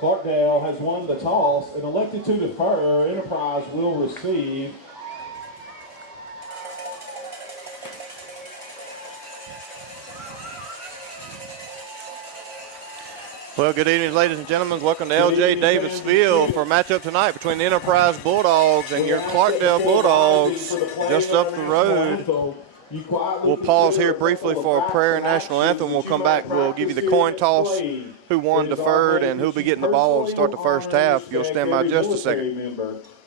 Clarkdale has won the toss and elected to defer. Enterprise will receive. Well, good evening, ladies and gentlemen. Welcome to L.J. Davis Field for a matchup tonight between the Enterprise Bulldogs and your Clarkdale Bulldogs just up the road. We'll pause here briefly for a prayer and national anthem. We'll come back. We'll give you the coin toss, who won deferred, and who'll be getting the ball to start the first half. You'll stand by just a second.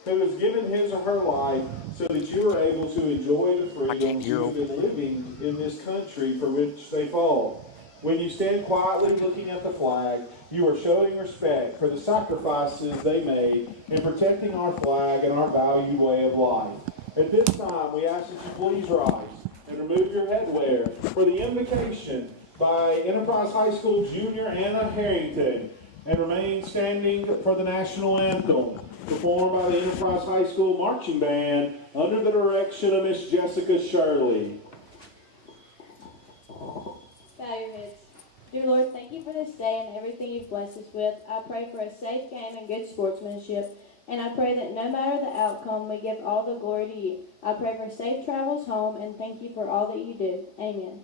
Who has given his or her life so that you are able to enjoy the freedoms you've been living in this country for which they fought. When you stand quietly looking at the flag, you are showing respect for the sacrifices they made in protecting our flag and our valued way of life. At this time, we ask that you please rise and remove your headwear for the invocation by Enterprise High School junior Anna Harrington, and remain standing for the national anthem, performed by the Enterprise High School Marching Band under the direction of Miss Jessica Shirley. Bow your heads. Dear Lord, thank you for this day and everything you've blessed us with. I pray for a safe game and good sportsmanship, and I pray that no matter the outcome, we give all the glory to you. I pray for safe travels home, and thank you for all that you do. Amen.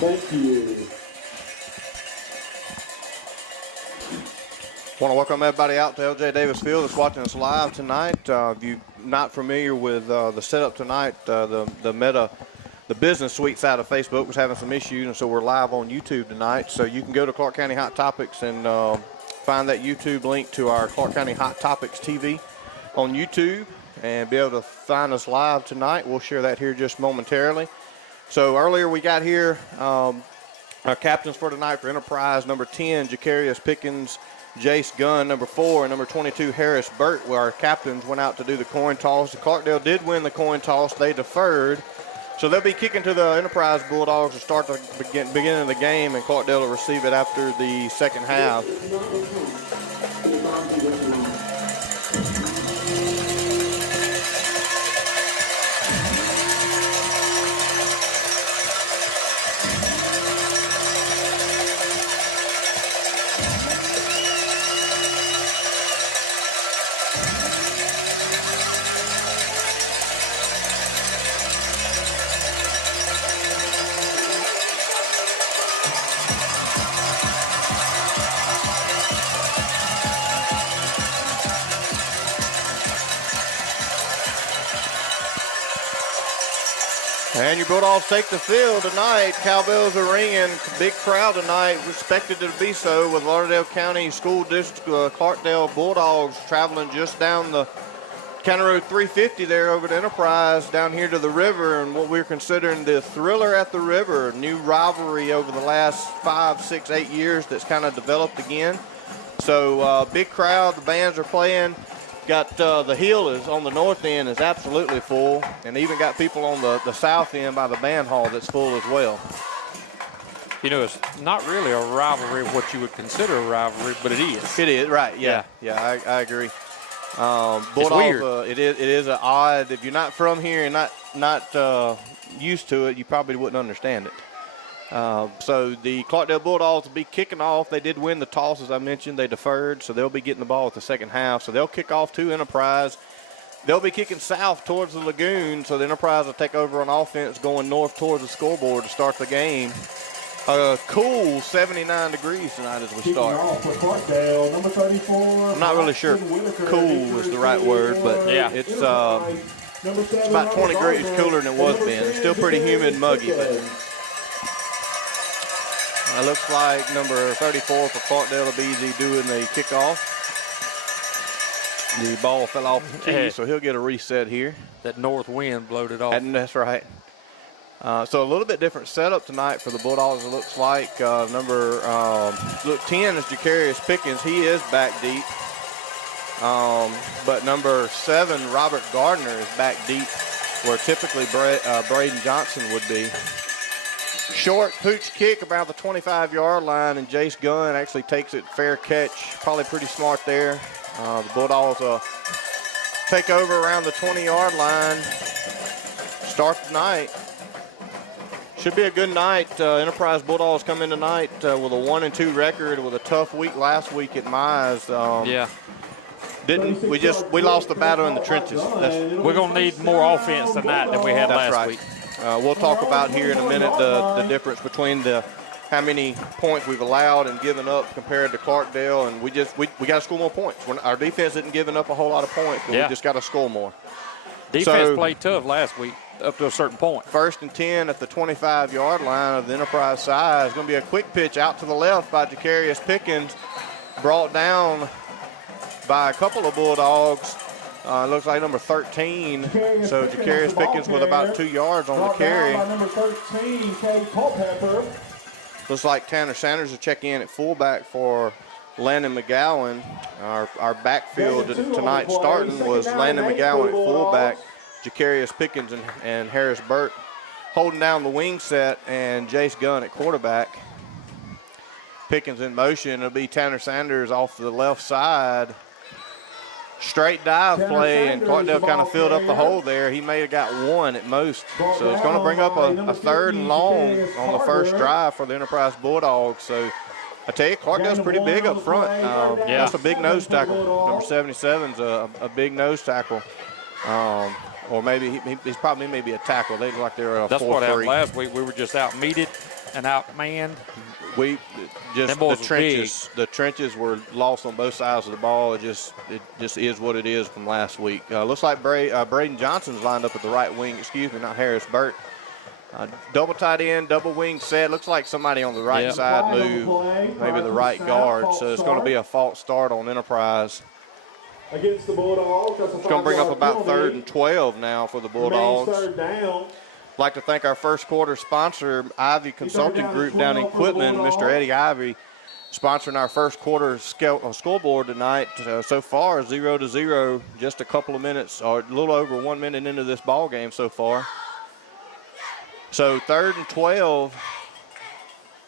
Thank you. Want to welcome everybody out to L.J. Davis Field that's watching us live tonight. If you're not familiar with the setup tonight, the business suite side of Facebook was having some issues, and so we're live on YouTube tonight. So you can go to Clark County Hot Topics and find that YouTube link to our Clark County Hot Topics TV on YouTube and be able to find us live tonight. We'll share that here just momentarily. So earlier we got here our captains for tonight for Enterprise, number 10, Jacarius Pickens, Jace Gunn, number 4, and number 22, Harris Burt, where our captains went out to do the coin toss. Clarkdale did win the coin toss. They deferred. So they'll be kicking to the Enterprise Bulldogs to start the beginning of the game, and Clarkdale will receive it after the second half. And your Bulldogs take the field tonight. Cowbells are ringing. Big crowd tonight. Expected to be so with Lauderdale County School District Clarkdale Bulldogs traveling just down the County Road 350 there over to Enterprise down here to the river, and what we're considering the thriller at the river, new rivalry over the last 5, 6, 8 years that's kind of developed again. So big crowd. The bands are playing. Got the hill is on the north end is absolutely full, and even got people on the south end by the band hall that's full as well. You know, it's not really a rivalry, what you would consider a rivalry, but it is. It is, right, yeah, I agree. Bulldogs, it's weird. It is an odd, if you're not from here and not used to it, you probably wouldn't understand it. So the Clarkdale Bulldogs will be kicking off. They did win the toss, as I mentioned. They deferred, so they'll be getting the ball at the second half. So they'll kick off to Enterprise. They'll be kicking south towards the lagoon, so the Enterprise will take over on offense going north towards the scoreboard to start the game. Cool 79 degrees tonight as we start. Clarkdale, number 34. I'm not really sure cool is the right word, but yeah, it's about 20 degrees cooler than it was been. It's still pretty humid and muggy, but it looks like number 34 for Clarkdale will be doing the kickoff. The ball fell off the tee, so he'll get a reset here. That north wind blowed it off. And that's right. So a little bit different setup tonight for the Bulldogs, it looks like. Number 10 is Jacarius Pickens. He is back deep. But number 7, Robert Gardner, is back deep, where typically Braden Johnson would be. Short pooch kick about the 25-yard line, and Jace Gunn actually takes it fair catch. Probably pretty smart there. The Bulldogs take over around the 20-yard line. Start the night. Should be a good night. Enterprise Bulldogs come in tonight with a 1-2 record with a tough week last week at Mize. We lost the battle in the trenches. We're gonna need more offense tonight than we had last week. We'll talk about here in a minute the difference between how many points we've allowed and given up compared to Clarkdale, and we got to score more points. Our defense isn't giving up a whole lot of points, but we just got to score more. Defense played tough last week up to a certain point. 1st and 10 at the 25-yard line of the Enterprise side. It's going to be a quick pitch out to the left by Jacarius Pickens, brought down by a couple of Bulldogs. Looks like number 13. So Jacarius Pickens with about 2 yards on the carry. Number 13, Cade Culpepper. Looks like Tanner Sanders will check in at fullback for Landon McGowan. Our backfield tonight starting was Landon McGowan at fullback, Jacarius Pickens and Harris Burt holding down the wing set, and Jace Gunn at quarterback. Pickens in motion. It'll be Tanner Sanders off the left side. Straight dive play, and Clarkdale kind of filled up the hole there. He may have got one at most. So it's going to bring up a 3rd and long on the first drive for the Enterprise Bulldogs. So I tell you, Clarkdale's pretty big up front. That's a big nose tackle. Number 77's a big nose tackle. Or maybe he's probably maybe a tackle. They look like they're a 4-3. That's what happened last week. We were just out-meted and out-manned. The trenches were lost on both sides of the ball. It just is what it is from last week. Looks like Braden Johnson's lined up at the right wing. Not Harris Burt. Double tight end, double wing set. Looks like somebody on the right side moved, maybe the right guard. So it's going to be a false start on Enterprise. Against the Bulldogs. It's going to bring up about 3rd and 12 now for the Bulldogs. 3rd down. I'd like to thank our first quarter sponsor, Ivy Consulting Group down in Quitman, Mr. Eddie Ivy, sponsoring our first quarter scoreboard tonight. So far, 0-0, just a couple of minutes, or a little over 1 minute into this ball game so far. So 3rd and 12,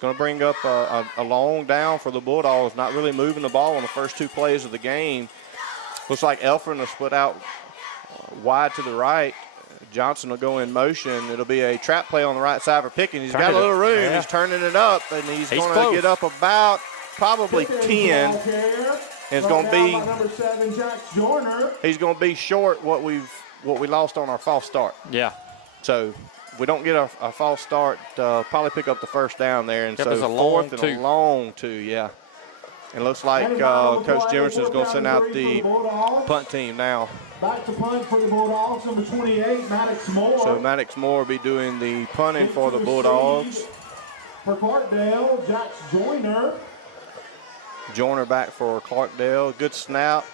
going to bring up a long down for the Bulldogs, not really moving the ball on the first 2 plays of the game. Looks like Elfrin will split out wide to the right. Johnson will go in motion. It'll be a trap play on the right side for Pickens. He's got a little room. Yeah. He's turning it up, and he's going to get up about probably 10. And it's going to be number 7, Jack Joyner. He's going to be short what we lost on our false start. Yeah. So if we don't get a false start, probably pick up the first down there. And so 4th and a long 2, yeah. And it looks like Coach Jimerson's going to send out the punt team now. Back to punt for the Bulldogs, number 28, Maddox Moore. So Maddox Moore will be doing the punting for the Bulldogs. For Clarkdale, Jack Joyner. Joyner back for Clarkdale. Good snap.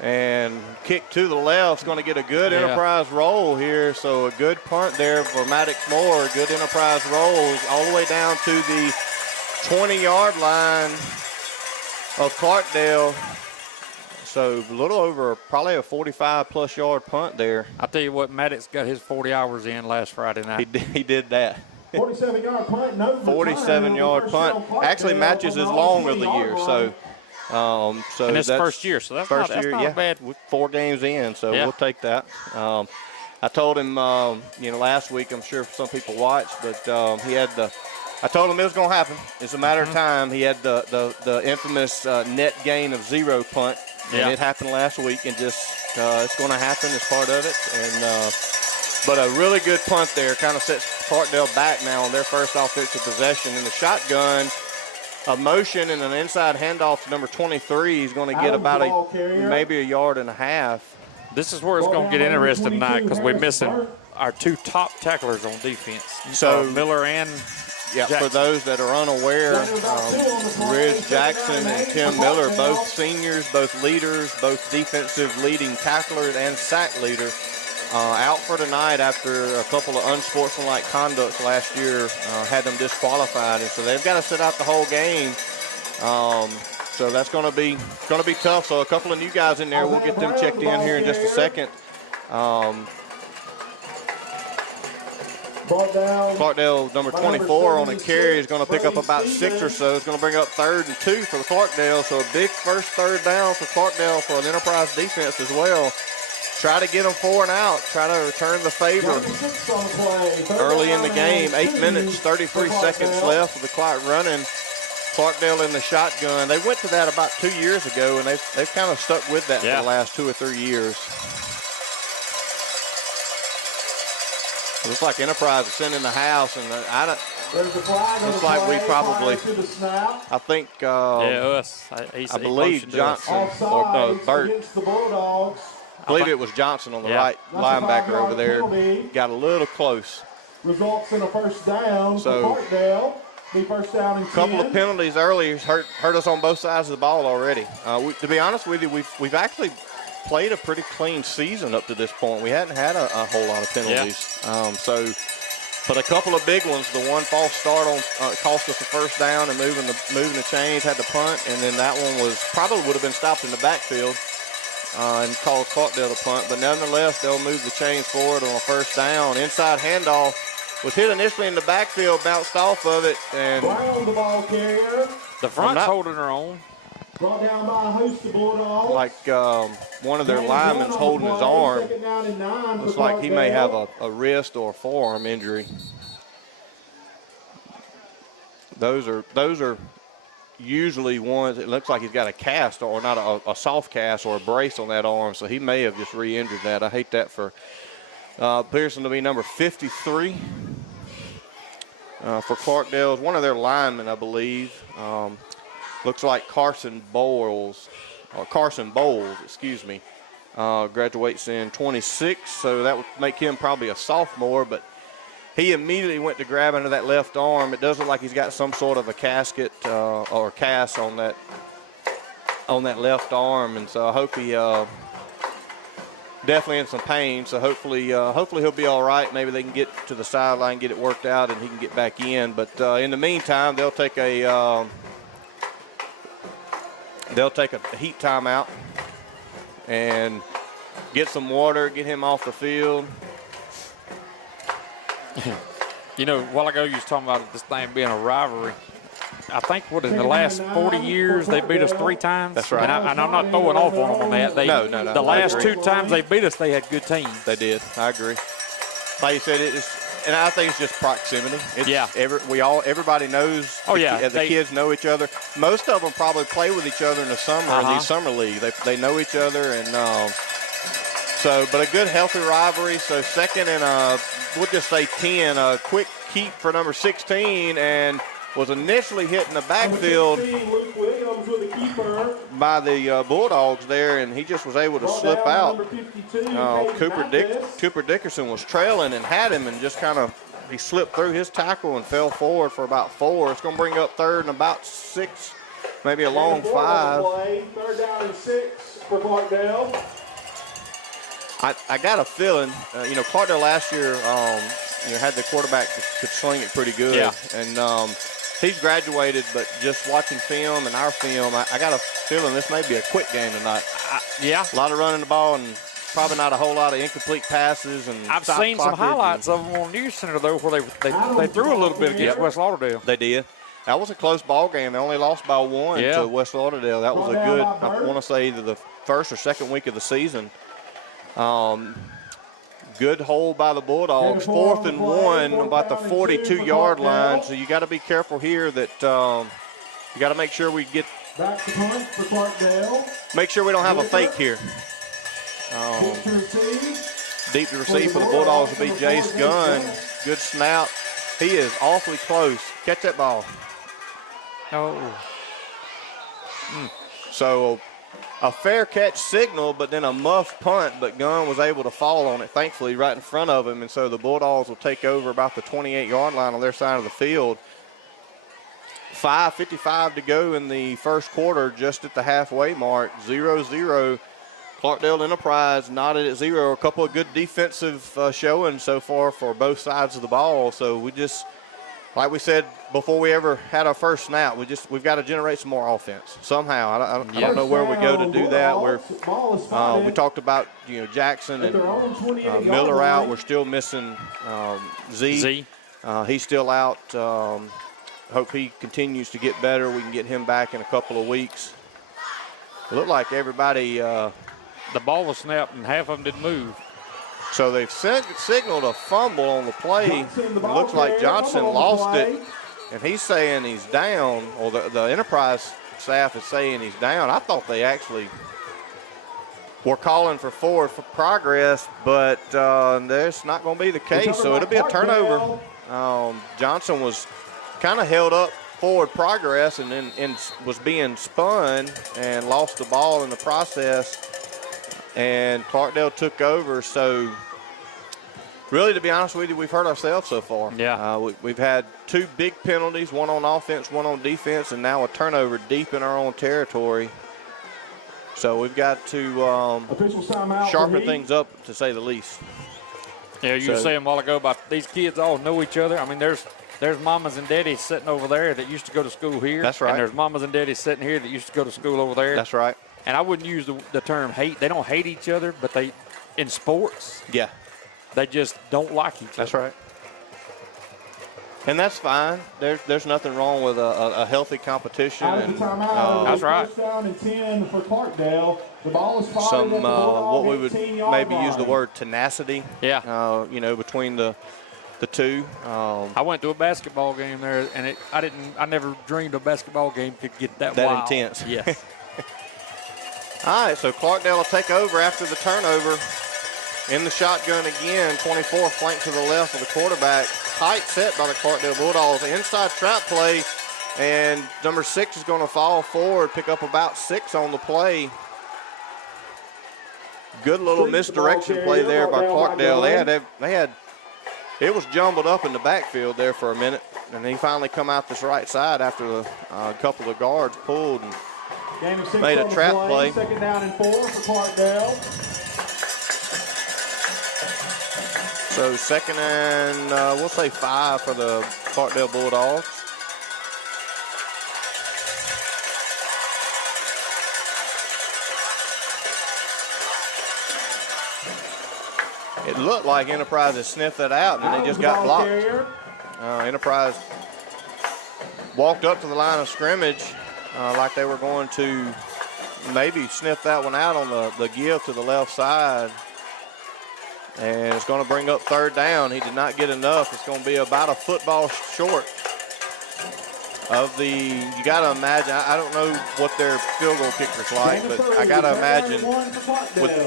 And kick to the left is going to get a good Enterprise roll here. So a good punt there for Maddox Moore. Good Enterprise rolls all the way down to the 20-yard line of Clarkdale. So a little over probably a 45-plus yard punt there. I'll tell you what, Maddox got his 40 hours in last Friday night. He did that. 47-yard punt. No 47-yard punt. Actually matches his long of the year. So and it's first year, so that's not bad. 4 games in, so we'll take that. I told him, last week, I'm sure some people watched, but I told him it was going to happen. It's a matter of time. He had the infamous net gain of 0 punt, and it happened last week, and just it's going to happen as part of it. And but a really good punt there kind of sets Clarkdale back now on their first offensive possession. In the shotgun, a motion and an inside handoff to number 23. He's going to get about maybe a yard and a half. This is where it's going to get interesting tonight because we're missing our 2 top tacklers on defense. So Miller and Jackson. For those that are unaware, Riz Jackson and Tim Miller, both seniors, both leaders, both defensive leading tacklers and sack leader, out for tonight after a couple of unsportsmanlike conducts last year had them disqualified, and so they've got to sit out the whole game. So that's going to be tough. So a couple of new guys in there. We'll get them checked in here in just a second. Clarkdale, number 24 on a carry, is going to pick up about 6 or so. It's going to bring up 3rd and 2 for the Clarkdale. So a big first 3rd down for Clarkdale for an Enterprise defense as well. Try to get them 4 and out. Try to return the favor early in the game. 8 minutes, 33 seconds left with the clock running. Clarkdale in the shotgun. They went to that about 2 years ago, and they've kind of stuck with that for the last 2 or 3 years. It looks like Enterprise is sitting in the house, and looks like we probably, I think, I believe Johnson or Burt. I believe it was Johnson on the right linebacker over there. Got a little close. Results in a first down So, for Clarkdale. Be first down and 10. A couple of penalties early hurt us on both sides of the ball already. To be honest with you, we've actually played a pretty clean season up to this point. We hadn't had a whole lot of penalties. But a couple of big ones. The one false start cost us the first down and moving the chains, had to punt, and then that one would have been stopped in the backfield and caused Clarkdale to punt. But nonetheless, they'll move the chains forward on a first down. Inside handoff was hit initially in the backfield, bounced off of it, and Brown, the ball carrier. The front's holding her own. Brought down by a host of Bulldogs. like one of their linemen's holding his arm. Looks like he may have a wrist or a forearm injury. Those are usually ones. It looks like he's got a cast or not a soft cast or a brace on that arm, so he may have just re-injured that. I hate that for Pearson to be number 53 for Clarkdale. One of their linemen, I believe. Looks like Carson Bowles, excuse me, graduates in 26, so that would make him probably a sophomore, but he immediately went to grab into that left arm. It does look like he's got some sort of a casket or cast on that left arm, and so I hope he definitely in some pain. So hopefully he'll be all right. Maybe they can get to the sideline, get it worked out, and he can get back in. But in the meantime, they'll take a heat timeout and get some water, get him off the field. You know, a while ago you was talking about this thing being a rivalry. I think in the last 40 years they beat us 3 times. That's right. And I'm not throwing off on them on that. No. The last 2 times they beat us, they had good teams. They did. I agree. Like you said, and I think it's just proximity. Everybody knows. The kids know each other. Most of them probably play with each other in the summer in these summer leagues. They know each other, and but a good healthy rivalry. So second and we'll just say 10. A quick keep for number 16, and was initially hit in the backfield by the Bulldogs there, and he just was able to slip out. Cooper Dickerson was trailing and had him, and just he slipped through his tackle and fell forward for about 4. It's going to bring up 3rd and about 6, maybe a long 5. 3rd down and 6 for Clarkdale. I got a feeling, Clarkdale last year, had the quarterback that could sling it pretty good. Yeah. And he's graduated, but just watching film and our film, I got a feeling this may be a quick game tonight. A lot of running the ball and probably not a whole lot of incomplete passes. And I've seen some highlights of them on News Center, though, where they threw a little bit against West Lauderdale. They did. That was a close ball game. They only lost by 1 to West Lauderdale. That was a good, I want to say, either the first or second week of the season. Good Good hold by the Bulldogs. 4th and 1, about the 42-yard line. So you got to be careful here that you got to make sure we get. Back to punt for Clarkdale. Make sure we don't have a fake here. Deep to receive for the Bulldogs will be Jace Gunn. Good snap. He is awfully close. Catch that ball. Oh. So a fair catch signal, but then a muffed punt, but Gunn was able to fall on it, thankfully, right in front of him. And so the Bulldogs will take over about the 28-yard line on their side of the field. 5:55 to go in the first quarter, just at the halfway mark, 0-0. Clarkdale Enterprise knotted at 0. A couple of good defensive showings so far for both sides of the ball. So we just, like we said before we ever had our first snap, we've got to generate some more offense somehow. I don't know where we go to do that. We talked about Jackson and Miller out. We're still missing Z. He's still out. Hope he continues to get better. We can get him back in a couple of weeks. It looked like everybody. The ball was snapped and half of them didn't move. So they've signaled a fumble on the play. It looks like Johnson lost it, and he's saying he's down, or the Enterprise staff is saying he's down. I thought they actually were calling for forward for progress, but that's not going to be the case. So it'll be a turnover. Johnson was kind of held up forward progress and then was being spun and lost the ball in the process. And Clarkdale took over. So really, to be honest with you, we've hurt ourselves so far. Yeah. We've had 2 big penalties, one on offense, one on defense, and now a turnover deep in our own territory. So we've got to sharpen things up, to say the least. Yeah, you were saying a while ago about these kids all know each other. I mean, there's mamas and daddies sitting over there that used to go to school here. That's right. And there's mamas and daddies sitting here that used to go to school over there. That's right. And I wouldn't use the term hate. They don't hate each other, but in sports, yeah, they just don't like each other. That's right. And that's fine. There's nothing wrong with a healthy competition. That's right. Touchdown and 10 for Clarkdale. The ball is some what we would maybe use the word tenacity. Yeah. Between the two. I went to a basketball game there, and I never dreamed a basketball game could get that wild. Intense. Yes. All right, so Clarkdale will take over after the turnover. In the shotgun again, 24 flank to the left of the quarterback. Tight set by the Clarkdale Bulldogs. Inside trap play, and number 6 is going to fall forward, pick up about 6 on the play. Good little misdirection play there by Clarkdale. They had it was jumbled up in the backfield there for a minute, and he finally come out this right side after a couple of guards pulled and made a trap play. 2nd down and 4 for Clarkdale. So 2nd and we'll say 5 for the Clarkdale Bulldogs. It looked like Enterprise had sniffed that out, and then they just got blocked. Enterprise walked up to the line of scrimmage like they were going to maybe sniff that one out on the give to the left side. And it's going to bring up 3rd down. He did not get enough. It's going to be about a football short of the, you got to imagine, I don't know what their field goal kicker's like, but I got to imagine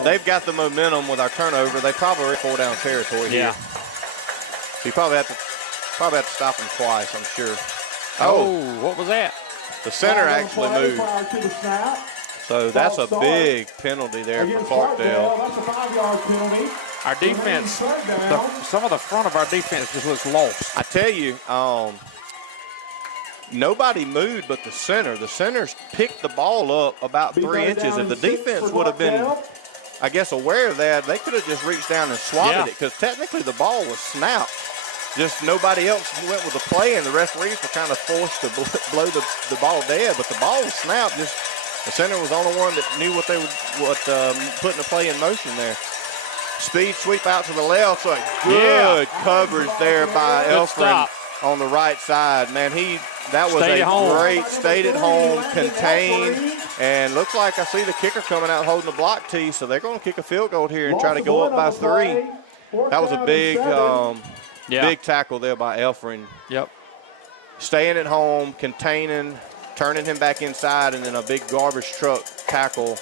they've got the momentum with our turnover. They probably are 4-down territory here. So you probably have to stop them twice, I'm sure. Oh, what was that? The center actually moved. So that's a big penalty there for Clarkdale. That's a 5-yard penalty. Our defense, some of the front of our defense just looks lost. I tell you, nobody moved but the center. The centers picked the ball up about 3 inches. If the defense would have been, I guess, aware of that, they could have just reached down and swatted it, because technically the ball was snapped. Just nobody else went with the play, and the referees were kind of forced to blow the ball dead. But the ball was snapped. Just the center was the only one that knew what they were putting the play in motion there. Speed sweep out to the left. So good coverage there by Elfrin on the right side. Man, that was a great stayed at home, contained, and looks like I see the kicker coming out holding the block tee. So they're going to kick a field goal here and try to go up by 3. That was a big, big tackle there by Elfring. Yep. Staying at home, containing, turning him back inside, and then a big garbage truck tackle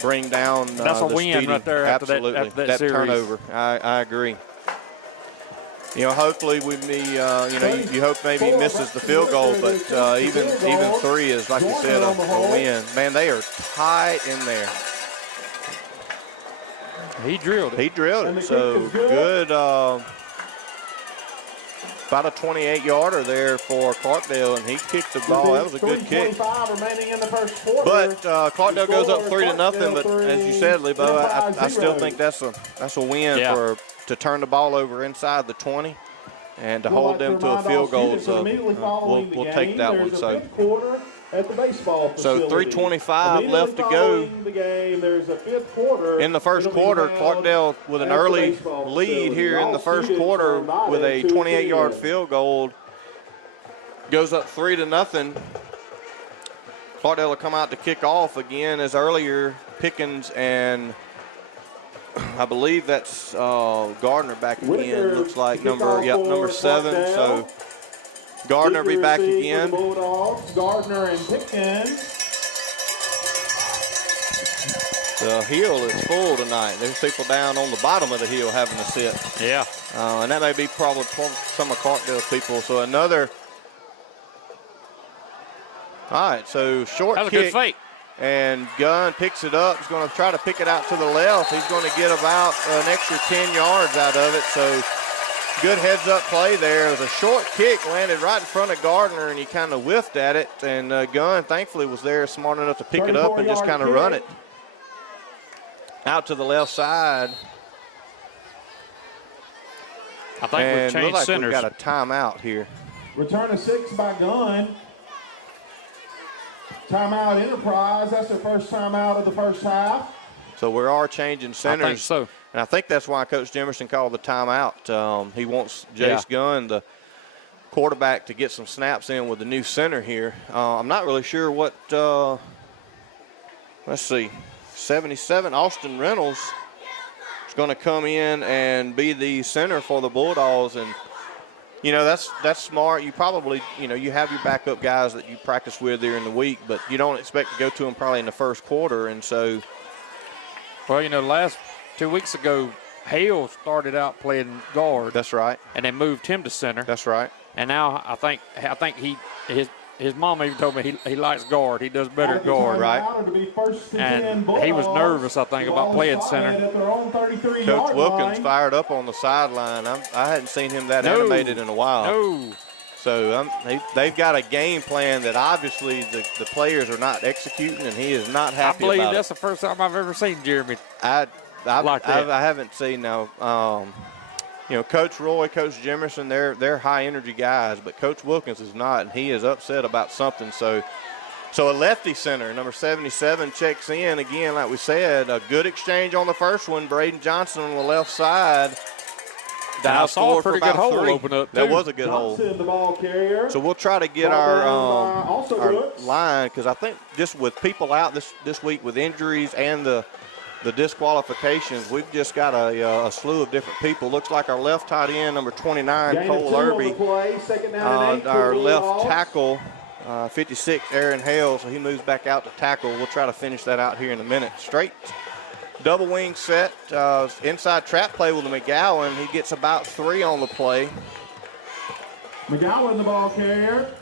bring down That's a the win Speedy. right there after Absolutely. that series. Turnover. I agree. You know, hopefully you hope maybe he misses the field goal, but even 3 is, like you said, a win. Man, they are tight in there. He drilled it. He drilled it. So good. About a 28-yarder there for Clarkdale, and he kicked the ball. That was a good kick. But Clarkdale goes up 3-0. But as you said, Lebo, I still think that's a win to turn the ball over inside the 20 and to hold them to a field goal. So we'll take that one. So. At the baseball facility. So 3:25 left to go. In the first quarter, Clarkdale with an early lead here in the first quarter with a 28-yard field goal. Goes up 3-0. Clarkdale will come out to kick off again as earlier. Pickens and I believe that's Gardner back again. Looks like number 7. So Gardner be back again. Gardner and Pickens. The hill is full tonight. There's people down on the bottom of the hill having to sit. Yeah. And that may be probably some of Clarkdale's people. So another. All right, so short that was kick. A good fake. And Gunn picks it up. He's going to try to pick it out to the left. He's going to get about an extra 10 yards out of it. So good heads-up play there. It was a short kick, landed right in front of Gardner, and he kind of whiffed at it. And Gunn, thankfully, was there smart enough to pick it up and just kind of run it out to the left side. I think we've changed like centers. We've got a timeout here. Return of 6 by Gunn. Timeout Enterprise. That's their first timeout of the first half. So we are changing centers. I think so. And I think that's why Coach Jimerson called the timeout. He wants Jace Gunn, the quarterback, to get some snaps in with the new center here. I'm not really sure what, let's see, 77, Austin Reynolds is going to come in and be the center for the Bulldogs. And, you know, that's smart. You probably, you have your backup guys that you practice with during the week, but you don't expect to go to them probably in the first quarter. And so. Well, last 2 weeks ago, Hale started out playing guard. That's right. And they moved him to center. That's right. And now I think his mom even told me he likes guard. He does better at guard. Right. And he was nervous, I think, about playing center. Coach Wilkins fired up on the sideline. I hadn't seen him that animated in a while. No. So they've got a game plan that obviously the players are not executing, and he is not happy about it. I believe that's the first time I've ever seen Jeremy I haven't seen no. Coach Roy, Coach Jimerson, they're high energy guys, but Coach Wilkins is not, and he is upset about something. So a lefty center, number 77, checks in again. Like we said, a good exchange on the first one. Braden Johnson on the left side. I saw a pretty good hole open up. That was a good hole. The ball carrier. So we'll try to get our line, because I think just with people out this week with injuries and the disqualifications, we've just got a slew of different people. Looks like our left tight end, number 29, Cole Irby. Our left tackle, 56, Aaron Hale, so he moves back out to tackle. We'll try to finish that out here in a minute. Straight double wing set, inside trap play with McGowan. He gets about 3 on the play. McGowan, the ball carrier.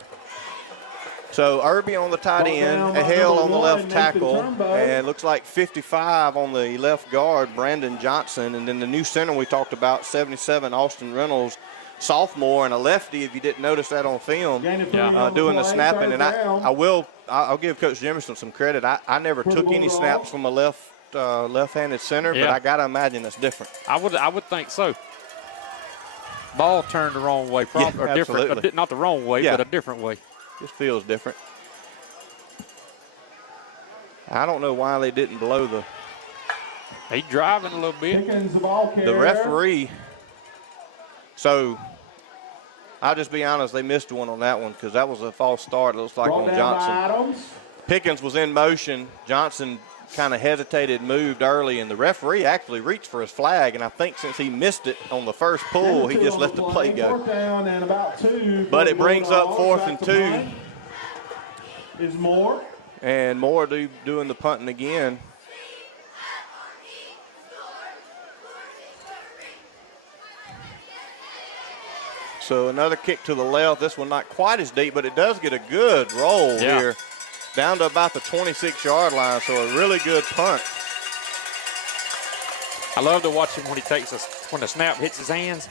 So Irby on the tight end, Hale on the left tackle, and looks like 55 on the left guard, Brandon Johnson. And then the new center we talked about, 77, Austin Reynolds, sophomore, and a lefty, if you didn't notice that on film, doing the snapping. And I'll give Coach Jimerson some credit. I never took any snaps from a left-handed center, but I got to imagine that's different. I would think so. Ball turned the wrong way, or different, not the wrong way, but a different way. Just feels different. I don't know why they didn't blow the. He's driving a little bit. The referee. So I'll just be honest, they missed one on that one because that was a false start. It looks like on Johnson. Pickens was in motion. Johnson kind of hesitated, moved early, and the referee actually reached for his flag, and I think since he missed it on the first pull, he just let the play go. Fourth down and about 2. But it brings up 4th and 2. Is Moore. And Moore doing the punting again. So another kick to the left. This one not quite as deep, but it does get a good roll here. Down to about the 26-yard line, so a really good punt. I love to watch him when when the snap hits his hands,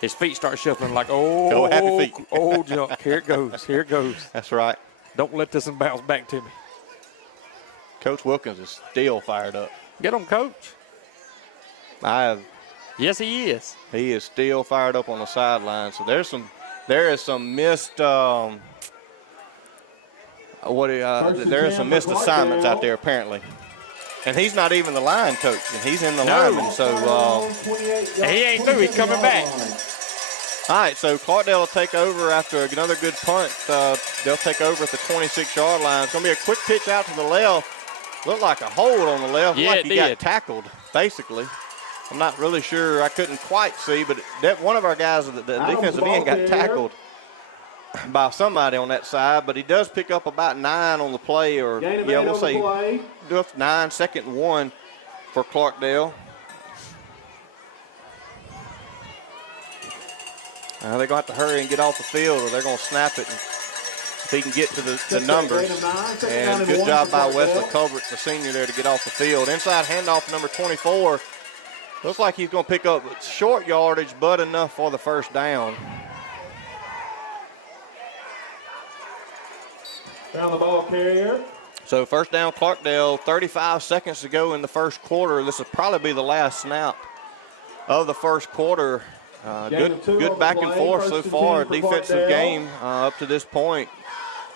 his feet start shuffling like, happy feet. Oh, jump. Here it goes. Here it goes. That's right. Don't let this one bounce back to me. Coach Wilkins is still fired up. Get him, Coach. Yes, he is. He is still fired up on the sideline. So there is some missed there is some missed assignments out there apparently. And he's not even the line coach, and he's in the lineman. So he ain't through. He's coming back. All right, so Clarkdale will take over after another good punt. They'll take over at the 26-yard line. It's going to be a quick pitch out to the left. Looked like a hold on the left. Yeah, like he got tackled, basically. I'm not really sure. I couldn't quite see, but one of our guys, the defensive end, got tackled by somebody on that side, but he does pick up about 9 on the play, or we'll say 9, 2nd and 1 for Clarkdale. They're going to have to hurry and get off the field, or they're going to snap it. And if he can get to the numbers. And good job by Wesley Culbert, the senior there, to get off the field. Inside handoff, number 24. Looks like he's going to pick up short yardage, but enough for the first down. Down the ball carrier. So first down, Clarkdale, 35 seconds to go in the first quarter. This will probably be the last snap of the first quarter. Good back and forth so far. Defensive game up to this point.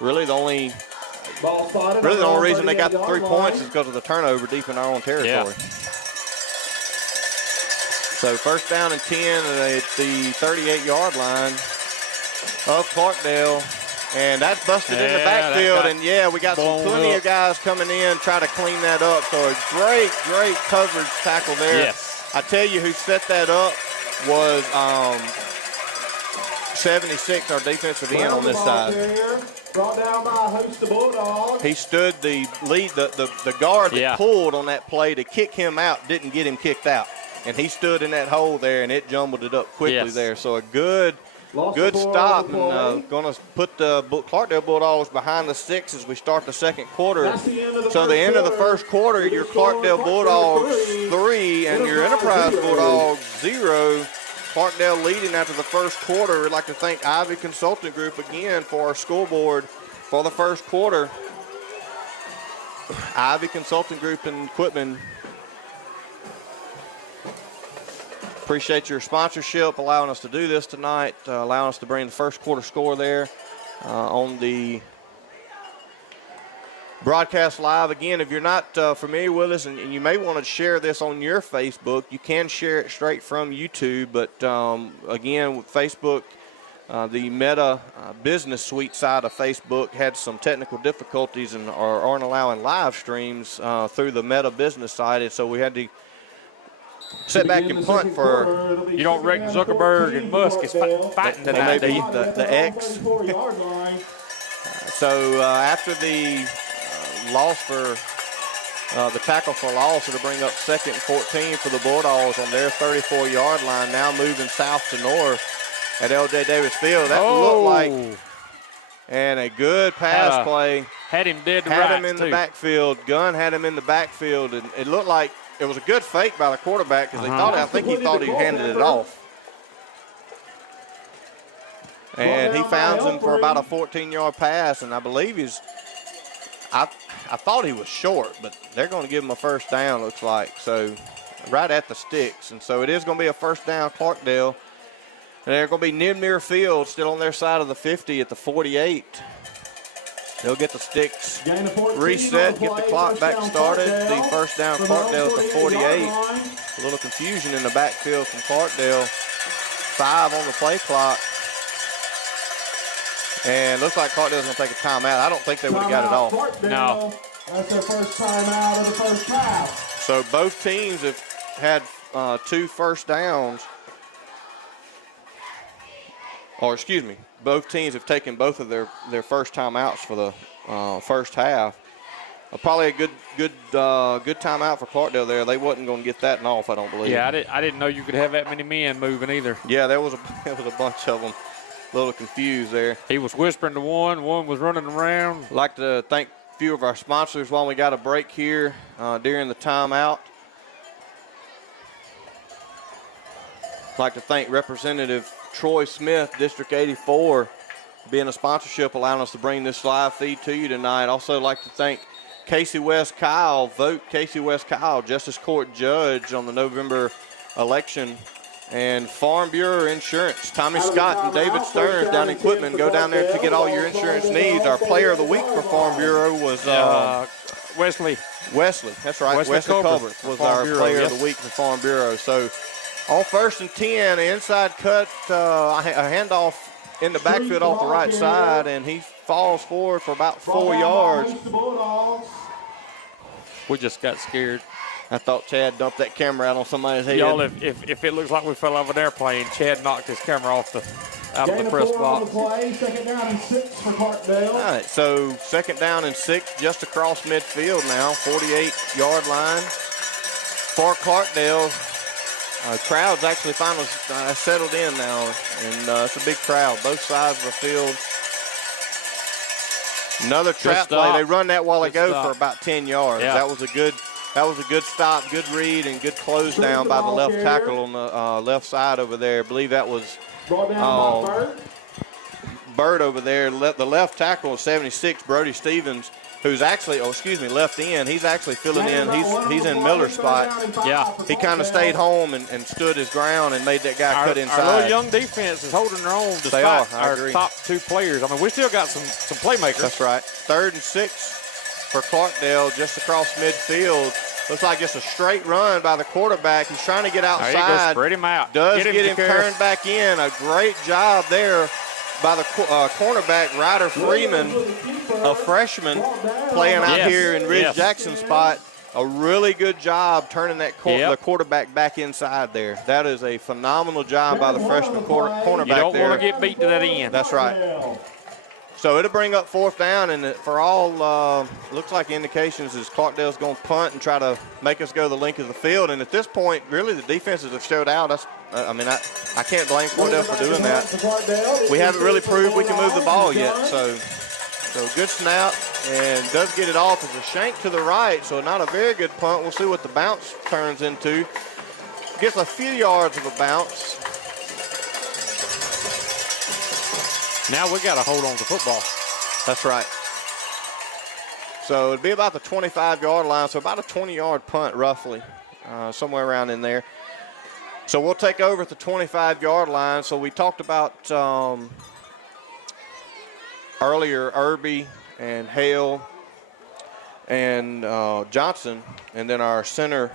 Really the only reason they got the 3 points is because of the turnover deep in our own territory. Yeah. So first down and 10 at the 38-yard line of Clarkdale. And that's busted in the backfield. And, we got plenty of guys coming in, try to clean that up. So a great coverage tackle there. Yes. I tell you who set that up was 76, our defensive end on this side. Brought down by a host of Bulldogs. He stood the guard that pulled on that play to kick him out, didn't get him kicked out. And he stood in that hole there, and it jumbled it up quickly there. So a good stop, and going to put the Clarkdale Bulldogs behind the 6 as we start the second quarter. So the end of the first quarter, your Clarkdale Bulldogs 3 and your Enterprise Bulldogs 0. Clarkdale leading after the first quarter. We'd like to thank Ivy Consulting Group again for our scoreboard for the first quarter. Ivy Consulting Group in Quitman. Appreciate your sponsorship, allowing us to do this tonight, allowing us to bring the first quarter score there on the broadcast live. Again, if you're not familiar with us and you may want to share this on your Facebook, you can share it straight from YouTube. But again, with Facebook, the Meta Business Suite side of Facebook had some technical difficulties and aren't allowing live streams through the Meta Business side. And so we had to sit back and punt for. You don't reckon Zuckerberg and Musk is fighting tonight, maybe the X. So after the loss for the tackle for loss, it'll bring up 2nd and 14 for the Bulldogs on their 34-yard line. Now moving south to north at L.J. Davis Field. That looked like, and a good pass play. Had him dead to rights. Had him in the backfield. Gunn had him in the backfield, and it looked like it was a good fake by the quarterback because I think he thought he handed it off. And he found him for about a 14-yard pass, and I believe I thought he was short, but they're going to give him a first down, looks like. So right at the sticks. And so it is going to be a first down, Clarkdale. And they're going to be near field, still on their side of the 50 at the 48. They'll get the sticks reset, get the clock back started. The first down, Clarkdale at the 48. A little confusion in the backfield from Clarkdale. 5 on the play clock. And looks like Clarkdale's going to take a timeout. I don't think they would have got it off. No. That's their first time out of the first half. So both teams have had 2 first downs. Or excuse me, both teams have taken both of their first timeouts for the first half. Probably a good timeout for Clarkdale there. They wasn't going to get that off, I don't believe. Yeah, I didn't know you could have that many men moving either. Yeah, there was a bunch of them, a little confused there. He was whispering to one was running around. I'd like to thank a few of our sponsors while we got a break here during the timeout. I'd like to thank Representative Troy Smith, District 84, being a sponsorship, allowing us to bring this live feed to you tonight. Also like to thank Casey West Kyle, vote Casey West Kyle, Justice Court Judge on the November election. And Farm Bureau Insurance, Tommy Scott and David Stearns down in Quitman. Go down there to get all your insurance needs. Our player of the week for Farm Bureau was Wesley. That's right. Wesley Culbert was our player of the week for Farm Bureau. So on 1st and 10, inside cut, a handoff in the backfield off the right side, and he falls forward for about 4 yards. We just got scared. I thought Chad dumped that camera out on somebody's head. Y'all, if it looks like we fell off an airplane, Chad knocked his camera out of the press box. Second down and 6 for Clarkdale. All right, so 2nd down and 6 just across midfield now, 48-yard line for Clarkdale. Crowd's actually finally settled in now, and it's a big crowd, both sides of the field. Another trap play. They run that while ago for about 10 yards. Yeah. That was a good stop, good read, and good close down by the left tackle on the left side over there. I believe that was Bird over there. The left tackle is 76, Brody Stevens, who's actually, left end. He's actually filling in. He's in Miller's spot. Yeah. He kind of stayed home and stood his ground and made that guy cut inside. Our little young defense is holding their own despite our top 2 players. I mean, we still got some playmakers. That's right. 3rd and 6 for Clarkdale just across midfield. Looks like just a straight run by the quarterback. He's trying to get outside. There you go, spread him out. Does get him turned back in. A great job there by the cornerback, Ryder Freeman, a freshman playing out here in Ridge Jackson's spot. A really good job turning that the quarterback back inside there. That is a phenomenal job by the freshman cornerback there. You don't want to get beat to that end. That's right. So it'll bring up 4th down, and for all looks like indications is Clarkdale's going to punt and try to make us go the length of the field. And at this point, really, the defenses have showed out. I can't blame Clarkdale for doing that. We haven't really proved we can move the ball yet. So good snap, and does get it off. It's a shank to the right, so not a very good punt. We'll see what the bounce turns into. Gets a few yards of a bounce. Now we got to hold on to football. That's right. So it'd be about the 25-yard line, so about a 20-yard punt roughly, somewhere around in there. So we'll take over at the 25-yard line. So we talked about earlier Irby and Hale and Johnson, and then our center,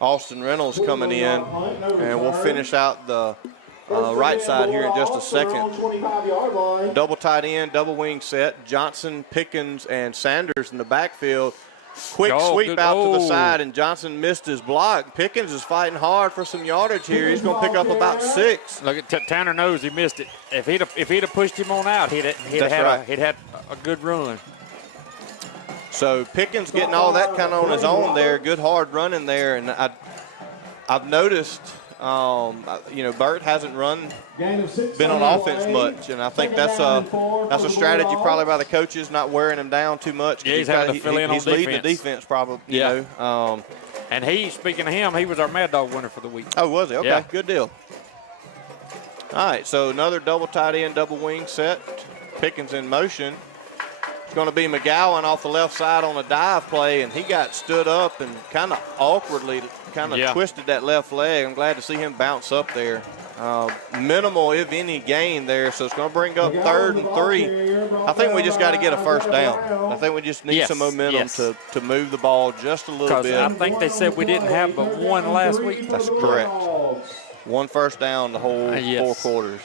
Austin Reynolds, coming in, and we'll finish out the right side here in just a second. Double tight end, double wing set. Johnson, Pickens, and Sanders in the backfield. Quick sweep out to the side, and Johnson missed his block. Pickens is fighting hard for some yardage here. He's going to pick up about 6. Look at Tanner knows he missed it. If he'd have pushed him on out, he'd had a good run. So Pickens getting all that kind of on his own there. Good hard running there, and I've noticed. Burt hasn't been on offense much, and I think that's a strategy probably by the coaches, not wearing him down too much. Yeah, he's having to fill in on defense. He's leading the defense probably. And speaking of him, he was our Mad Dog winner for the week. Oh, was he? Okay, yeah. Good deal. All right, so another double tight end, double wing set. Pickens in motion. It's going to be McGowan off the left side on a dive play, and he got stood up and kind of awkwardly twisted that left leg. I'm glad to see him bounce up there. Minimal, if any, gain there, so it's going to bring up 3rd and 3. I think we just got to get a first down. I think we just need some momentum to move the ball just a little bit. I think they said we didn't have but one last week. That's correct. 1 first down the whole 4 quarters.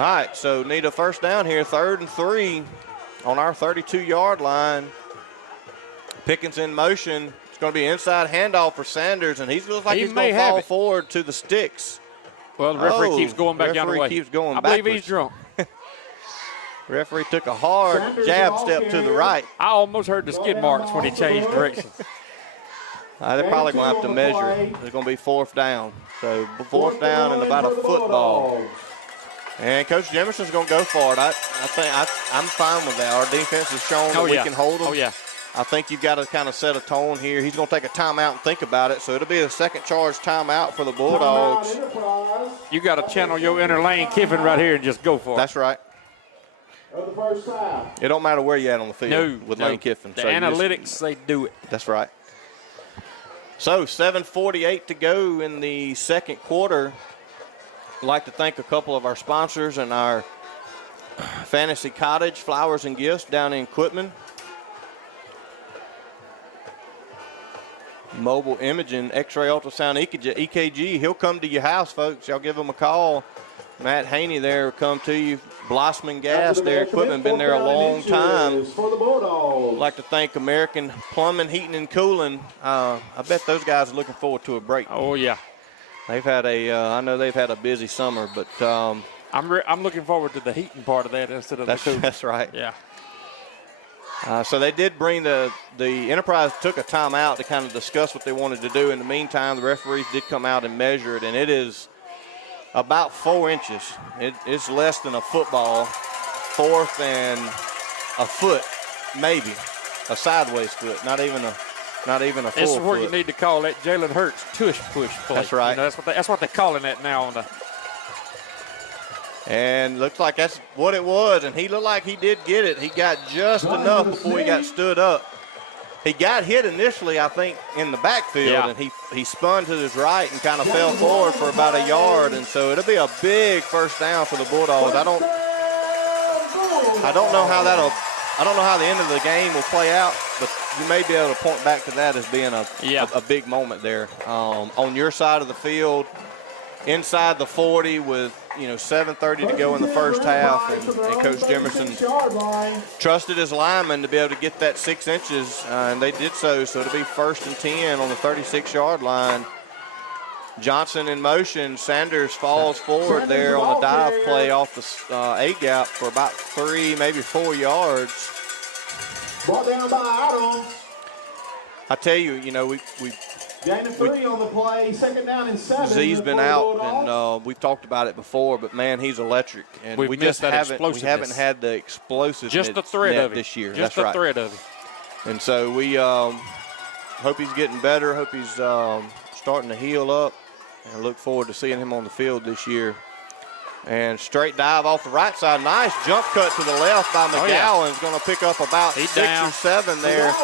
All right, so need a first down here, 3rd and 3 on our 32-yard line. Pickens in motion. It's going to be inside handoff for Sanders, and he looks like he's going to fall forward to the sticks. Well, the referee keeps going back down the way. Keeps going I backwards. believe he's drunk. Referee took a hard jab step to the right. I almost heard the skid marks when he changed directions. They're probably going to have to measure it. It's going to be 4th down. So 4th down and about a football. And Coach Jemerson's going to go for it. I think I'm fine with that. Our defense has shown that we can hold them. Oh, yeah. I think you've got to kind of set a tone here. He's going to take a timeout and think about it. So it'll be a second charge timeout for the Bulldogs. You got to channel your inner Lane Kiffin right here and just go for it. That's right. It don't matter where you're at on the field with Lane Kiffin. The analytics, they do it. That's right. So 7:48 to go in the second quarter. I'd like to thank a couple of our sponsors and our Fantasy Cottage Flowers and Gifts down in Quitman. Mobile imaging, X-ray, ultrasound, EKG. He'll come to your house, folks. Y'all give him a call. Matt Haney there will come to you. Blossman Gas there, Quitman, been there a long time. I'd like to thank American Plumbing, Heating, and Cooling. I bet those guys are looking forward to a break. Oh, yeah. They've had I know they've had a busy summer, but I'm looking forward to the heating part of that instead of the cooling. That's right. Yeah. So they did bring the Enterprise took a timeout to kind of discuss what they wanted to do. In the meantime, the referees did come out and measure it, and it is about 4 inches. It's less than a football, 4th and a foot, maybe a sideways foot, not even a full This is where foot. you need to call that Jalen Hurts tush push play. That's right. You know, that's what they're calling that now on the. And looks like that's what it was, and he looked like he did get it. He got just enough before he got stood up. He got hit initially, I think, in the backfield, and he spun to his right and kind of fell forward for about a yard, and so it'll be a big first down for the Bulldogs. I don't know how the end of the game will play out, but you may be able to point back to that as being a big moment there. On your side of the field, inside the 40 with 7:30 to go in the first half, and Coach Jemerson trusted his linemen to be able to get that 6 inches, and they did so. So it'll be 1st and 10 on the 36-yard line. Johnson in motion. Sanders falls forward there on the dive play off the A-gap for about 3, maybe 4 yards. Brought down by Adams. I tell you, we Gain of 3 on the play, 2nd down and 7. Z's been out, and we've talked about it before, but man, he's electric. And we just haven't had the explosiveness just the thread of it this year. Just the thread of it. And so we hope he's getting better. Hope he's starting to heal up, and look forward to seeing him on the field this year. And straight dive off the right side. Nice jump cut to the left by McGowan's going to pick up about 6 or 7 there.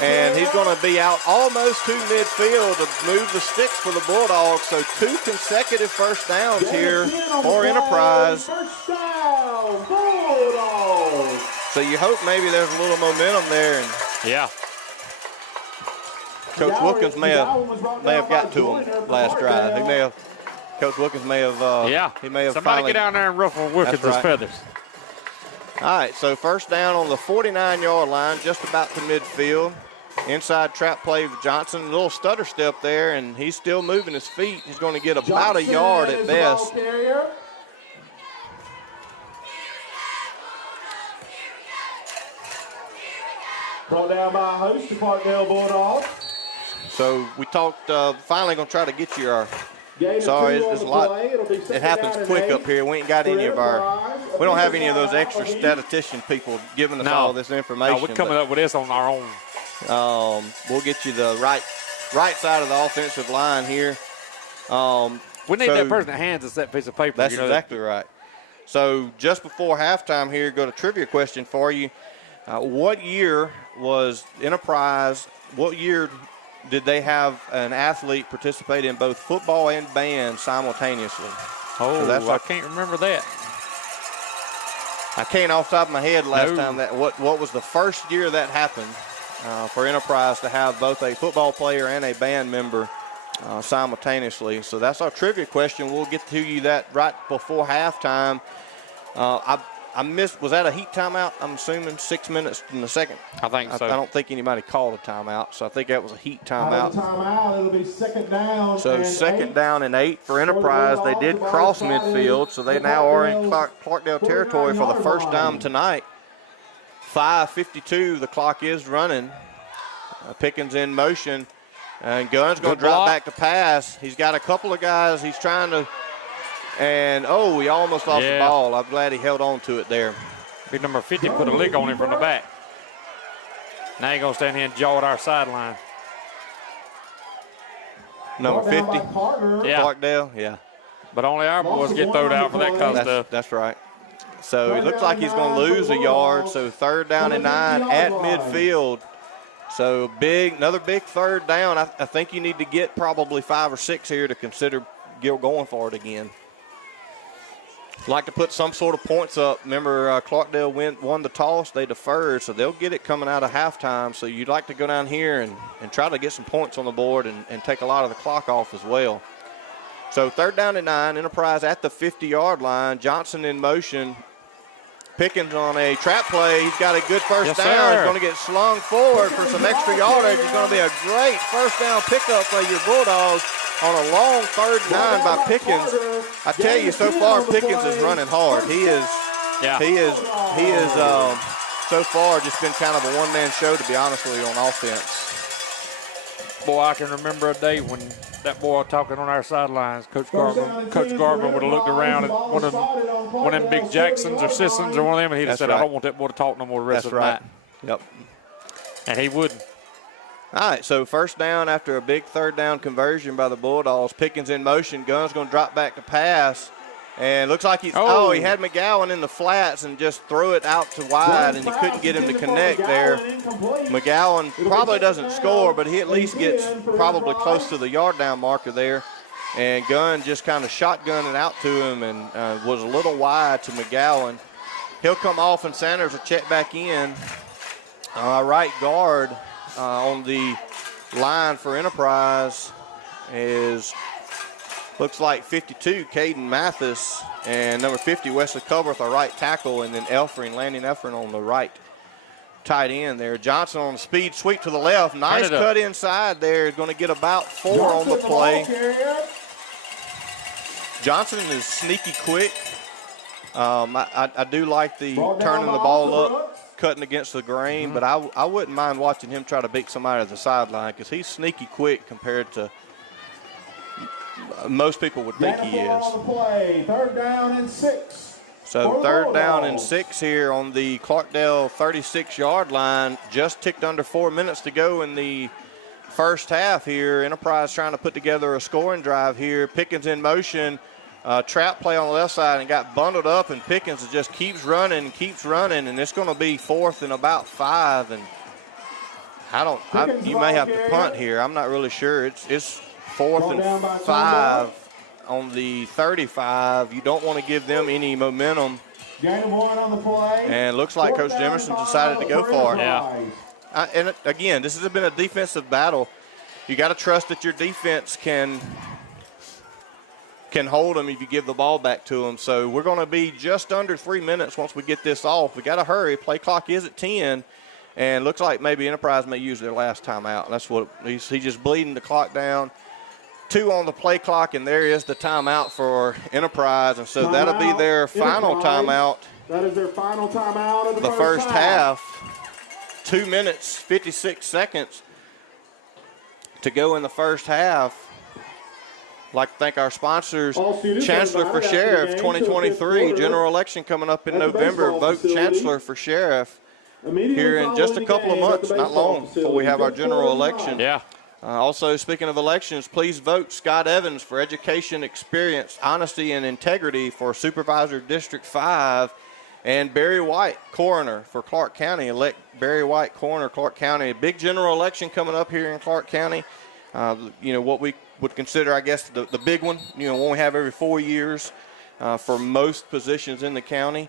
And he's going to be out almost to midfield to move the sticks for the Bulldogs. So 2 consecutive first downs here for Enterprise. First down, Bulldogs. So you hope maybe there's a little momentum there. And Coach Wilkins may have got to him last drive. Coach Wilkins may have he may have somebody get down there and ruffle Wilkins' feathers. All right, so first down on the 49-yard line, just about to midfield. Inside trap play for Johnson, a little stutter step there, and he's still moving his feet. He's going to get about a yard at best. Brought down by a host, the Clarkdale Bulldogs. So we talked, finally going to try to get you our. Sorry, there's a lot. It happens quick up here. We ain't got any of our. We don't have any of those extra statistician people giving us all this information. No, we're coming up with this on our own. We'll get you the right side of the offensive line here. We need that person that hands us that piece of paper. That's exactly right. So just before halftime here, got a trivia question for you. What year was Enterprise? What year did they have an athlete participate in both football and band simultaneously? Oh, so I can't remember that. I can't off the top of my head last time that what was the first year that happened for Enterprise to have both a football player and a band member simultaneously. So that's our trivia question. We'll get to you that right before halftime. I missed, was that a heat timeout? I'm assuming 6 minutes in the second. I think so. I don't think anybody called a timeout, so I think that was a heat timeout. Timeout, it'll be second down. So second down and 8 for Enterprise. They did cross midfield, so they now are in Clarkdale territory for the first time tonight. 5:52, the clock is running. Pickens in motion, and Gunn's going to drop back to pass. He's got a couple of guys he's trying to, and he almost lost the ball. I'm glad he held on to it there. Big number 50 put a lick on him from the back. Now he's going to stand here and jaw at our sideline. Number 50, yeah. Clarkdale, yeah. But only our boys get thrown out for that kind of stuff. That's right. So it looks like he's going to lose a yard. So third down and 9 at midfield. So another big third down. I think you need to get probably 5 or 6 here to consider going for it again. Like to put some sort of points up. Remember, Clarkdale won the toss. They deferred, so they'll get it coming out of halftime. So you'd like to go down here and try to get some points on the board and take a lot of the clock off as well. So third down and 9, Enterprise at the 50-yard line. Johnson in motion. Pickens on a trap play. He's got a good first down. Sir. He's going to get slung forward for some extra yardage. It's going to be a great first down pickup for your Bulldogs on a long third and 9 by Pickens. I tell you, so far Pickens is running hard. He is so far just been kind of a one-man show, to be honest with you, on offense. Boy, I can remember a day when that boy talking on our sidelines, Coach Gardner would have looked around at one of them big Jacksons or Sissons or one of them, and he'd have said, I don't want that boy to talk no more the rest of the night. Yep. And he wouldn't. All right, so first down after a big third down conversion by the Bulldogs. Pickens in motion. Gunn's going to drop back to pass. And looks like he had McGowan in the flats and just threw it out to wide, and he couldn't get him to connect there. McGowan probably doesn't score, but he at least gets probably close to the yard down marker there. And Gunn just kind of shotgunned it out to him and was a little wide to McGowan. He'll come off, and Sanders will check back in. Right guard on the line for Enterprise looks like 52, Caden Mathis, and number 50, Wesley Culberth, our right tackle, and then Landon Elfring on the right tight end there. Johnson on the speed sweep to the left. Nice cut inside there. Is going to get about 4 on the play. Johnson is sneaky quick. I do like the turning the ball up, cutting against the grain, but I wouldn't mind watching him try to beat somebody at the sideline because he's sneaky quick compared to most people would think he is. Third down and 6. So third down and 6 here on the Clarkdale 36-yard line. Just ticked under 4 minutes to go in the first half here. Enterprise trying to put together a scoring drive here. Pickens in motion. Trap play on the left side and got bundled up, and Pickens just keeps running, and it's going to be 4th and about 5. And you may have to punt here. I'm not really sure. It's 4th and 5 on the 35. You don't want to give them any momentum. Gain of 1 on the play. And it looks like Coach Jemerson decided to go for it. Yeah. And again, this has been a defensive battle. You got to trust that your defense can hold them if you give the ball back to them. So we're going to be just under 3 minutes once we get this off. We got to hurry. Play clock is at 10. And looks like maybe Enterprise may use their last timeout. That's what he's just bleeding the clock down. 2 on the play clock, and there is the timeout for Enterprise. And so that'll be their final timeout. That is their final timeout of the first half. 2 minutes, 56 seconds to go in the first half. I'd like to thank our sponsors, Chancellor for Sheriff 2023, general election coming up in November. Vote Chancellor for Sheriff here in just a couple of months, not long, before we have our general election. Yeah. Also, speaking of elections, please vote Scott Evans for education, experience, honesty, and integrity for Supervisor District 5, and Barry White, coroner for Clark County. Elect Barry White, coroner, Clark County. A big general election coming up here in Clark County. What we would consider, I guess, the big one, one we have every 4 years for most positions in the county.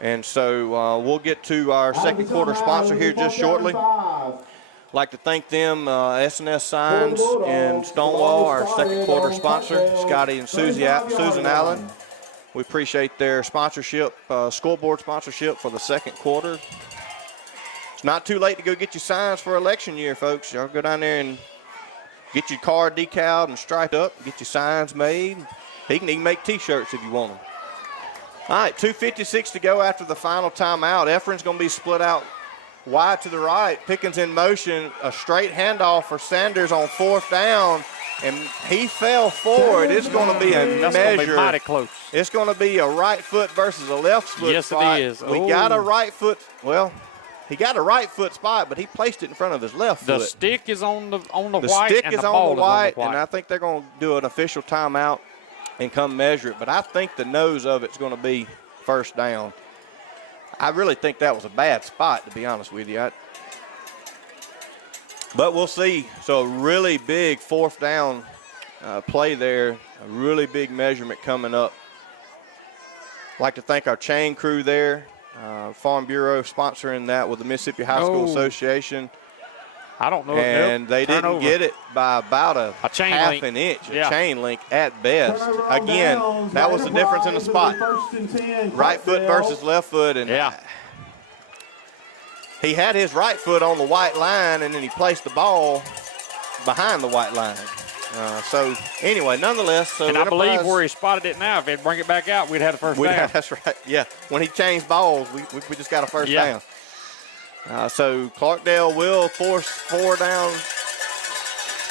And so we'll get to our second quarter sponsor here just shortly. I'd like to thank them, S&S Signs in Stonewall, our second quarter sponsor, Scotty and Susan Allen. We appreciate their sponsorship, scoreboard sponsorship for the second quarter. It's not too late to go get your signs for election year, folks. Y'all go down there and get your car decaled and striped up, get your signs made. He can even make T-shirts if you want them. All right, 2:56 to go after the final timeout. Efren's going to be split out wide to the right. Pickens in motion, a straight handoff for Sanders on 4th down, and he fell forward. It's going to be a measure. Going to be mighty close. It's going to be a right foot versus a left foot yes, spot. Yes, it is. We got a right foot. Well, he got a right foot spot, but he placed it in front of his left foot. The stick is on the white. The stick and is the on ball the white, is on the white, and I think they're going to do an official timeout and come measure it. But I think the nose of it's going to be first down. I really think that was a bad spot, to be honest with you. But we'll see. So a really big 4th down play there, a really big measurement coming up. I'd like to thank our chain crew there, Farm Bureau sponsoring that with the Mississippi High School Association. I don't know. And they didn't get it by about a chain half link. an inch, Yeah. a chain link at best. Again, that was the difference in the spot. Right foot versus left foot. And yeah. He had his right foot on the white line, and then he placed the ball behind the white line. So, anyway, nonetheless. So and I believe where he spotted it now, if they'd bring it back out, we'd have the first down. That's right, yeah. When he changed balls, we just got a first down. So Clarkdale will force 4-down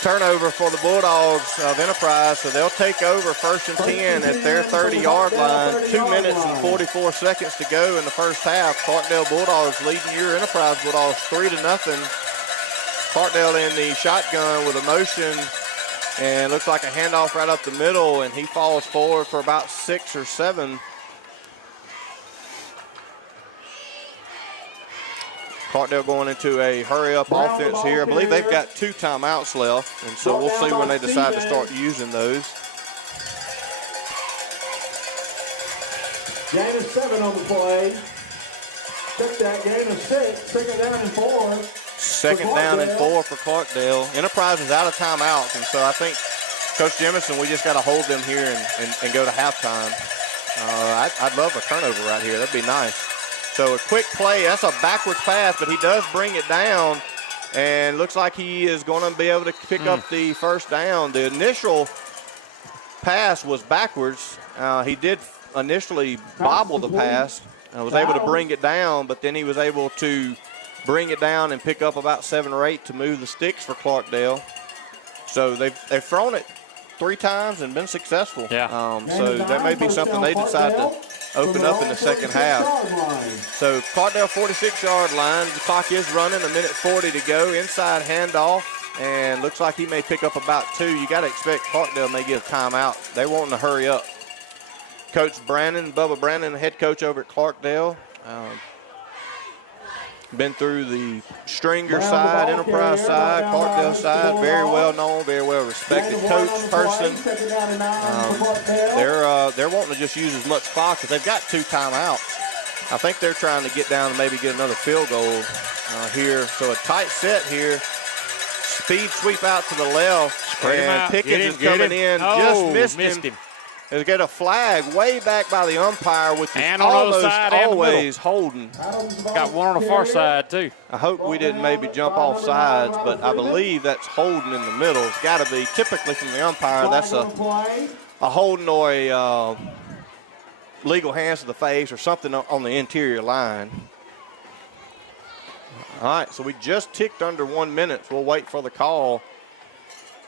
turnover for the Bulldogs of Enterprise. So they'll take over 1st and 10 at their 30-yard line. 2 minutes and 44 seconds to go in the first half. Clarkdale Bulldogs leading your Enterprise Bulldogs 3-0. Clarkdale in the shotgun with a motion, and looks like a handoff right up the middle, and he falls forward for about 6 or 7. Clarkdale going into a hurry-up offense here. I believe they've got 2 timeouts left, and so we'll see when they decide to start using those. Gain of 7 on the play. Check that, gain of 6. 2nd down and 4. 2nd down and 4 for Clarkdale. Enterprise is out of timeouts, and so I think, Coach Jemison, we just got to hold them here and go to halftime. I'd love a turnover right here. That'd be nice. So a quick play. That's a backwards pass, but he does bring it down, and looks like he is going to be able to pick up the first down. The initial pass was backwards. He did initially bobble the pass. Was able to bring it down, but then he was able to bring it down and pick up about 7 or 8 to move the sticks for Clarkdale. So they've thrown it 3 times and been successful. Yeah. So that may be something they decide to open up in the second half. So Clarkdale 46-yard line. The clock is running, 1:40 to go. Inside handoff, and looks like he may pick up about 2. You got to expect Clarkdale may get a timeout. They're wanting to hurry up. Coach Brandon, Bubba Brandon, the head coach over at Clarkdale. Been through the Stringer side, Enterprise side, Clarkdale side. Very well known, very well respected coach person. They're wanting to just use as much clock because they've got 2 timeouts. I think they're trying to get down and maybe get another field goal here. So a tight set here. Speed sweep out to the left. And Pickens is coming in. Just missed him. They get a flag way back by the umpire, which is almost always holding. Got one on the far side, too. I hope we didn't maybe jump off sides, but I believe that's holding in the middle. It's got to be typically from the umpire. That's a holding or a legal hands to the face or something on the interior line. All right, so we just ticked under 1 minute. We'll wait for the call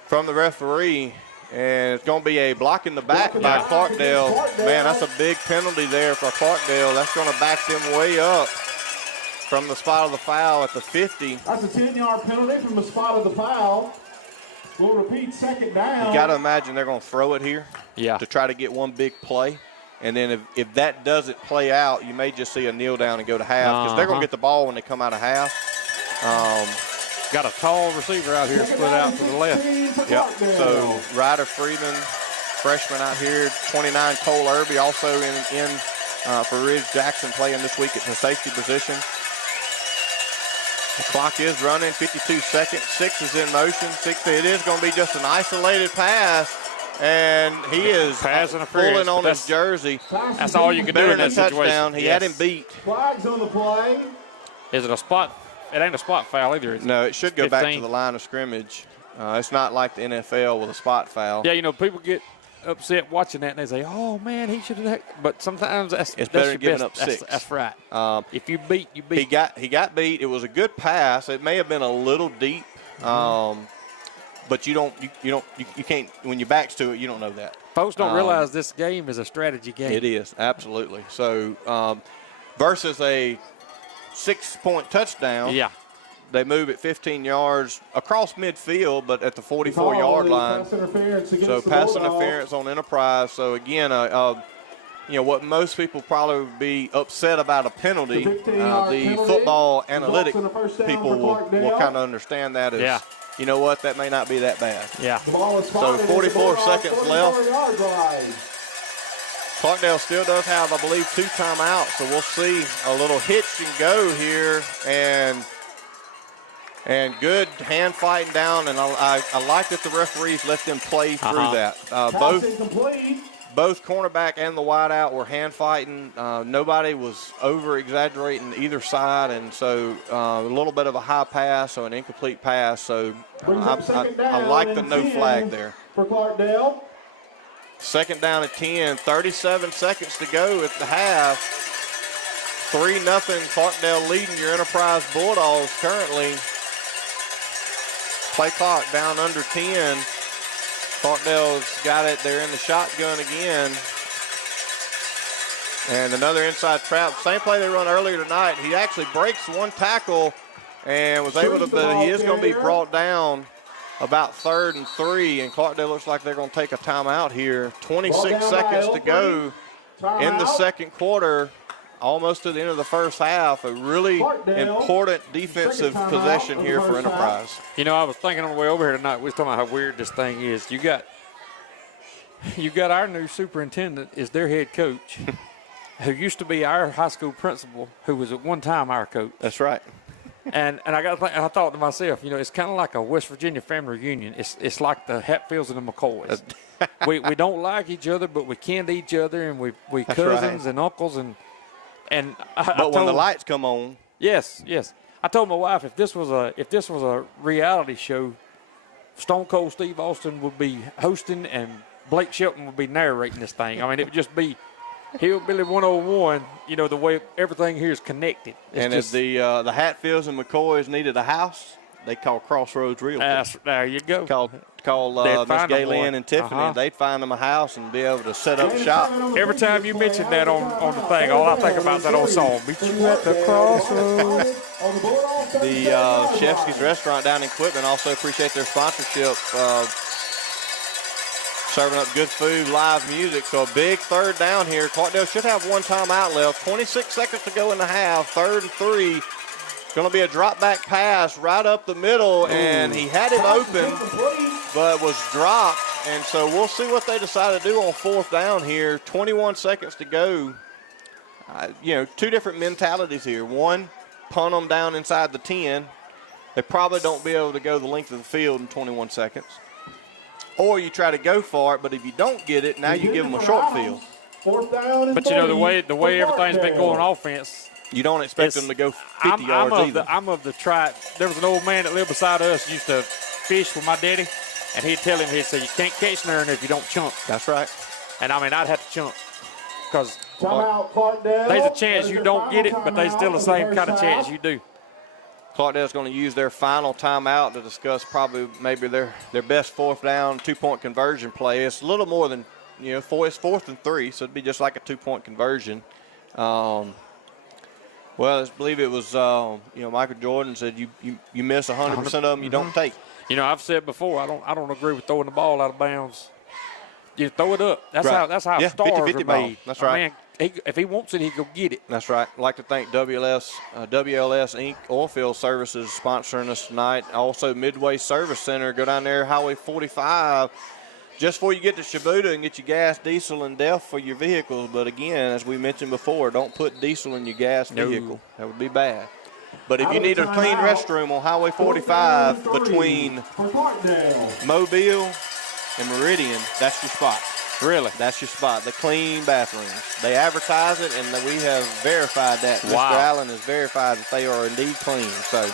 from the referee. And it's going to be a block in the back by Clarkdale. Man, that's a big penalty there for Clarkdale. That's going to back them way up from the spot of the foul at the 50. That's a 10-yard penalty from the spot of the foul. We'll repeat, 2nd down. You got to imagine they're going to throw it here to try to get one big play. And then if that doesn't play out, you may just see a kneel down and go to half because they're going to get the ball when they come out of half. Got a tall receiver out here split out to the left. Yep. So Ryder Freeman, freshman out here. 29 Cole Irby also in for Ridge Jackson playing this week at the safety position. The clock is running, 52 seconds. 6 is in motion. 6. It is going to be just an isolated pass. and he is pass interference, pulling on his jersey. That's all you can do in that touchdown. situation. He had him beat. Flags on the play. Is it a spot? It ain't a spot foul either. No, it should go back to the line of scrimmage. It's not like the NFL with a spot foul. Yeah, you know, people get upset watching that and they say, "Oh man, he should have." But sometimes it's better than giving up 6. That's right. If you beat, you beat. He got beat. It was a good pass. It may have been a little deep, but you can't when your back's to it. You don't know that. Folks don't realize this game is a strategy game. It is, absolutely. So versus a 6-point touchdown. Yeah. They move it 15 yards across midfield, but at the 44-yard line. So pass interference on Enterprise. So again, what most people probably would be upset about a penalty, the football analytic people will kind of understand that as, you know what, that may not be that bad. Yeah. So 44 seconds left. Clarkdale still does have, I believe, 2 timeouts, so we'll see a little hitch and go here, and good hand fighting down, and I like that the referees let them play through that. Both cornerback and the wideout were hand fighting. Nobody was over exaggerating either side, and so a little bit of a high pass or an incomplete pass. So I like the no flag there. For Clarkdale. Second down at 10, 37 seconds to go at the half. 3-0, Clarkdale leading your Enterprise Bulldogs currently. Play clock down under 10. Clarkdale's got it. They're in the shotgun again. And another inside trap. Same play they run earlier tonight. He actually breaks one tackle and was able to, but he is going to be brought down about 3rd and 3, and Clarkdale looks like they're going to take a timeout here. 26 seconds to go in the second quarter, almost to the end of the first half. A really important defensive possession here for Enterprise. You know, I was thinking on the way over here tonight, we was talking about how weird this thing is. You got our new superintendent is their head coach, who used to be our high school principal, who was at one time our coach. That's right. And I got to think, and I thought to myself, you know, it's kind of like a West Virginia family reunion. It's like the Hatfields and the McCoys. we don't like each other, but we can each other, and we cousins and uncles and but when the lights come on, yes. I told my wife if this was a reality show, Stone Cold Steve Austin would be hosting and Blake Shelton would be narrating this thing. I mean, it would just be Hillbilly 101, you know, the way everything here is connected. And if the Hatfields and McCoys needed a house, they call Crossroads Realty. There you go. Call Miss Gaylynn and Tiffany, and they'd find them a house and be able to set up shop. Every time you mention that on the thing, all I think about that old song, Meet You at the Crossroads. The Chefsky's Restaurant down in Quitman also appreciate their sponsorship. Serving up good food, live music. So a big 3rd down here. Clarkdale should have 1 timeout left. 26 seconds to go in the half. 3rd and 3. Going to be a drop back pass right up the middle, and he had it open, but was dropped. And so we'll see what they decide to do on 4th down here. 21 seconds to go. 2 different mentalities here. One, punt them down inside the 10. They probably don't be able to go the length of the field in 21 seconds. Or you try to go for it, but if you don't get it, now you give them a short field. 4th down. But you know the way everything's been going offense. You don't expect them to go 50 yards either. I'm of the tribe. There was an old man that lived beside us, used to fish with my daddy, and he'd tell him, he'd say, you can't catch nothing if you don't chunk. That's right. And, I mean, I'd have to chunk because Clarkdale. there's a chance you don't get it, but there's still the same kind of chance you do. Clarkdale's going to use their final timeout to discuss probably maybe their best 4th down 2-point conversion play. It's a little more than, it's 4th and 3, so it'd be just like a 2-point conversion. Well, I believe it was, Michael Jordan said you miss 100% of them, you don't take. You know, I've said before, I don't agree with throwing the ball out of bounds. You throw it up. That's right. how stars 50-50 are ball. made. That's right. Man, if he wants it, he go get it. That's right. I'd like to thank WLS Inc. Oilfield Services sponsoring us tonight. Also, Midway Service Center. Go down there, Highway 45. Just before you get to Shibuda and get your gas, diesel, and DEF for your vehicles. But again, as we mentioned before, don't put diesel in your gas vehicle. That would be bad. But if you need a clean restroom on Highway 45 between Mobile and Meridian, that's your spot. Really? That's your spot. The clean bathrooms. They advertise it, and we have verified that. Wow. Mr. Allen has verified that they are indeed clean. So,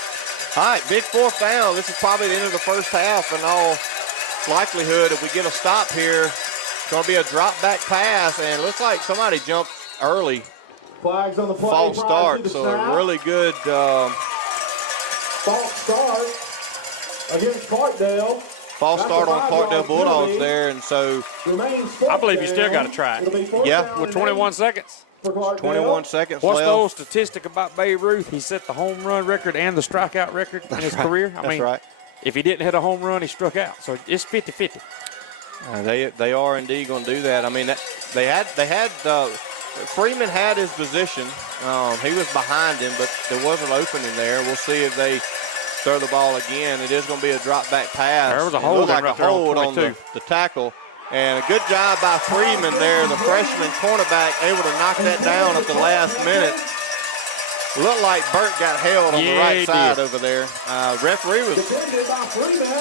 all right, big fourth down. This is probably the end of the first half. In all likelihood, if we get a stop here, it's going to be a drop back pass, and it looks like somebody jumped early. Flags on the play. False start, so a really good false start against Clarkdale. false start on Clarkdale Bulldogs there, and so I believe you still got to try it. Yeah. With 21 seconds. 21 seconds What's left. the old statistic about Babe Ruth? He set the home run record and the strikeout record in his career. I mean, right. If he didn't hit a home run, he struck out. So it's 50-50. They are indeed going to do that. I mean, they had Freeman had his position. He was behind him, but there was an opening there. We'll see if they throw the ball again. It is going to be a drop back pass. There was a hold, like a hold on the tackle. And a good job by Freeman there, the freshman cornerback, able to knock that down at the last minute. Looked like Burt got held on the right side over there. Referee was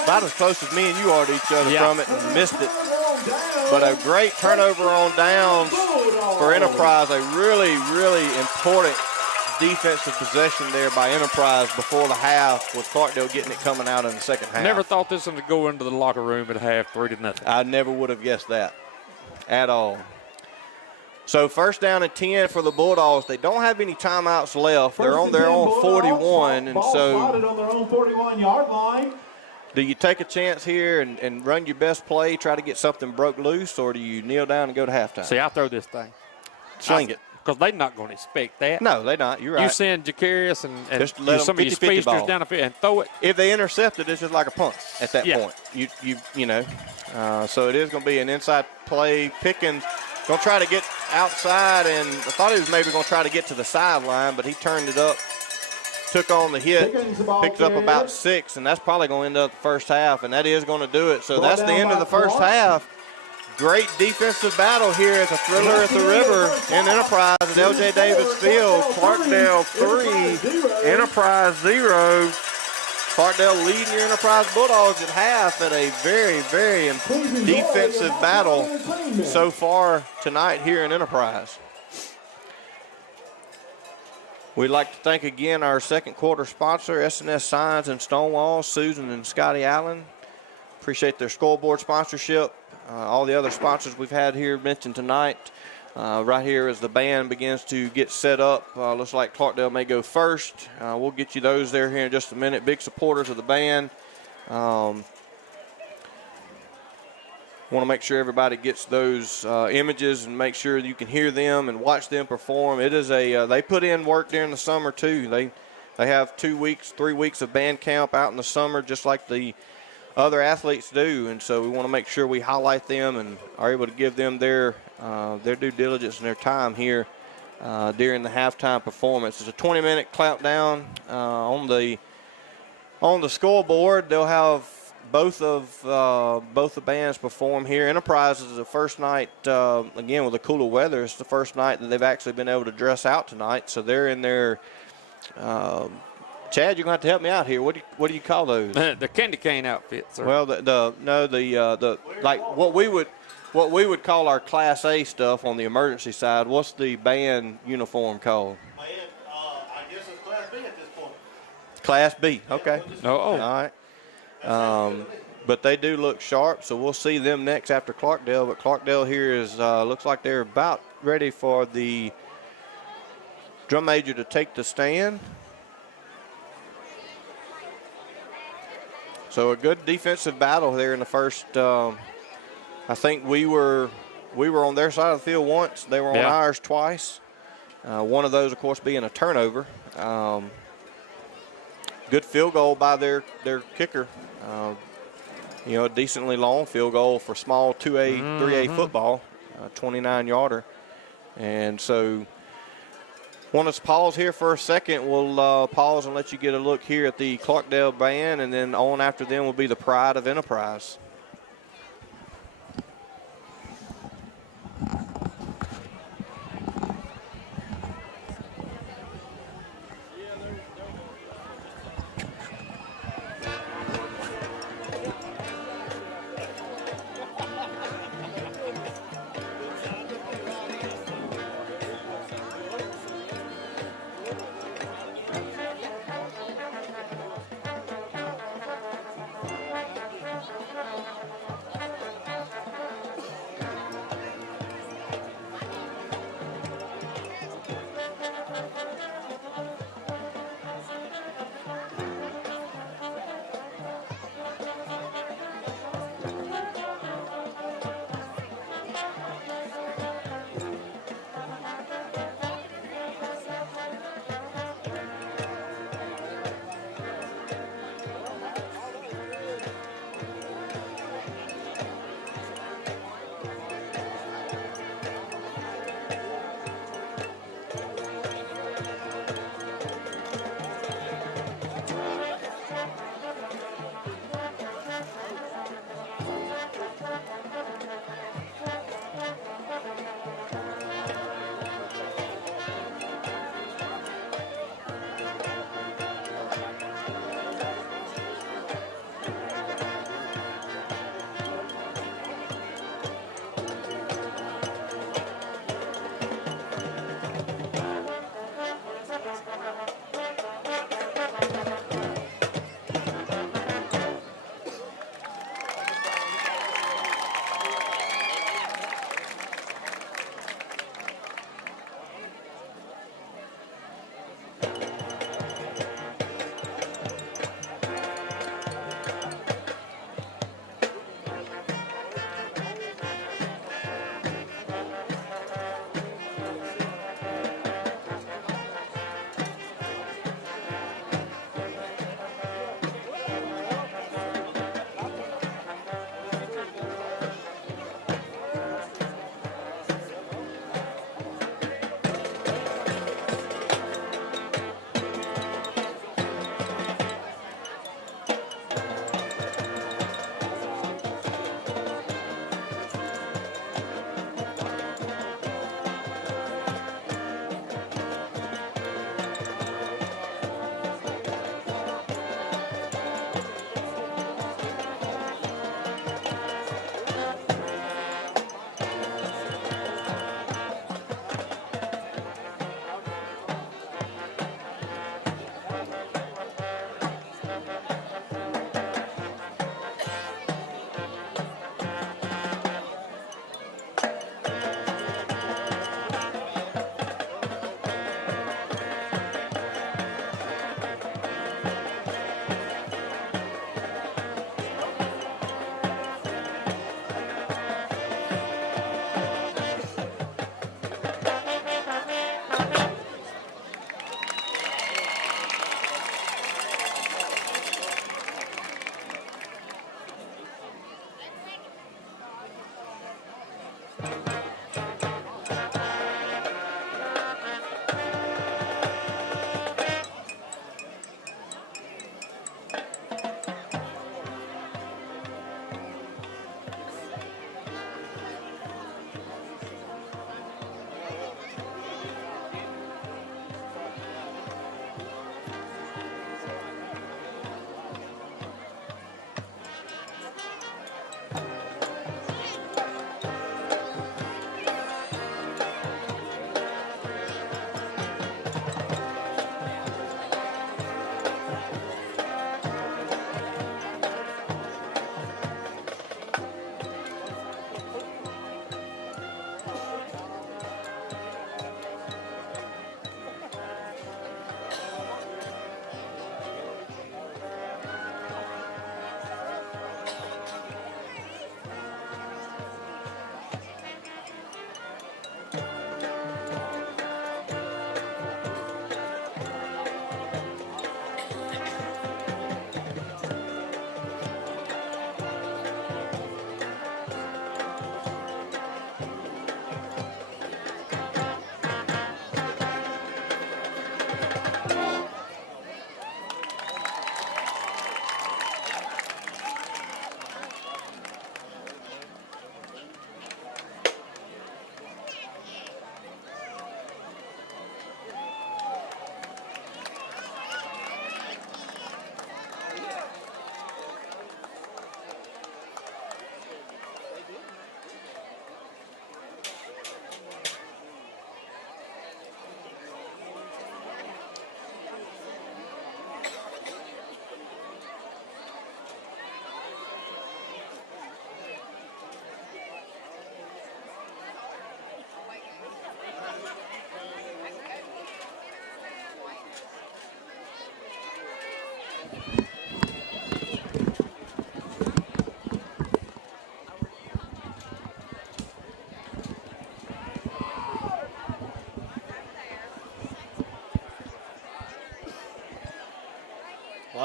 about as close as me and you are to each other from it and missed it. But a great turnover on downs for Enterprise. A really, really important defensive possession there by Enterprise before the half, with Clarkdale getting it coming out in the second half. Never thought this one would go into the locker room at half, 3-0. I never would have guessed that at all. So first down and 10 for the Bulldogs. They don't have any timeouts left. They're on their own 41, and so on their own 41-yard line. do you take a chance here and run your best play, try to get something broke loose, or do you kneel down and go to halftime? See, I throw this thing. Sling it. Because they're not going to expect that. No, they're not. You're right. You send Jacarius and Just let some of them your 50-50 speedsters ball. down the field and throw it. If they intercept it, it's just like a punt at that point. You know. So it is going to be an inside play. Pickens going to try to get outside, and I thought he was maybe going to try to get to the sideline, but he turned it up, took on the hit, picked up about 6, and that's probably going to end up the first half, and that is going to do it. So that's the end of the first half. Great defensive battle here at the Thriller at the River in Enterprise at L.J. Davis Field. Clarkdale 3, Enterprise 0. Clarkdale leading your Enterprise Bulldogs at half at a very, very defensive battle so far tonight here in Enterprise. We'd like to thank again our second quarter sponsor, S&S Signs and Stonewall, Susan and Scotty Allen. Appreciate their scoreboard sponsorship. All the other sponsors we've had here mentioned tonight. Right here as the band begins to get set up. Looks like Clarkdale may go first. We'll get you those there here in just a minute. Big supporters of the band. Want to make sure everybody gets those images and make sure you can hear them and watch them perform. It is they put in work during the summer too. They have 2 weeks, 3 weeks of band camp out in the summer, just like the other athletes do, and so we want to make sure we highlight them and are able to give them their due diligence and their time here during the halftime performance. It's a 20-minute countdown on the scoreboard. They'll have both the bands perform here. Enterprise is the first night, again with the cooler weather. It's the first night that they've actually been able to dress out tonight, so they're in their Chad, you're going to have to help me out here. What do you call those? The candy cane outfits. Well, the like what we would call our Class A stuff on the emergency side. What's the band uniform called? I guess it's Class B at this point. Class B. Okay. All right. But they do look sharp, so we'll see them next after Clarkdale. But Clarkdale here is looks like they're about ready for the drum major to take the stand. So a good defensive battle there in the first. I think we were on their side of the field once. They were on ours twice. One of those, of course, being a turnover. Good field goal by their kicker. A decently long field goal for small 2A, 3A football, 29-yarder. And so want us to pause here for a second. We'll pause and let you get a look here at the Clarkdale band, and then on after them will be the Pride of Enterprise.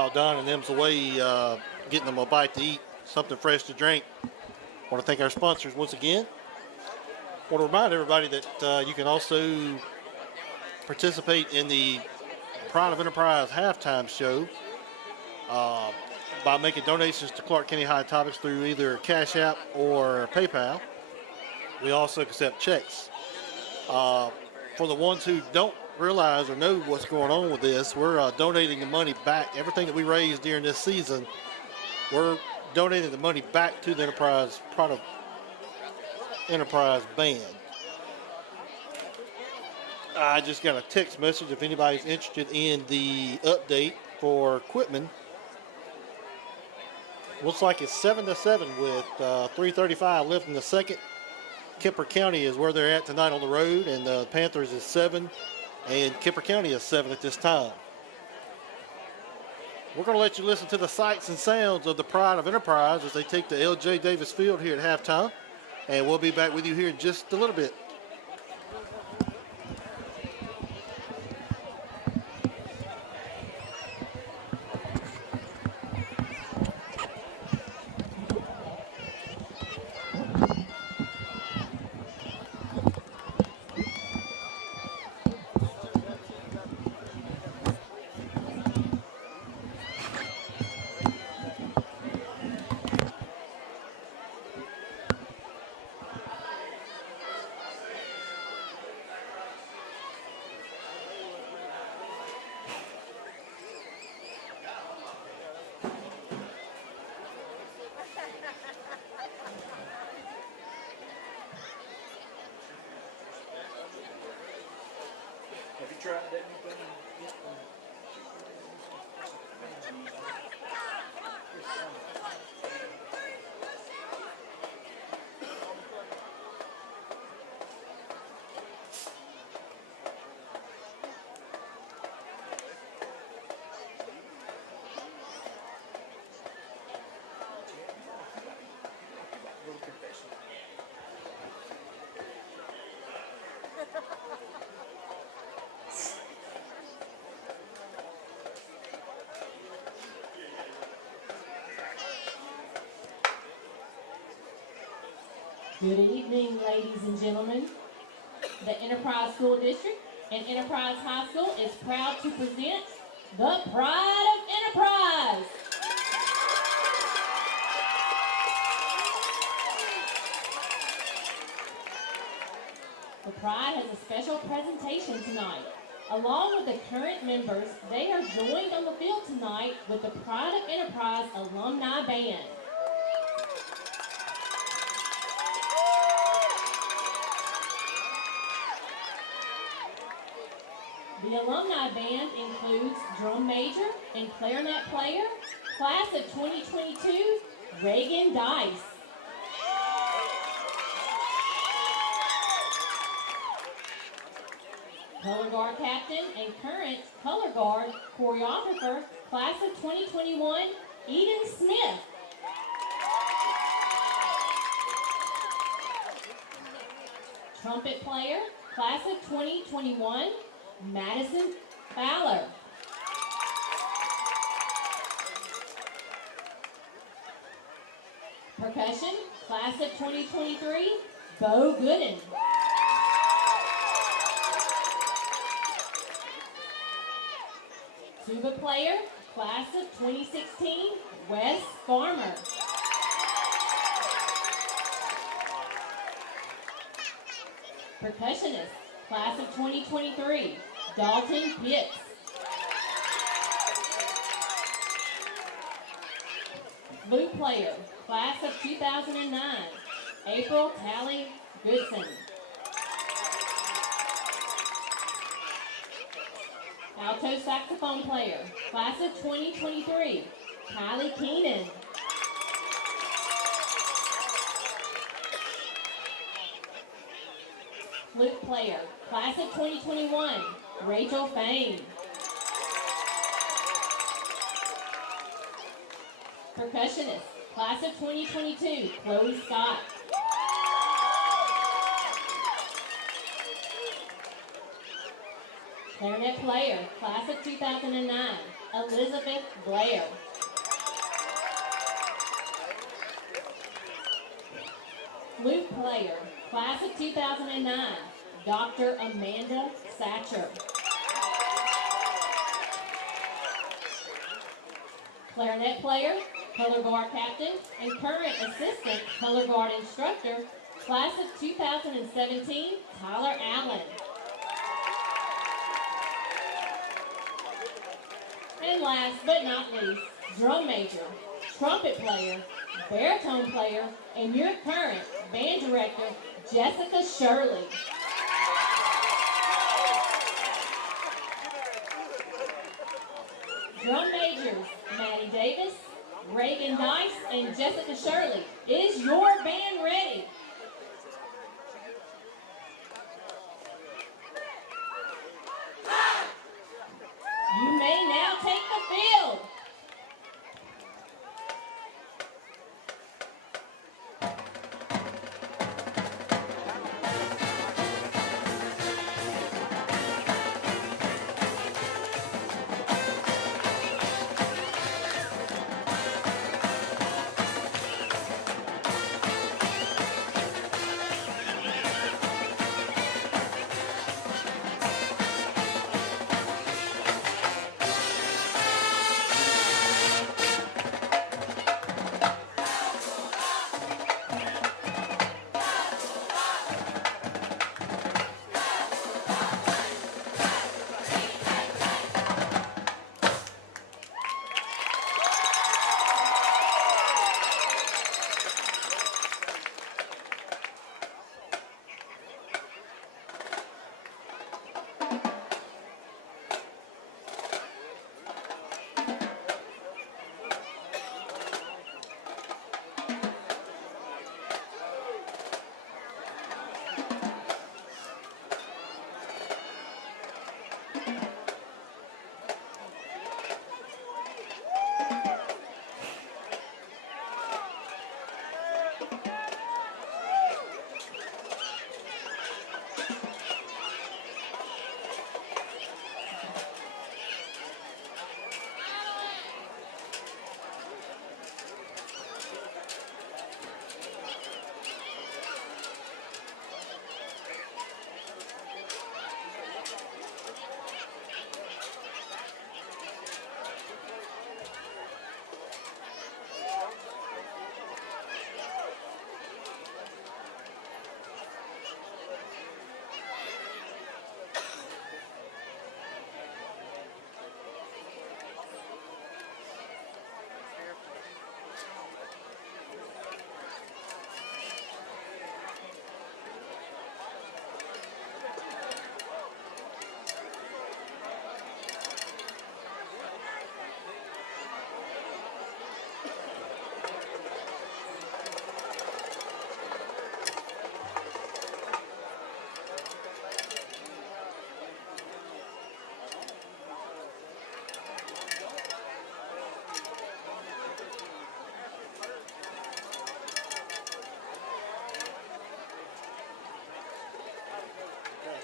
while Don and them's away getting them a bite to eat, something fresh to drink. Want to thank our sponsors once again. Want to remind everybody that you can also participate in the Pride of Enterprise halftime show by making donations to Clark County High Topics through either Cash App or PayPal. We also accept checks. For the ones who don't realize or know what's going on with this, we're donating the money back. Everything that we raised during this season, we're donating the money back to the Pride of Enterprise band. I just got a text message if anybody's interested in the update for Quitman. Looks like it's 7-7 with 3:35 left in the second. Kemper County is where they're at tonight on the road, and the Panthers is 7, and Kemper County is 7 at this time. We're going to let you listen to the sights and sounds of the Pride of Enterprise as they take to L.J. Davis Field here at halftime, and we'll be back with you here in just a little bit. Good evening, ladies and gentlemen. The Enterprise School District and Enterprise High School is proud to present the Pride of Enterprise. The Pride has a special presentation tonight. Along with the current members, they are joined on the field tonight with the Pride of Enterprise Alumni Band. The Alumni Band includes drum major and clarinet player, class of 2022, Reagan Dice. Color guard captain and current color guard choreographer, class of 2021, Eden Smith. Trumpet player, class of 2021, Madison Fowler. Percussion, class of 2023, Bo Gooden. Tuba player, class of 2016, Wes Farmer. Percussionist, class of 2023, Dalton Pitts. Flute player, class of 2009, April Tally Goodson. Alto saxophone player, class of 2023, Kylie Keenan. Flute player, class of 2021, Rachel Fain. Percussionist, class of 2022, Chloe Scott. Clarinet player, class of 2009, Elizabeth Blair. Flute player, class of 2009, Dr. Amanda Satcher. Clarinet player, color guard captain, and current assistant color guard instructor, class of 2017, Tyler Allen. And last but not least, drum major, trumpet player, baritone player, and your current band director, Jessica Shirley. Drum majors, Maddie Davis, Reagan Dice, and Jessica Shirley. Is your band ready? You may now take the field.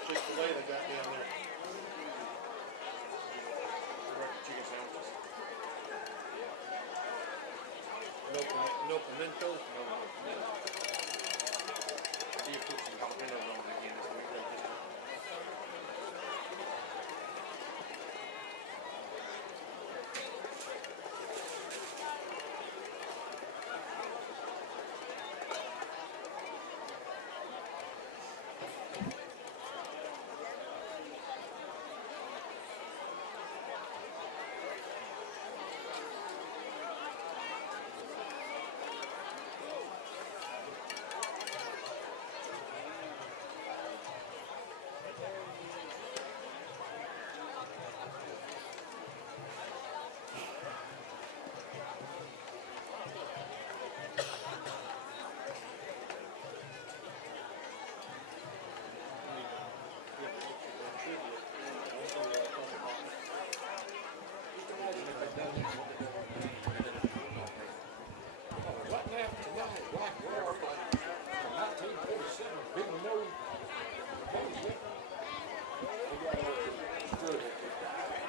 Chick-fil-A they got down there. Chicken sandwiches. No pimento. See if put some jalapenos on it again this week.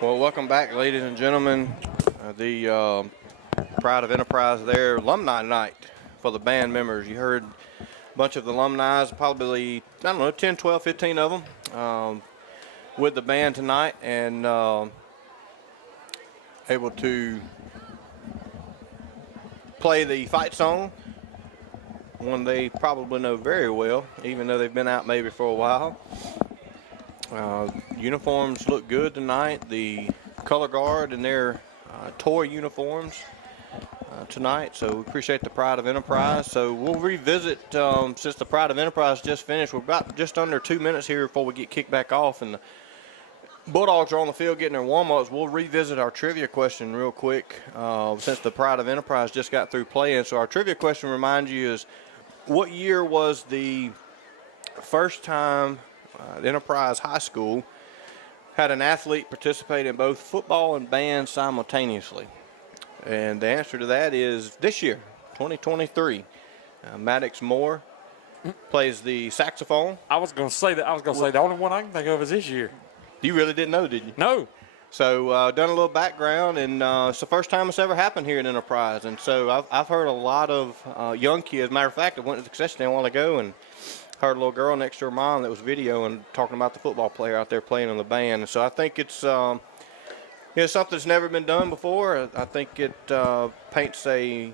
Well, welcome back, ladies and gentlemen. The Pride of Enterprise there, alumni night for the band members. You heard a bunch of the alumni, probably, 10, 12, 15 of them with the band tonight, and able to play the fight song, one they probably know very well, even though they've been out maybe for a while. Uniforms look good tonight. The color guard in their toy uniforms tonight, so we appreciate the Pride of Enterprise. So we'll revisit, since the Pride of Enterprise just finished, we're about just under 2 minutes here before we get kicked back off, and the Bulldogs are on the field getting their warm-ups. We'll revisit our trivia question real quick since the Pride of Enterprise just got through playing. So our trivia question, remind you, is what year was the first time Enterprise High School had an athlete participate in both football and band simultaneously? And the answer to that is this year, 2023. Maddox Moore plays the saxophone. I was going to say that. I was going to say the only one I can think of is this year. You really didn't know, did you? No. So done a little background, and it's the first time it's ever happened here at Enterprise. And so I've heard a lot of young kids. Matter of fact, I went to the concession stand a while ago and heard a little girl next to her mom that was videoing, talking about the football player out there playing on the band. And so I think it's something that's never been done before. I think it paints a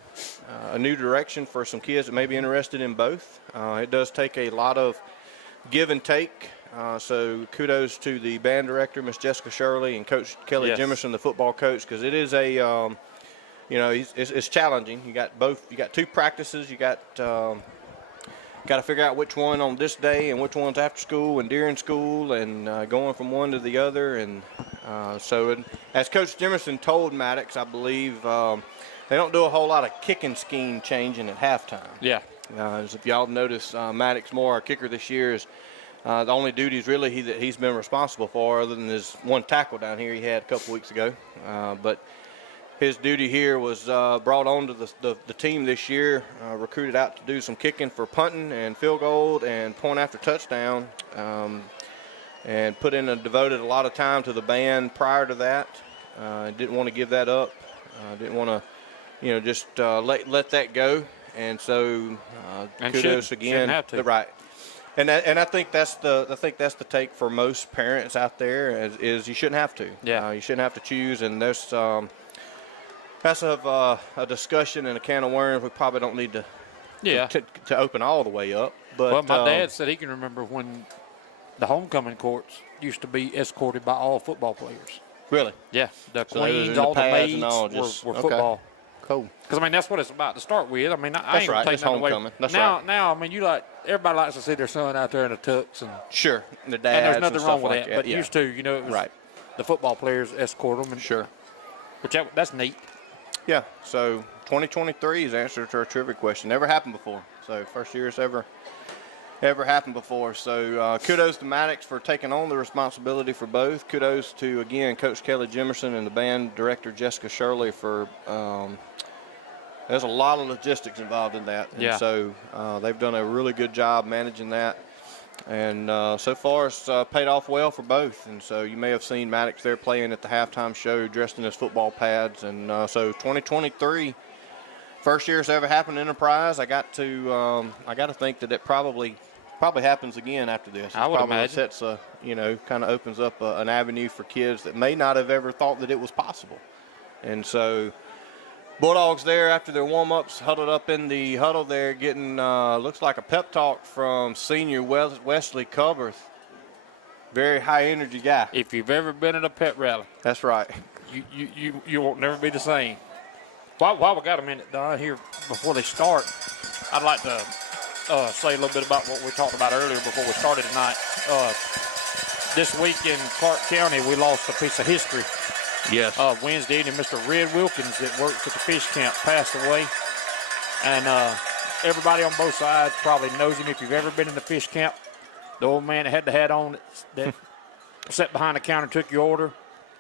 new direction for some kids that may be interested in both. It does take a lot of give and take. So kudos to the band director, Miss Jessica Shirley, and Coach Kelly Jimerson, the football coach, because it is a, it's challenging. You got both. You got two practices. You got to figure out which one on this day and which one's after school and during school, and going from one to the other. And as Coach Jimerson told Maddox, I believe they don't do a whole lot of kicking scheme changing at halftime. Yeah. As if y'all notice, Maddox Moore, our kicker this year, is the only duties really that he's been responsible for, other than his one tackle down here he had a couple weeks ago. But his duty here was brought on to the team this year, recruited out to do some kicking for punting and field goal and point after touchdown, and devoted a lot of time to the band prior to that. Didn't want to give that up. Didn't want to, just let that go. And so kudos again. Have to. Right. And I think that's the take for most parents out there is you shouldn't have to. Yeah. You shouldn't have to choose, and there's that's a discussion and a can of worms we probably don't need to open all the way up. But my dad said he can remember when the homecoming courts used to be escorted by all football players. Really? Yeah, the So they was queens, in the all the pads maids and all, were okay. football. Cool. Because, that's what it's about to start with. I mean, I That's ain't right. taking It's that away. homecoming. That's now, right. Now, everybody likes to see their son out there in a tux. Sure. The dads And there's nothing and wrong stuff with like that. But yeah. used to, it was Right. the football players escort them. And, Sure. Which that's neat. Yeah. So 2023 is the answer to our trivia question. Never happened before. So first year it's ever happened before. So kudos to Maddox for taking on the responsibility for both. Kudos to, again, Coach Kelly Jimerson and the band director Jessica Shirley for there's a lot of logistics involved in that. And so they've done a really good job managing that. And so far it's paid off well for both. And so you may have seen Maddox there playing at the halftime show dressed in his football pads. And so 2023, first year it's ever happened in Enterprise. I got to think that it probably happens again after this. I would imagine. Sets kind of opens up an avenue for kids that may not have ever thought that it was possible. And so Bulldogs there after their warm-ups huddled up in the huddle there getting looks like a pep talk from senior Wesley Coverth. Very high energy guy. If you've ever been at a pep rally, that's right. You won't never be the same. While we got a minute, Don, here before they start, I'd like to say a little bit about what we talked about earlier before we started tonight. This week in Clark County, we lost a piece of history. Yes. Wednesday evening, Mr. Red Wilkins that worked at the fish camp passed away. And everybody on both sides probably knows him. If you've ever been in the fish camp, the old man that had the hat on that sat behind the counter and took your order,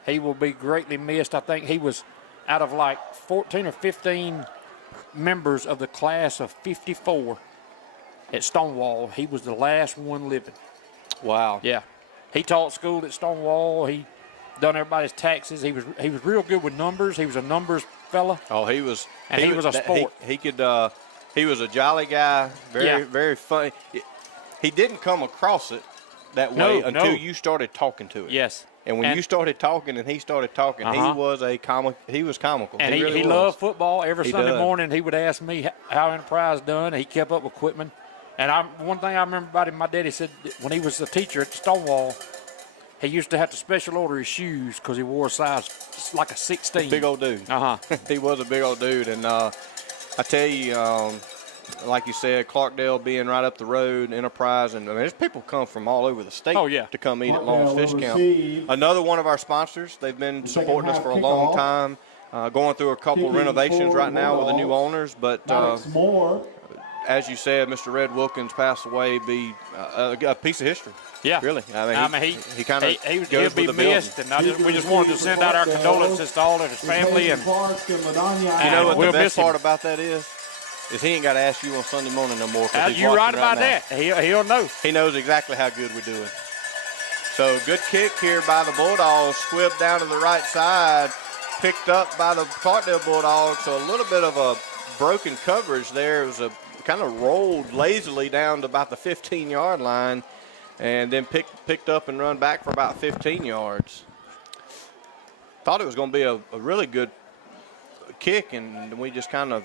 he will be greatly missed. I think he was out of like 14 or 15 members of the class of 54 at Stonewall. He was the last one living. Wow. Yeah. He taught school at Stonewall. done everybody's taxes. He was real good with numbers. He was a numbers fella. Oh, he was. And he was a sport. He could. He was a jolly guy. Very funny. He didn't come across it that way until you started talking to him. Yes. And when you started talking and he started talking, he was He was comical. And he really loved football. Every Sunday does. morning, he would ask me how Enterprise done. He kept up with Quitman. And one thing I remember about him, my daddy said when he was a teacher at Stonewall, he used to have to special order his shoes because he wore a size like a 16. Big old dude. He was a big old dude. And I tell you, like you said, Clarkdale being right up the road, Enterprise, and there's people come from all over the state to come eat at Long's Fish Camp. Another one of our sponsors. They've been supporting us for a long time, going through a couple renovations right now with the new owners. But as you said, Mr. Red Wilkins passed away, be a piece of history. Yeah, really. I mean, he kind of he'll be missed, and we just wanted to send out our condolences to all of his family. And you know what the best part about that is he ain't got to ask you on Sunday morning no more. You're right about that. He'll know. He knows exactly how good we're doing. So good kick here by the Bulldogs, squibbed down to the right side, picked up by the Clarkdale Bulldogs. So a little bit of a broken coverage there. It was a kind of rolled lazily down to about the 15-yard line, and then picked up and run back for about 15 yards. Thought it was going to be a really good kick, and we just kind of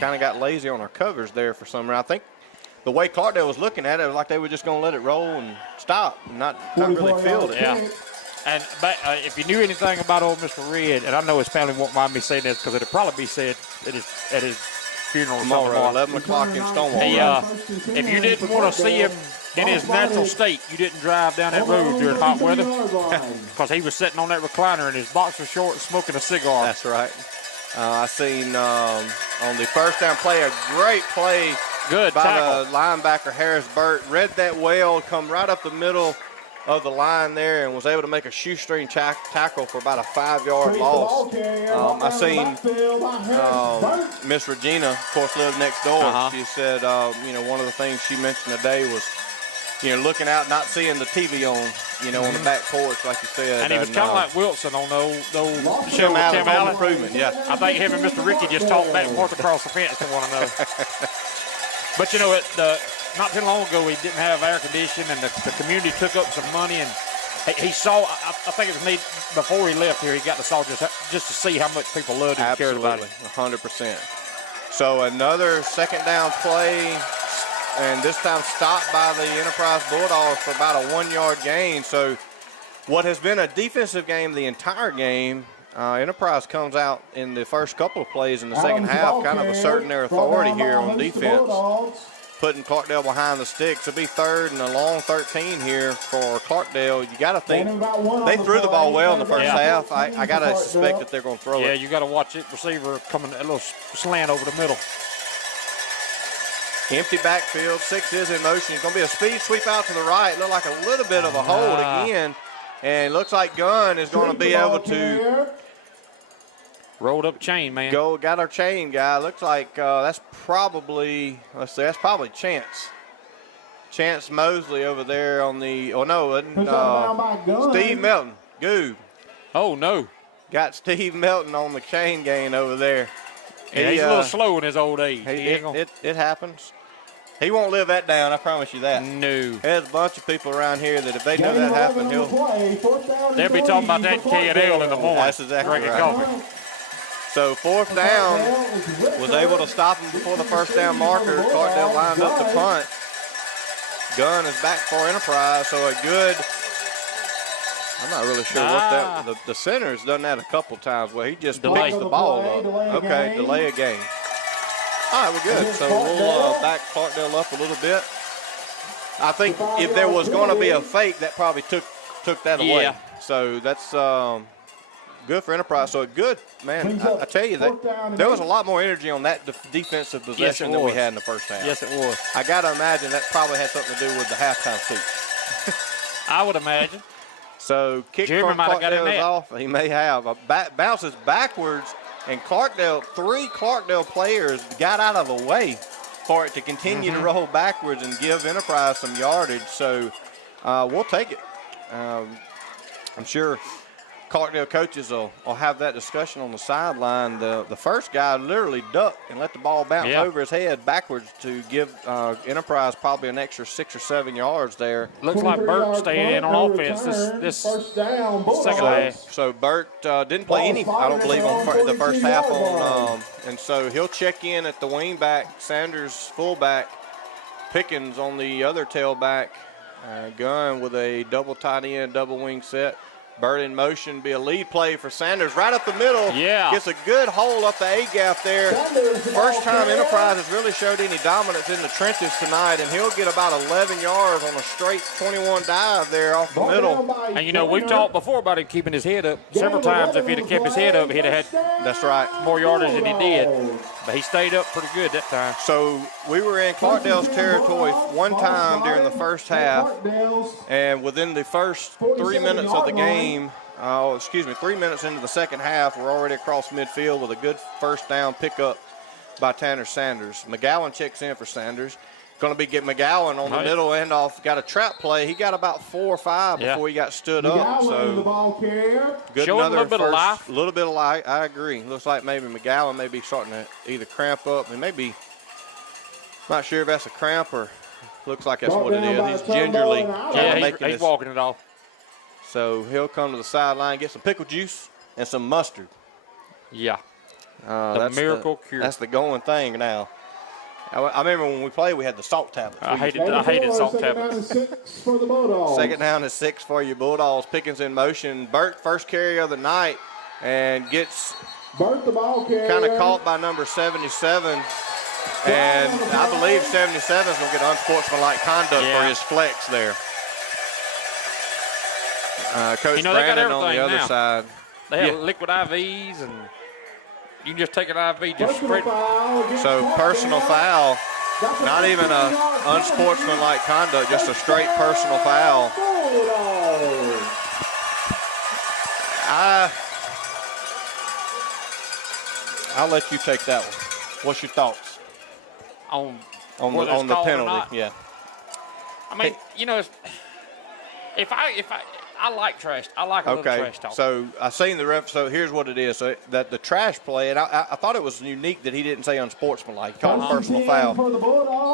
got lazy on our covers there for some reason. I think the way Clarkdale was looking at it, it was like they were just going to let it roll and stop and not really field it. Yeah. And if you knew anything about old Mr. Red, and I know his family won't mind me saying this because it'll probably be said at his funeral tomorrow, 11 o'clock in Stonewall. If you didn't want to see him in his natural state, you didn't drive down that road during hot weather because he was sitting on that recliner in his boxer shorts smoking a cigar. That's right. I seen on the first down play, a great play by the linebacker, Harris Burt. Read that well, come right up the middle of the line there and was able to make a shoestring tackle for about a 5-yard loss. I seen Miss Regina, of course, lived next door. She said, one of the things she mentioned today was, looking out, not seeing the TV on, on the back porch, like you said. And he was kind of like Wilson on the old show Tim with Tim Allen. Improvement, yeah. I think him and Mr. Ricky just talked back and forth across the fence to one another. But, not too long ago, we didn't have air conditioning, and the community took up some money, and he saw, I think it was me, before he left here, he got to saw just to see how much people loved him and cared about him. 100%. So another second down play, and this time stopped by the Enterprise Bulldogs for about a 1-yard gain. So what has been a defensive game the entire game, Enterprise comes out in the first couple of plays in the second half, kind of asserting their authority here on defense, putting Clarkdale behind the sticks. It'll be 3rd and a long 13 here for Clarkdale. You got to think they threw the ball well in the first half. I got to suspect that they're going to throw it. Yeah, you got to watch it. Receiver coming a little slant over the middle. Empty backfield. 6 is in motion. It's going to be a speed sweep out to the right. Look like a little bit of a hold again. And it looks like Gunn is going to be able to rolled up chain, man. Got our chain guy. Looks like that's probably, that's probably Chance. Chance Mosley over there on the, Steve Melton. Goob. Oh, no. Got Steve Melton on the chain gain over there. Yeah, he's a little slow in his old age. It happens. He won't live that down, I promise you that. No. There's a bunch of people around here that if they know that happened, they'll be talking about that K&L in the morning. That's exactly right. So 4th down, was able to stop him before the first down marker. Clarkdale lined up the punt. Gunn is back for Enterprise, so a good, I'm not really sure what that, the center's done that a couple times where he just picks the ball up. Okay, delay a game. All right, we're good. So we'll back Clarkdale up a little bit. I think if there was going to be a fake, that probably took that away. So that's good for Enterprise. So good, man. I tell you that there was a lot more energy on that defensive possession than we had in the first half. Yes, it was. I got to imagine that probably had something to do with the halftime seat. I would imagine. So kick Jeremy from Clarkdale is off. He may have. Bounces backwards. And three Clarkdale players got out of the way for it to continue to roll backwards and give Enterprise some yardage. So we'll take it. I'm sure Clarkdale coaches will have that discussion on the sideline. The first guy literally ducked and let the ball bounce over his head backwards to give Enterprise probably an extra 6 or 7 yards there. Looks like Burt staying in on offense this first down, second half. So Burt didn't play any, I don't believe, on the first half and so he'll check in at the wing back, Sanders fullback, Pickens on the other tailback, Gunn with a double tight end, double wing set. Burt in motion, be a lead play for Sanders right up the middle. Yeah. Gets a good hole up the A-gap there. First time Enterprise has really showed any dominance in the trenches tonight, and he'll get about 11 yards on a straight 21 dive there off the middle. And, you know, we've talked before about him keeping his head up several times. If he'd have kept his head up, he'd have had That's right. more yardage than he did. But he stayed up pretty good that time. So we were in Clarkdale's territory one time during the first half, and within the first 3 minutes of the game, 3 minutes into the second half, we're already across midfield with a good first down pickup by Tanner Sanders. McGowan checks in for Sanders. Going to be get McGowan on the middle handoff. Got a trap play. He got about 4 or 5 before he got stood up. So good, showing a little bit of life. A little bit of life. I agree. Looks like maybe McGowan may be starting to either cramp up and maybe not sure if that's a cramp or looks like that's what it is. He's gingerly he's walking it off. So he'll come to the sideline, get some pickle juice and some mustard. Yeah. That's miracle cure. That's the going thing now. I remember when we played, we had the salt tablets. I hated salt tablets. Second down is 6 for your Bulldogs. Pickens in motion. Burt, first carry of the night, and gets Burt, the ball carrier, kind of caught by number 77. And I believe 77 is going to get unsportsmanlike conduct for his flex there. Coach Brandon on the other side. They have liquid IVs, and you can just take an IV, just spread. So personal foul, not even a unsportsmanlike conduct, just a straight personal foul. I'll let you take that one. What's your thoughts On the penalty? Yeah. I mean, you know, if I like trash. I like a little trash talk. So I seen the ref. So here's what it is. So that the trash play, and I thought it was unique that he didn't say unsportsmanlike. He called a personal foul.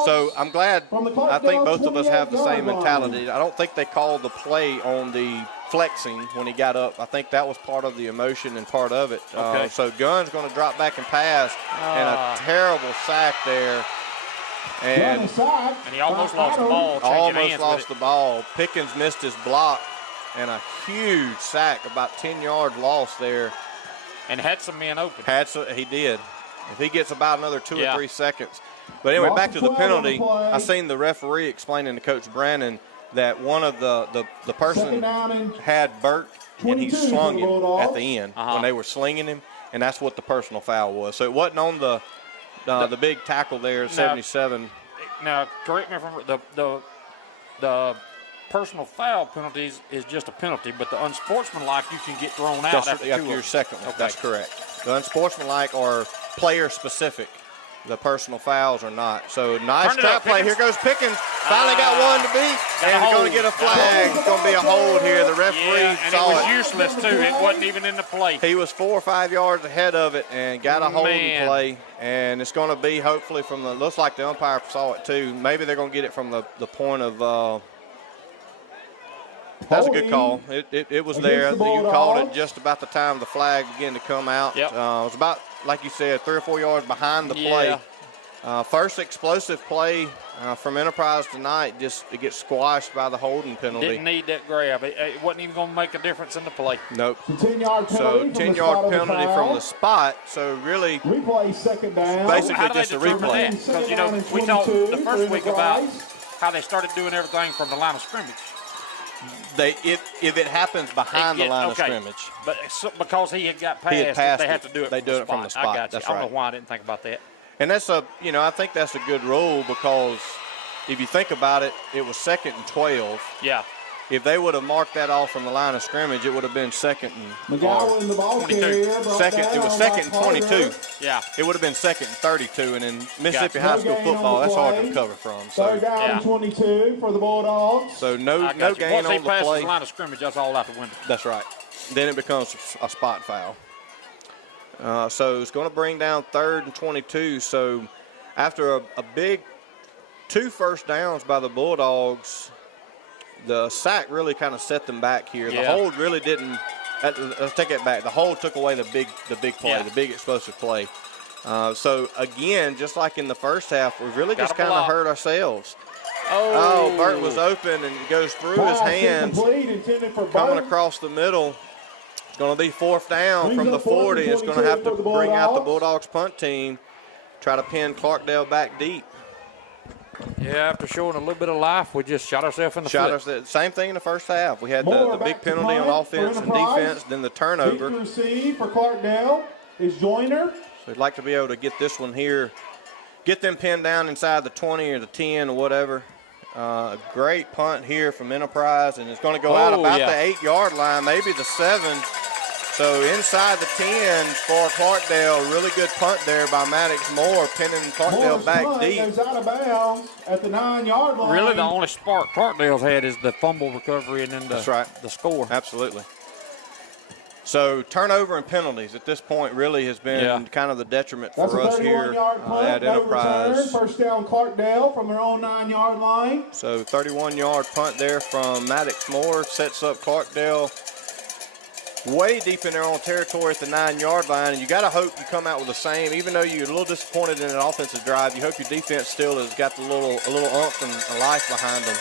So I'm glad. I think both of us have the same mentality. I don't think they called the play on the flexing when he got up. I think that was part of the emotion and part of it. So Gunn's going to drop back and pass, and a terrible sack there. And he almost lost the ball. Almost lost the ball. Pickens missed his block. And a huge sack, about 10 yards lost there. And had some men open. He did. If he gets about another 2 or 3 seconds. But anyway, back to the penalty. I seen the referee explaining to Coach Brandon that one of the person had Burt and he slung him at the end when they were slinging him, and that's what the personal foul was. So it wasn't on the big tackle there, 77. Now, correct me if I'm wrong. The personal foul penalties is just a penalty, but the unsportsmanlike you can get thrown out after your second one. That's correct. The unsportsmanlike are player specific. The personal fouls are not. So nice trap play. Here goes Pickens. Finally got one to beat. And he's going to get a flag. It's going to be a hold here. The referee saw it. And it was useless, too. It wasn't even in the play. He was 4 or 5 yards ahead of it and got a holding play. And it's going to be hopefully from the – looks like the umpire saw it, too. Maybe they're going to get it from the point of that's a good call. It was there. You called it just about the time the flag began to come out. Yep. It was about, like you said, 3 or 4 yards behind the play. First explosive play from Enterprise tonight. It gets squashed by the holding penalty. Didn't need that grab. It wasn't even going to make a difference in the play. Nope. 10-yard penalty from the spot. So really, replay second down. Basically just a replay. Because, you know, we talked the first week about how they started doing everything from the line of scrimmage. If it happens behind the line of scrimmage. But because he had got past, they have to do it. They do it from the spot. I got you. That's I don't right. know why I didn't think about that. And that's I think that's a good rule because if you think about it, it was 2nd and 12. Yeah. If they would have marked that off from the line of scrimmage, it would have been 2nd and 22. It was 2nd and 22. Yeah. It would have been 2nd and 32. And in Mississippi high school football, that's hard to recover from. So, third down and 22 for the Bulldogs. So no gain on the Once he passes play. the line of scrimmage, that's all out the window. That's right. then it becomes a spot foul. So it's going to bring down 3rd and 22. So after a big 2 first downs by the Bulldogs, the sack really kind of set them back here. The hold really didn't. Let's take it back. The hold took away the big play, the big explosive play. So again, just like in the first half, we've really just kind of hurt ourselves. Oh, Burt was open and goes through his hands, coming across the middle. It's going to be 4th down from the 40. It's going to have to bring out the Bulldogs punt team, try to pin Clarkdale back deep. Yeah, after showing a little bit of life, we just shot ourselves in the foot. Same thing in the first half. We had the big penalty on offense and defense, then the turnover. Kick receive for Clarkdale is Joyner. So we'd like to be able to get this one here, get them pinned down inside the 20 or the 10 or whatever. A great punt here from Enterprise, and it's going to go out about the 8-yard line, maybe the 7. So inside the 10 for Clarkdale. Really good punt there by Maddox Moore, pinning Clarkdale back deep. Goes out of bounds at the 9-yard line. Really, the only spark Clarkdale's had is the fumble recovery and then the score. Absolutely. So turnover and penalties at this point really has been kind of the detriment for us here at Enterprise. First down Clarkdale from their own 9-yard line. So 31-yard punt there from Maddox Moore sets up Clarkdale way deep in their own territory at the 9-yard line, and you got to hope you come out with the same. Even though you're a little disappointed in an offensive drive, you hope your defense still has got a little oomph and a life behind them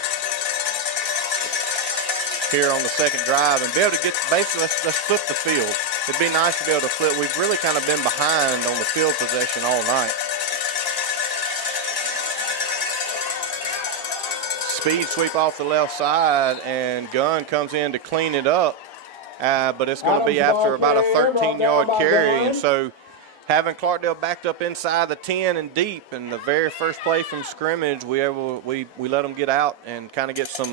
here on the second drive and be able to get basically let's flip the field. It'd be nice to be able to flip. We've really kind of been behind on the field possession all night. Speed sweep off the left side, and Gunn comes in to clean it up. But it's going to be after about a 13-yard carry. And so having Clarkdale backed up inside the 10 and deep, and the very first play from scrimmage, we let them get out and kind of get some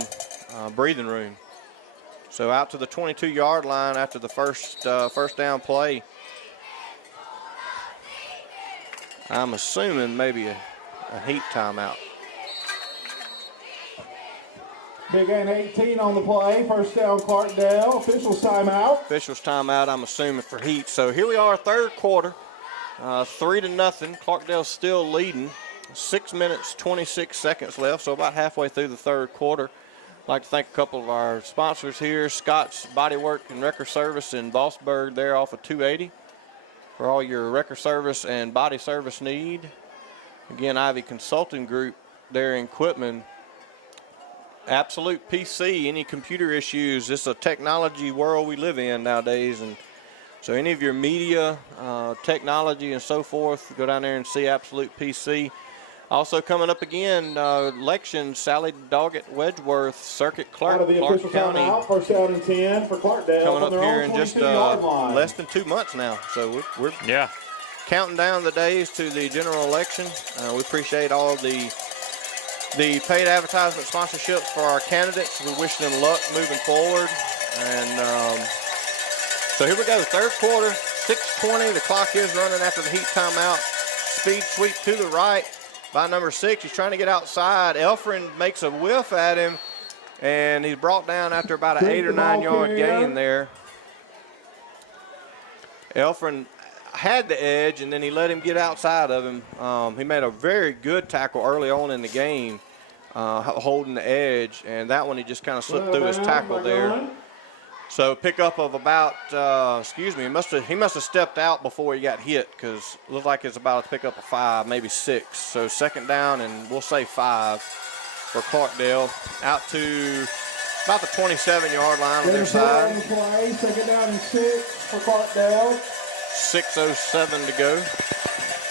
breathing room. So out to the 22-yard line after the first down play. I'm assuming maybe a heat timeout. Big N 18 on the play. First down Clarkdale. Officials timeout. Officials timeout, I'm assuming, for heat. So here we are, third quarter. 3-0. Clarkdale still leading. 6 minutes, 26 seconds left, so about halfway through the third quarter. I'd like to thank a couple of our sponsors here. Scott's Bodywork and Wrecker Service in Bossburg there off of 280 for all your wrecker service and body service need. Again, Ivy Consulting Group there in Quitman. Absolute PC, any computer issues. It's a technology world we live in nowadays, and so any of your media, technology, and so forth, go down there and see Absolute PC. Also coming up again, election, Sally Doggett, Wedgeworth, Circuit Clark County. First down and 10 for Clarkdale. Coming up here in just less than 2 months now. So we're counting down the days to the general election. We appreciate all the paid advertisement sponsorships for our candidates. We wish them luck moving forward. And so here we go, third quarter, 6:20. The clock is running after the heat timeout. Speed sweep to the right by number 6. He's trying to get outside. Elfrin makes a whiff at him, and he's brought down after about an 8 or 9 yard gain there. Elfrin had the edge, and then he let him get outside of him. He made a very good tackle early on in the game, holding the edge, and that one he just kind of slipped through his tackle there. So pickup of about, he must have stepped out before he got hit, because it looked like it's about a pickup of 5, maybe 6. So second down, and we'll say 5 for Clarkdale, out to about the 27-yard line on their side. Second down and 6 for Clarkdale. 6:07 to go.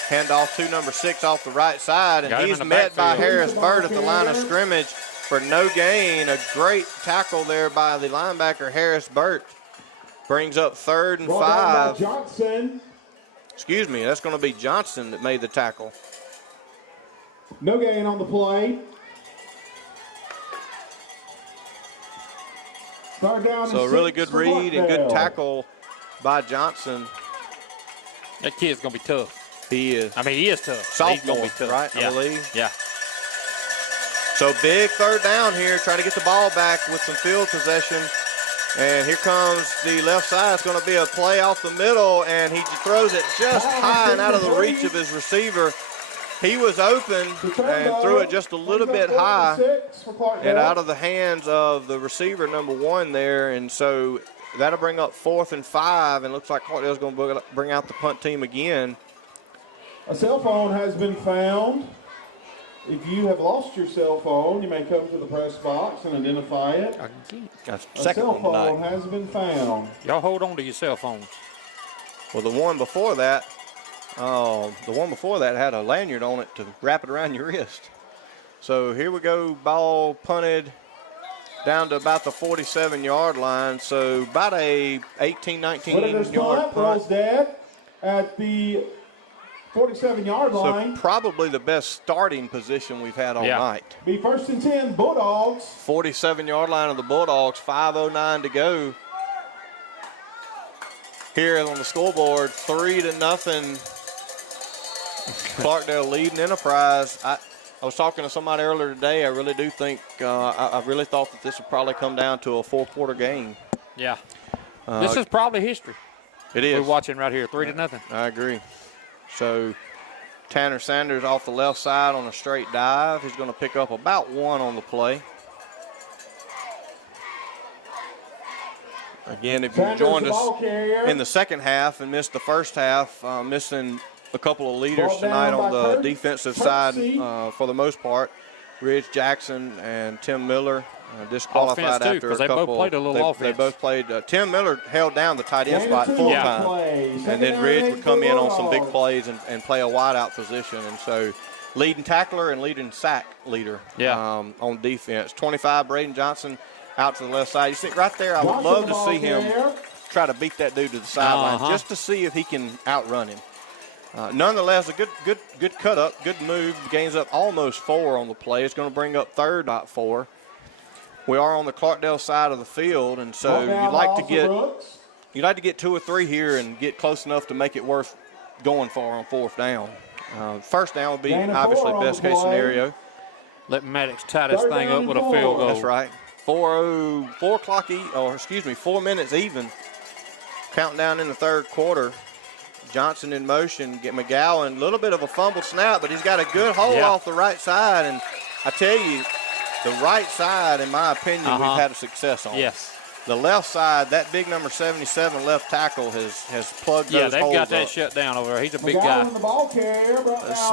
Handoff to number 6 off the right side, and he's met by Harris Bird at the line of scrimmage for no gain. A great tackle there by the linebacker, Harris Burt. Brings up 3rd and 5. Johnson. Excuse me, that's going to be Johnson that made the tackle. No gain on the play. Third down so a really good read and good tackle by Johnson. That kid's going to be tough. He is. I mean, he is tough. Sophomore, he's gonna be tough. right, I believe? Yeah. So big third down here, trying to get the ball back with some field possession. And here comes the left side. It's going to be a play off the middle, and he throws it just high and out of the reach of his receiver. He was open and threw it just a little bit high and out of the hands of the receiver, number 1 there. And so that'll bring up 4th and 5, and looks like Clarkdale's going to bring out the punt team again. A cell phone has been found. If you have lost your cell phone, you may come to the press box and identify it. That's A second cell one phone tonight. has been found. Y'all hold on to your cell phones. Well, the one before that had a lanyard on it to wrap it around your wrist. So here we go, ball punted down to about the 47-yard line. So about a 18, 19-yard punt. Dead at the 47-yard line. So probably the best starting position we've had all night. Be 1st and 10, Bulldogs. 47-yard line of the Bulldogs, 5:09 to go. Here on the scoreboard, 3-0. Clarkdale leading Enterprise. I was talking to somebody earlier today. I really do think, I really thought that this would probably come down to a 4-quarter game. Yeah. This is probably history. It is. We're watching right here, 3-0. I agree. So Tanner Sanders off the left side on a straight dive. He's going to pick up about 1 on the play. Again, if you joined us in the second half and missed the first half, missing a couple of leaders tonight on the defensive side for the most part. Ridge Jackson and Tim Miller disqualified offense too, after a they couple. Both played a little offense. They both played. Tim Miller held down the tight end spot full time, and then Ridge would come in on some big plays and play a wideout position. And so, leading tackler and leading sack leader on defense. 25, Braden Johnson out to the left side. You see right there, I would love to see him try to beat that dude to the sideline just to see if he can outrun him. Nonetheless, a good cut up, good move. Gains up almost 4 on the play. It's going to bring up 3rd.4. We are on the Clarkdale side of the field, and so you'd like to get 2 or 3 here and get close enough to make it worth going for on 4th down. First down would be obviously best case scenario. Let Maddox tie this thing up with a field goal. That's right. 4 minutes even. Countdown in the 3rd quarter. Johnson in motion. Get McGowan. A little bit of a fumbled snap, but he's got a good hold off the right side. And I tell you, the right side, in my opinion, we've had a success on. Yes. The left side, that big number 77 left tackle has plugged those holes. Yeah, they've got that up. shut down over there. He's a big guy.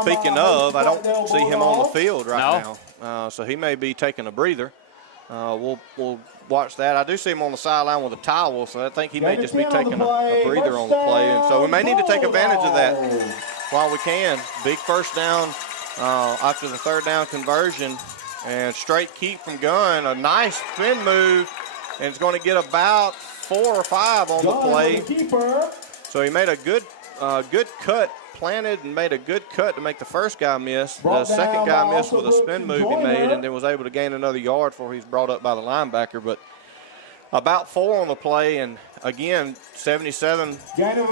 Speaking of, I don't see him on the field right now. So he may be taking a breather. We'll watch that. I do see him on the sideline with a towel, so I think he may just be taking a breather on the play. And so we may need to take advantage of that while we can. Big first down after the 3rd down conversion. And straight keep from Gunn. A nice spin move. And it's going to get about 4 or 5 on the play. So he made a good cut, planted and made a good cut to make the first guy miss. The second guy missed with a spin move he made and then was able to gain another yard before he's brought up by the linebacker. But about 4 on the play, and again, 77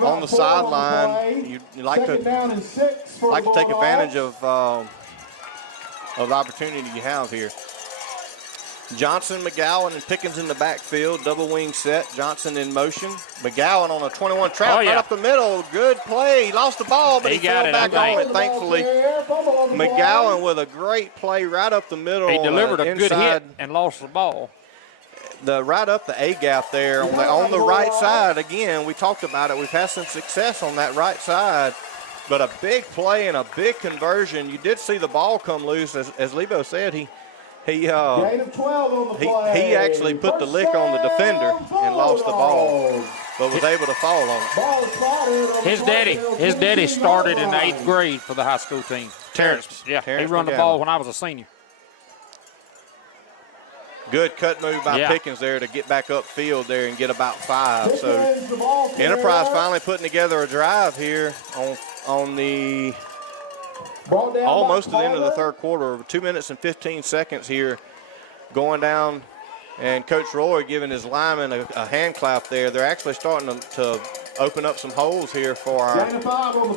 on the sideline. You like to take advantage of the opportunity you have here. Johnson, McGowan, and Pickens in the backfield. Double wing set. Johnson in motion. McGowan on a 21 trap right up the middle. Good play. He lost the ball, but he fell back on it, thankfully. McGowan with a great play right up the middle. He delivered a good hit and lost the ball. Right up the A gap there on the right side. Again, we talked about it. We've had some success on that right side. But a big play and a big conversion. You did see the ball come loose. As Lebo said, he actually put the lick on the defender and lost the ball, but was able to fall on it. His daddy started in the 8th grade for the high school team. Terrence. Yeah, he run the ball when I was a senior. Good cut move by Pickens there to get back upfield there and get about 5. So Enterprise finally putting together a drive here on the almost to the end of the 3rd quarter. 2 minutes and 15 seconds here going down, and Coach Roy giving his linemen a hand clap there. They're actually starting to open up some holes here for our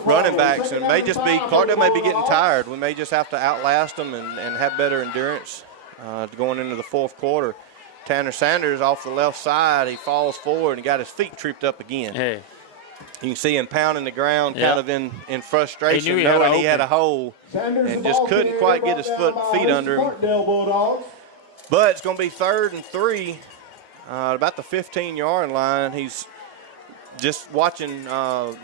running backs, and may just be Clarkdale may be getting tired. We may just have to outlast them and have better endurance going into the 4th quarter. Tanner Sanders off the left side. He falls forward and got his feet tripped up again. Hey. You can see him pounding the ground, kind of in frustration, He knew knowing he had a hole, Sanders and just couldn't quite get his feet under him. Clarkdale Bulldogs. But it's going to be 3rd and 3, about the 15-yard line. He's just watching, Moore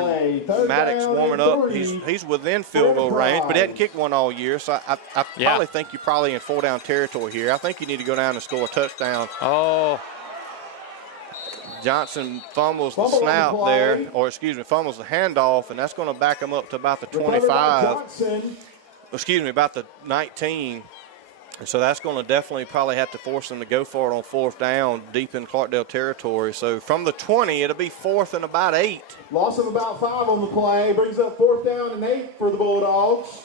and Maddox warming up. He's within field goal range, but he hadn't kicked one all year. So I probably think you're probably in 4-down territory here. I think you need to go down and score a touchdown. Oh. Johnson fumbles the snap there, fumbles the handoff, and that's going to back him up to about the 25. About the 19. And so that's going to definitely probably have to force them to go for it on 4th down deep in Clarkdale territory. So from the 20, it'll be 4th and about 8. Loss of about 5 on the play. Brings up 4th down and 8 for the Bulldogs.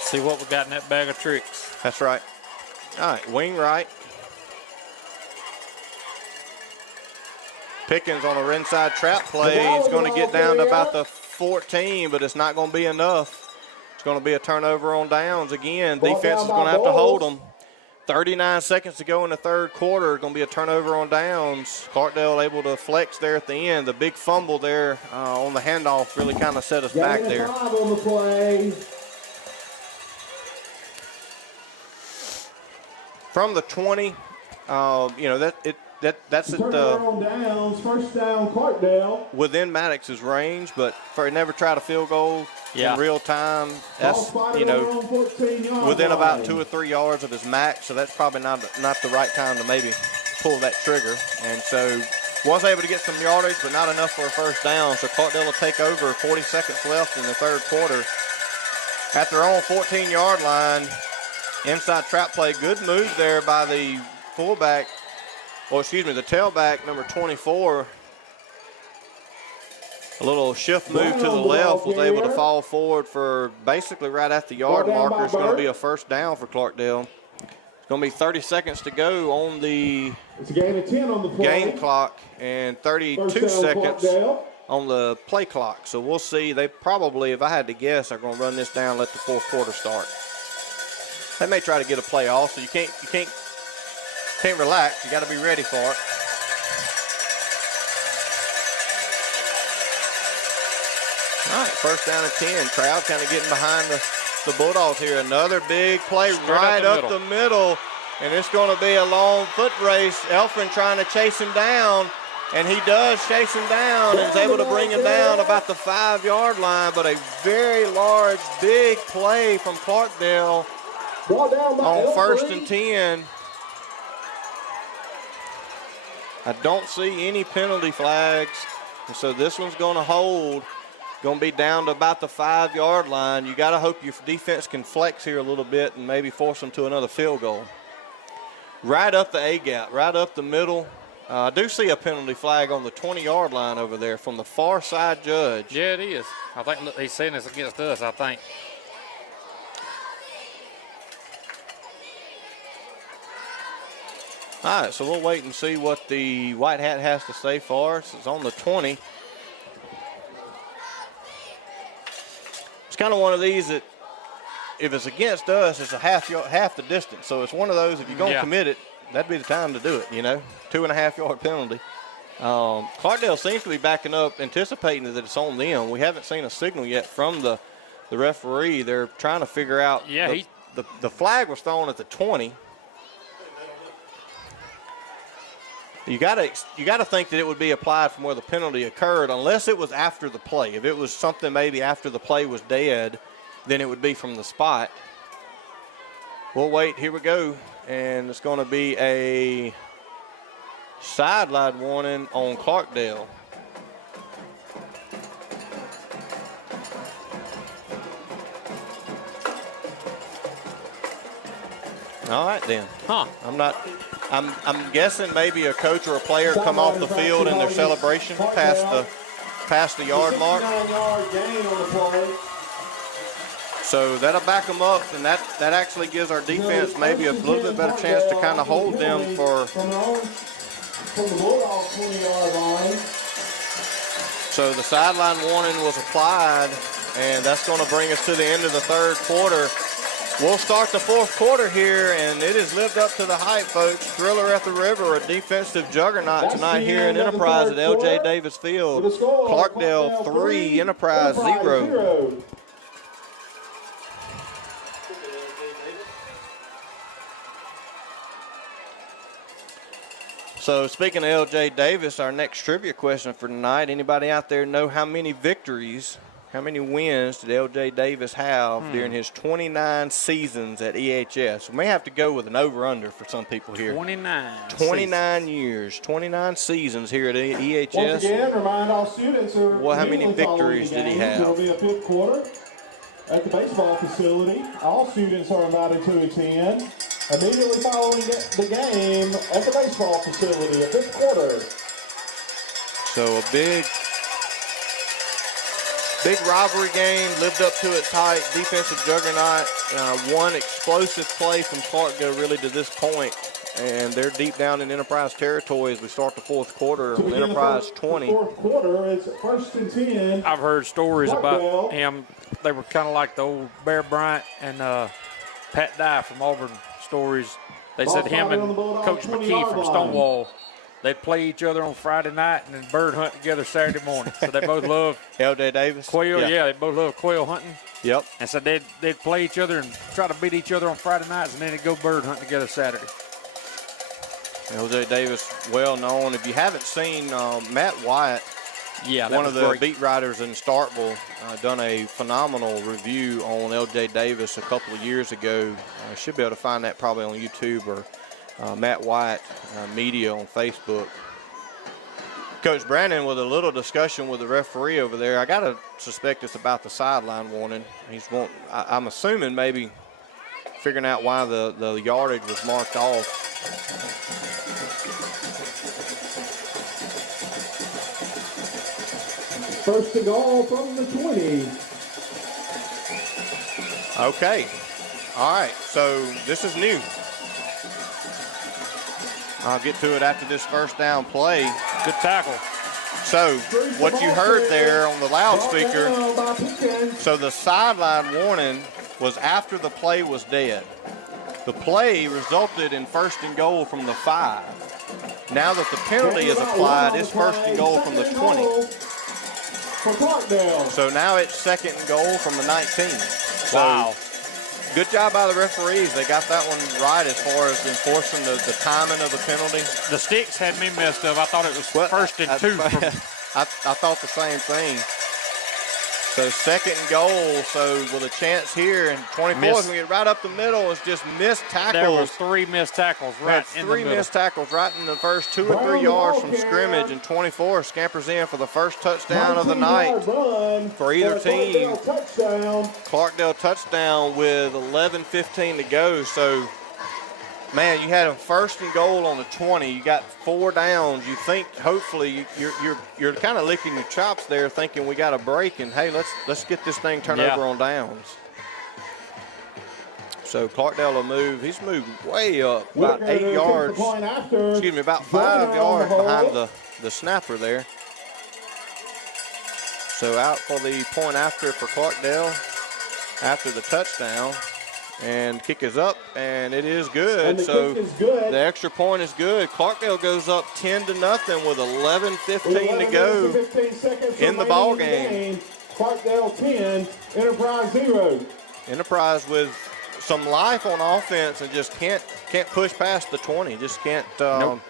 See what we got in that bag of tricks. That's right. All right, wing right. Pickens on a inside trap play. He's going to get down to about the 14, but it's not going to be enough. It's going to be a turnover on downs again. Defense is going to have to hold them. 39 seconds to go in the 3rd quarter. Going to be a turnover on downs. Clarkdale able to flex there at the end. The big fumble there on the handoff really kind of set us back there. 5 on the play. From the 20, that's at on downs, 1st down, Clarkdale. within Maddox's range, but for never tried a field goal in real time. That's within about 2 or 3 yards of his max, so that's probably not the right time to maybe pull that trigger. And so was able to get some yardage, but not enough for a 1st down. So Clarkdale will take over. 40 seconds left in the 3rd quarter. At their own 14-yard line. Inside trap play, good move there by the fullback, the tailback, number 24. A little shift move to the left, was able to fall forward for basically right at the yard marker. It's going to be a 1st down for Clarkdale. It's going to be 30 seconds to go on the game clock and 32 seconds on the play clock. So we'll see. They probably, if I had to guess, are going to run this down, let the 4th quarter start. They may try to get a play off, so you can't relax. You got to be ready for it. All right, 1st down and 10. Crowd kind of getting behind the Bulldogs here. Another big play right up the middle, and it's going to be a long foot race. Elfin trying to chase him down, and he does chase him down and is able to bring him down about the 5-yard line, but a very large, big play from Clarkdale on 1st and 10. I don't see any penalty flags, and so this one's going to hold. Going to be down to about the 5-yard line. You got to hope your defense can flex here a little bit and maybe force them to another field goal. Right up the A-gap, right up the middle. I do see a penalty flag on the 20-yard line over there from the far side judge. Yeah, it is. I think he's saying this against us, I think. All right, so we'll wait and see what the White Hat has to say for us. It's on the 20. It's kind of one of these that if it's against us, it's a half the distance. So it's one of those, if you're going to commit it, that'd be the time to do it, 2.5-yard penalty. Clarkdale seems to be backing up, anticipating that it's on them. We haven't seen a signal yet from the referee. They're trying to figure out. Yeah, the flag was thrown at the 20. You got to think that it would be applied from where the penalty occurred, unless it was after the play. If it was something maybe after the play was dead, then it would be from the spot. We'll wait. Here we go, and it's going to be a sideline warning on Clarkdale. All right then. I'm guessing maybe a coach or a player come off the field in their celebration past the yard mark. So that'll back them up, and that actually gives our defense maybe a little bit better chance to kind of hold them for. So the sideline warning was applied, And that's going to bring us to the end of the third quarter. We'll start the fourth quarter here, and it has lived up to the hype, folks. Thriller at the River, a defensive juggernaut tonight here in Enterprise at L.J. Davis Field. Clarkdale 3, Enterprise 0. So speaking of L.J. Davis, our next trivia question for tonight, anybody out there know how many victories, how many wins did L.J. Davis have during his 29 seasons at EHS? We may have to go with an over-under for some people here. 29 years, 29 seasons here at EHS. Once again, remind all students Well, how many victories did he have? It'll be a fifth quarter at the baseball facility. All students are invited to attend. Immediately following the game at the baseball facility, a fifth quarter. So a big rivalry game, lived up to its hype, defensive juggernaut. One explosive play from Clarkdale really to this point, and they're deep down in Enterprise territory as we start the fourth quarter on Enterprise 20. Fourth quarter is 1st and 10. I've heard stories Clarkdale. about him. They were kind of like the old Bear Bryant and Pat Dye from Auburn stories. They said him and Coach McKee from Stonewall, they'd play each other on Friday night and then bird hunt together Saturday morning. So they both love L.J. Davis? quail. Yeah, they both love quail hunting. Yep. And so they'd play each other and try to beat each other on Friday nights, and then they'd go bird hunting together Saturday. L.J. Davis, well known. If you haven't seen Matt Wyatt, one of the great beat writers in Starkville, done a phenomenal review on L.J. Davis a couple of years ago. Should be able to find that probably on YouTube or Matt Wyatt Media on Facebook. Coach Brandon with a little discussion with the referee over there. I got to suspect it's about the sideline warning. I'm assuming maybe figuring out why the yardage was marked off. First to goal from the 20. Okay. All right. So this is new. I'll get to it after this first down play. Good tackle. So what you heard there on the loudspeaker, so the sideline warning was after the play was dead. The play resulted in 1st and goal from the 5. Now that the penalty is applied, it's 1st and goal from the 20. For Clarkdale. So now it's 2nd and goal from the 19. Wow. Good job by the referees. They got that one right as far as enforcing the timing of the penalty. The sticks had me messed up. I thought it was 1st and 2. I thought the same thing. So 2nd and goal. So with a chance here, and 24 is going to get right up the middle. It's just missed tackles. There was 3 missed tackles right in the middle. 3 missed tackles right in the first 2 or 3 yards from scrimmage, and 24 scampers in for the first touchdown of the night for either team. Clarkdale touchdown with 11:15 to go. So, man, you had a 1st and goal on the 20. You got 4 downs. You think hopefully you're kind of licking your chops there, thinking we got a break, and hey, let's get this thing turned over on downs. So Clarkdale will move. He's moved way up, about 8 yards. Excuse me, about 5 yards behind the snapper there. So out for the point after for Clarkdale after the touchdown. And kick is up, and it is good. So the extra point is good. Clarkdale goes up 10-0 with 11:15 to go in the ball game. Clarkdale 10, Enterprise 0. Enterprise with some life on offense and just can't push past the 20. Just can't. Nope.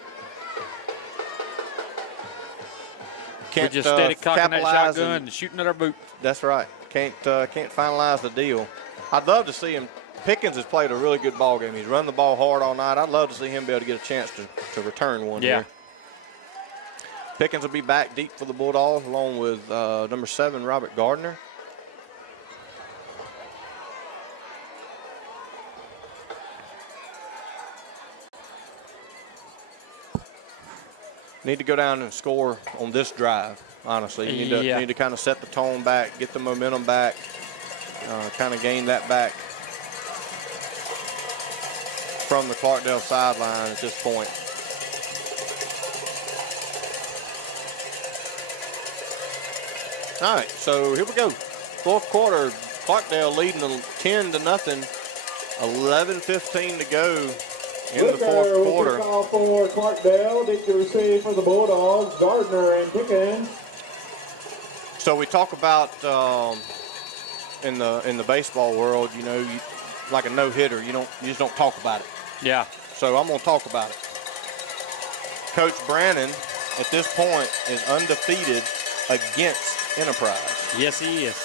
We're just steady cocking that shotgun and shooting at our boot. That's right. Can't finalize the deal. I'd love to see him. Pickens has played a really good ball game. He's run the ball hard all night. I'd love to see him be able to get a chance to return one here. Pickens will be back deep for the Bulldogs along with number 7, Robert Gardner. Need to go down and score on this drive, honestly. You need to kind of set the tone back, get the momentum back, kind of gain that back from the Clarkdale sideline at this point. All right, so here we go. fourth quarter, Clarkdale leading 10-0. 11:15 to go in the fourth quarter. Call for Clarkdale. Dick to receive for the Bulldogs. Gardner and Pickens. So we talk about in the baseball world, like a no-hitter, you just don't talk about it. Yeah. So I'm going to talk about it. Coach Brannon, at this point, is undefeated against Enterprise. Yes, he is.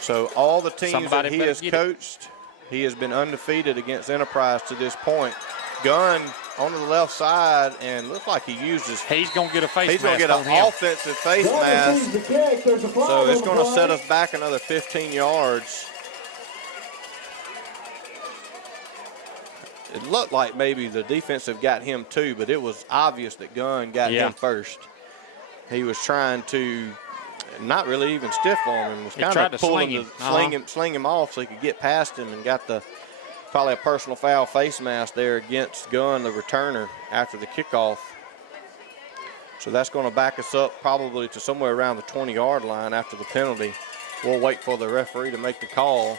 So all the teams that he has coached, he has been undefeated against Enterprise to this point. Gunn on the left side, and looks like he uses. He's going to get a face mask. He's going to get an offensive face mask. So it's going to set us back another 15 yards. It looked like maybe the defensive got him too, but it was obvious that Gunn got him first. He was trying to not really even stiff on him. Was kind of pulling sling him off so he could get past him, and got probably a personal foul face mask there against Gunn, the returner, after the kickoff. So that's going to back us up probably to somewhere around the 20-yard line after the penalty. We'll wait for the referee to make the call.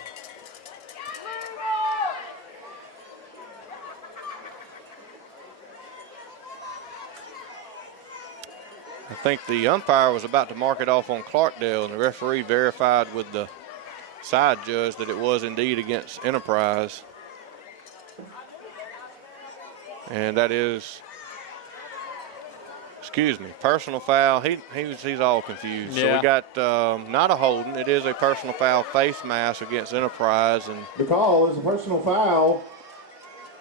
I think the umpire was about to mark it off on Clarkdale, and the referee verified with the side judge that it was indeed against Enterprise. And that is, personal foul. He's all confused. Yeah. So we got not a holding. It is a personal foul face mask against Enterprise. And the call is a personal foul.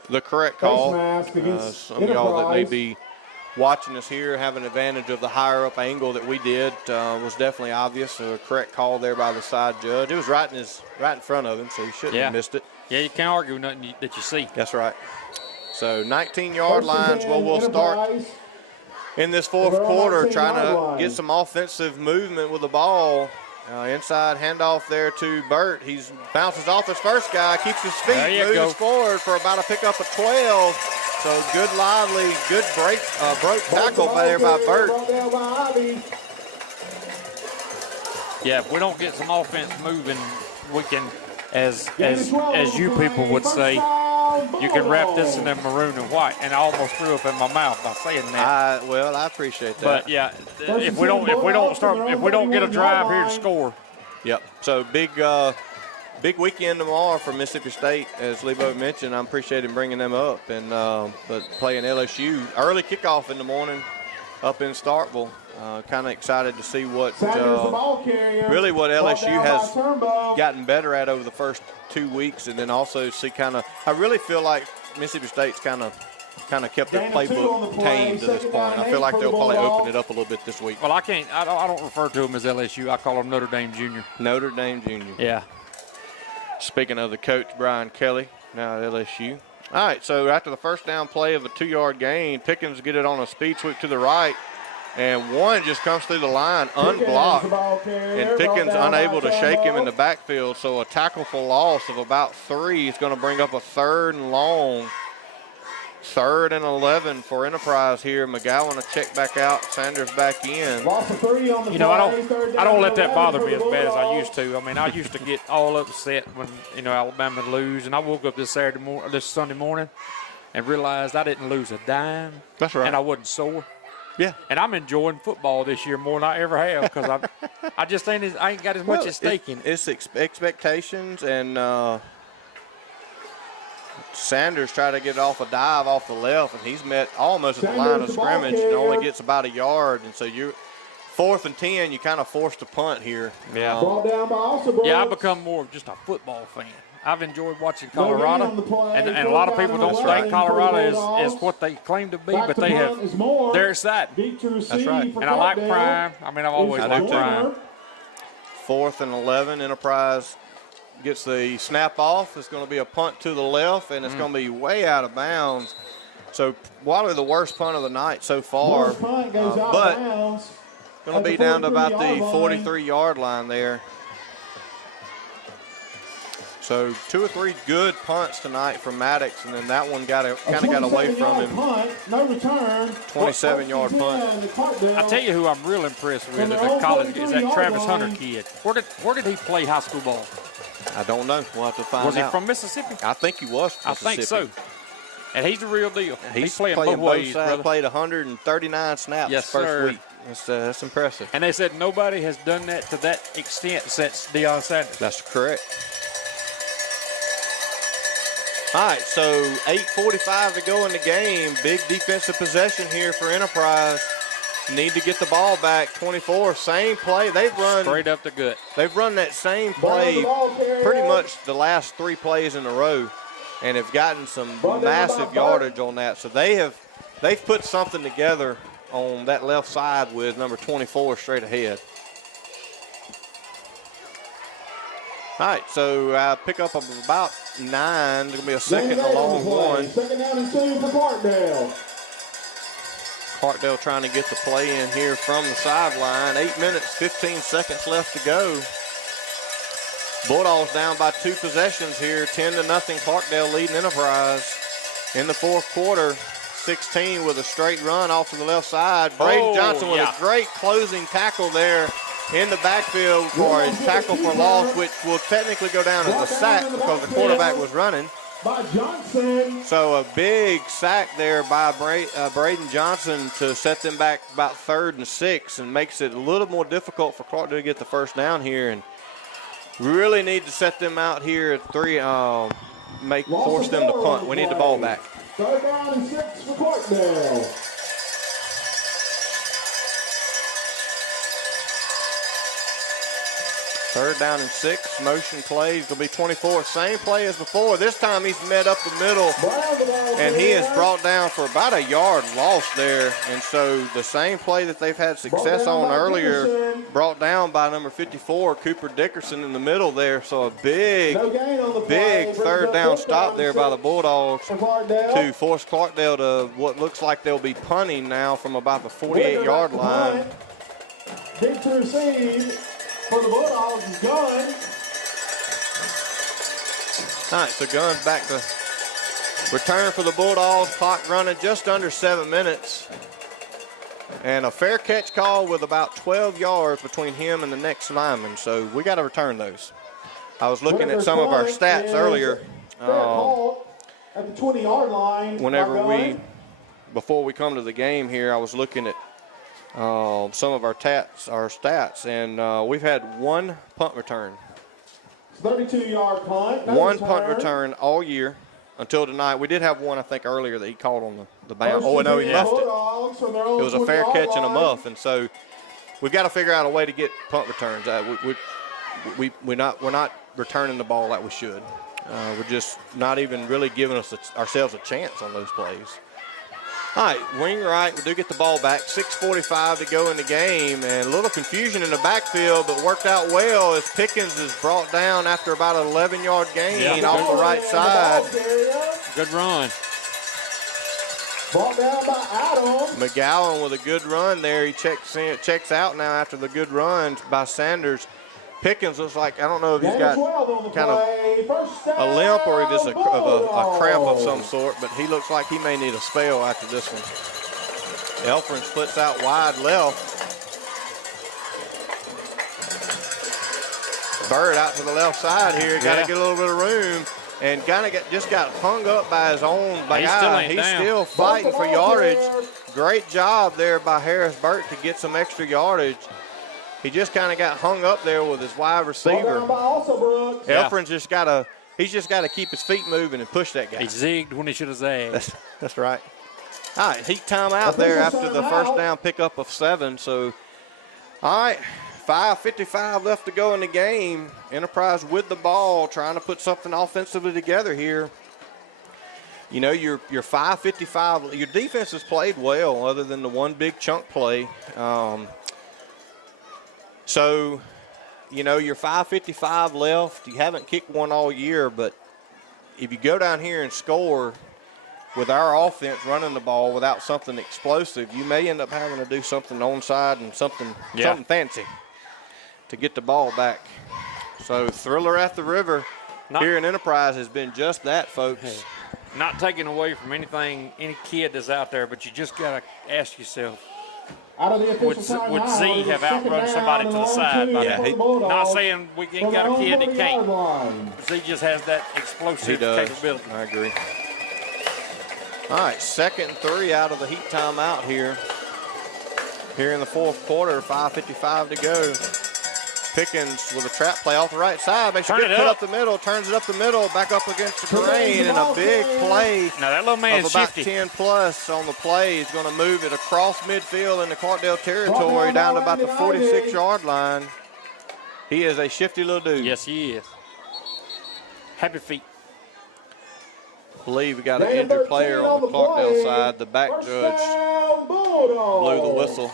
The correct call. Face mask against some of y'all that may be watching us here have an advantage of the higher up angle that we did. Was definitely obvious. So a correct call there by the side judge. It was right in front of him, so he shouldn't have missed it. Yeah, you can't argue with nothing that you see. That's right. So 19-yard lines. Well, we'll start in this fourth quarter trying to get some offensive movement with the ball. Inside handoff there to Burt. He bounces off his first guy, keeps his feet, moves forward for about a pickup of 12. So good, lively, good broke tackle there by Burt. Yeah, if we don't get some offense moving, we can, as you people would say, you can wrap this in that maroon and white. And I almost threw up in my mouth by saying that. I appreciate that. But yeah, if we don't get a drive here to score. Yep. So big weekend tomorrow for Mississippi State, as Lebo mentioned. I appreciate him bringing them up, and but playing LSU early kickoff in the morning up in Starkville. Kind of excited to see what LSU has gotten better at over the first 2 weeks, and then also see I really feel like Mississippi State's kind of kept their playbook tame to this point. I feel like they'll probably open it up a little bit this week. Well, I don't refer to them as LSU. I call them Notre Dame Junior. Notre Dame Junior. Yeah. Speaking of the coach, Brian Kelly, now at LSU. All right, so after the first down play of a 2-yard gain, Pickens get it on a speed sweep to the right, and one just comes through the line unblocked, and Pickens unable to shake him in the backfield. So a tackle for loss of about 3 is going to bring up a 3rd and long. 3rd and 11 for Enterprise here. McGowan will check back out. Sanders back in. I don't let that bother me as bad as I used to. I mean, I used to get all upset when Alabama would lose, and I woke up this Sunday morning and realized I didn't lose a dime. That's right. And I wasn't sore. Yeah. And I'm enjoying football this year more than I ever have because I just ain't got as much at stake in it. It's expectations, and Sanders tried to get off a dive off the left, and he's met almost at the line of scrimmage and only gets about a yard. And so you're 4th and 10, you kind of forced to punt here. Yeah. I become more of just a football fan. I've enjoyed watching Colorado, and a lot of people don't think Colorado is what they claim to be, but they're exciting. That's right. And I like Prime. I mean, I've always liked Prime. 4th and 11, Enterprise gets the snap off. It's going to be a punt to the left, and it's going to be way out of bounds. So probably the worst punt of the night so far, but going to be down to about the 43-yard line there. So 2 or 3 good punts tonight from Maddox, and then that one kind of got away from him. Punt, no return. 27-yard punt. I tell you who I'm real impressed with at the college is that Travis Hunter kid. Where did he play high school ball? I don't know. We'll have to find out. Was he from Mississippi? I think he was from I think so. And he's the real deal. He's playing both ways, brother. Played 139 snaps first week. That's impressive. And they said nobody has done that to that extent since Deion Sanders. That's correct. All right, so 8:45 to go in the game. Big defensive possession here for Enterprise. Need to get the ball back. 24, same play. They've run straight up the gut. They've run that same play pretty much the last 3 plays in a row, and have gotten some massive yardage on that. So they've put something together on that left side with number 24 straight ahead. All right, so pick up of about 9. There's going to be a second and long one. Second down and 2 for Clarkdale. Clarkdale trying to get the play in here from the sideline. 8 minutes, 15 seconds left to go. Bulldogs down by 2 possessions here, 10-0. Clarkdale leading Enterprise in the 4th quarter. 16 with a straight run off to the left side. Braden Johnson with a great closing tackle there in the backfield for a tackle for loss, which will technically go down as a sack because the quarterback was running. By Johnson. So a big sack there by Braden Johnson to set them back about 3rd and 6, and makes it a little more difficult for Clarkdale to get the first down here. And really need to set them out here at 3, force them to punt. We need the ball back. 3rd down and 6 for Clarkdale. Third down and 6, motion plays. It'll be 24, same play as before. This time he's met up the middle, and he is brought down for about a yard lost there. And so the same play that they've had success on earlier, brought down by number 54, Cooper Dickerson in the middle there. So a big 3rd down stop there by the Bulldogs to force Clarkdale to what looks like they'll be punting now from about the 48-yard line. Big to receive. For the Bulldogs is Gunn. All right, so Gunn's back to return for the Bulldogs. Clock running just under 7 minutes. And a fair catch call with about 12 yards between him and the next lineman. So we got to return those. I was looking at some of our stats earlier. At the 20-yard line. Before we come to the game here, I was looking at some of our stats, and we've had 1 punt return. 32-yard punt. One punt return all year until tonight. We did have one, I think, earlier that he called on the bounce. Oh, no, he muffed it. It was a fair catch and a muff, and so we've got to figure out a way to get punt returns. We're not returning the ball like we should. We're just not even really giving ourselves a chance on those plays. All right, wing right, we do get the ball back. 6:45 to go in the game, and a little confusion in the backfield, but worked out well as Pickens is brought down after about an 11-yard gain off the right side. Good run. Brought down by Adam. McGowan with a good run there. He checks out now after the good run by Sanders. Pickens looks like, I don't know if he's got kind of a limp or if it's a cramp of some sort, but he looks like he may need a spell after this one. Elfrin splits out wide left. Bird out to the left side here. Got to get a little bit of room, and kind of just got hung up by his own guy. He's still fighting for yardage. Great job there by Harris Burt to get some extra yardage. He just kind of got hung up there with his wide receiver. Elfrin's just got to keep his feet moving and push that guy. He zigged when he should have zagged. That's right. All right, heat time out there after the first down pickup of 7. So, all right, 5:55 left to go in the game. Enterprise with the ball, trying to put something offensively together here. You know, your 5:55, your defense has played well other than the one big chunk play. So, you know, you're 5:55 left. You haven't kicked one all year, but if you go down here and score with our offense running the ball without something explosive, you may end up having to do something onside and something fancy to get the ball back. So, Thriller at the River here in Enterprise has been just that, folks. Hey, not taking away from anything, any kid that's out there, but you just got to ask yourself, Out of the official would timeout, Z it is have second outrun down somebody to and the long side? two By Yeah, for he- the Bulldogs not saying we ain't from got the a kid that 40-yard can't. line. Z just has that He explosive does. capability. I agree. All right, 2nd and 3 out of the heat timeout here. Here in the 4th quarter, 5:55 to go. Pickens with a trap play off the right side. Makes a Turn good it put up. up the middle, turns it up the middle, back up against the grain, and a big play Now that little man's of about shifty. 10 plus on the play. He's going to move it across midfield into Clarkdale territory down to about the 46-yard line. He is a shifty little dude. Yes, he is. Happy feet. I believe we got an injured player on the Clarkdale side. The back judge blew the whistle.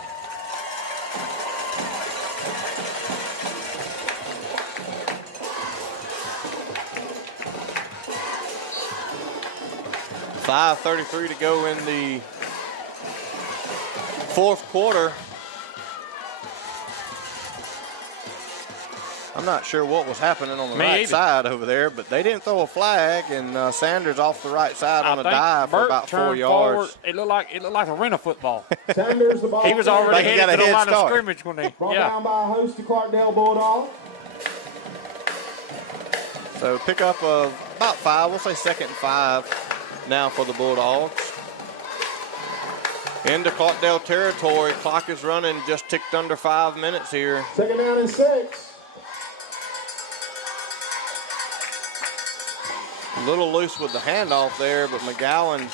.5:33 to go in the 4th quarter. I'm not sure what was happening on the Me right either. side over there, but they didn't throw a flag, and Sanders off the right side on a I think dive for Burt about 4 turned yards. forward. It looked like a rental football. Sanders, the ball He was carrier. already Like he got headed a to the head line of start. scrimmage when they. Brought Yeah. down by a host of Clarkdale Bulldogs. So pick up of about 5. We'll say 2nd and 5 now for the Bulldogs. Into Clarkdale territory. Clock is running, just ticked under 5 minutes here. 2nd down and 6. A little loose with the handoff there, but McGowan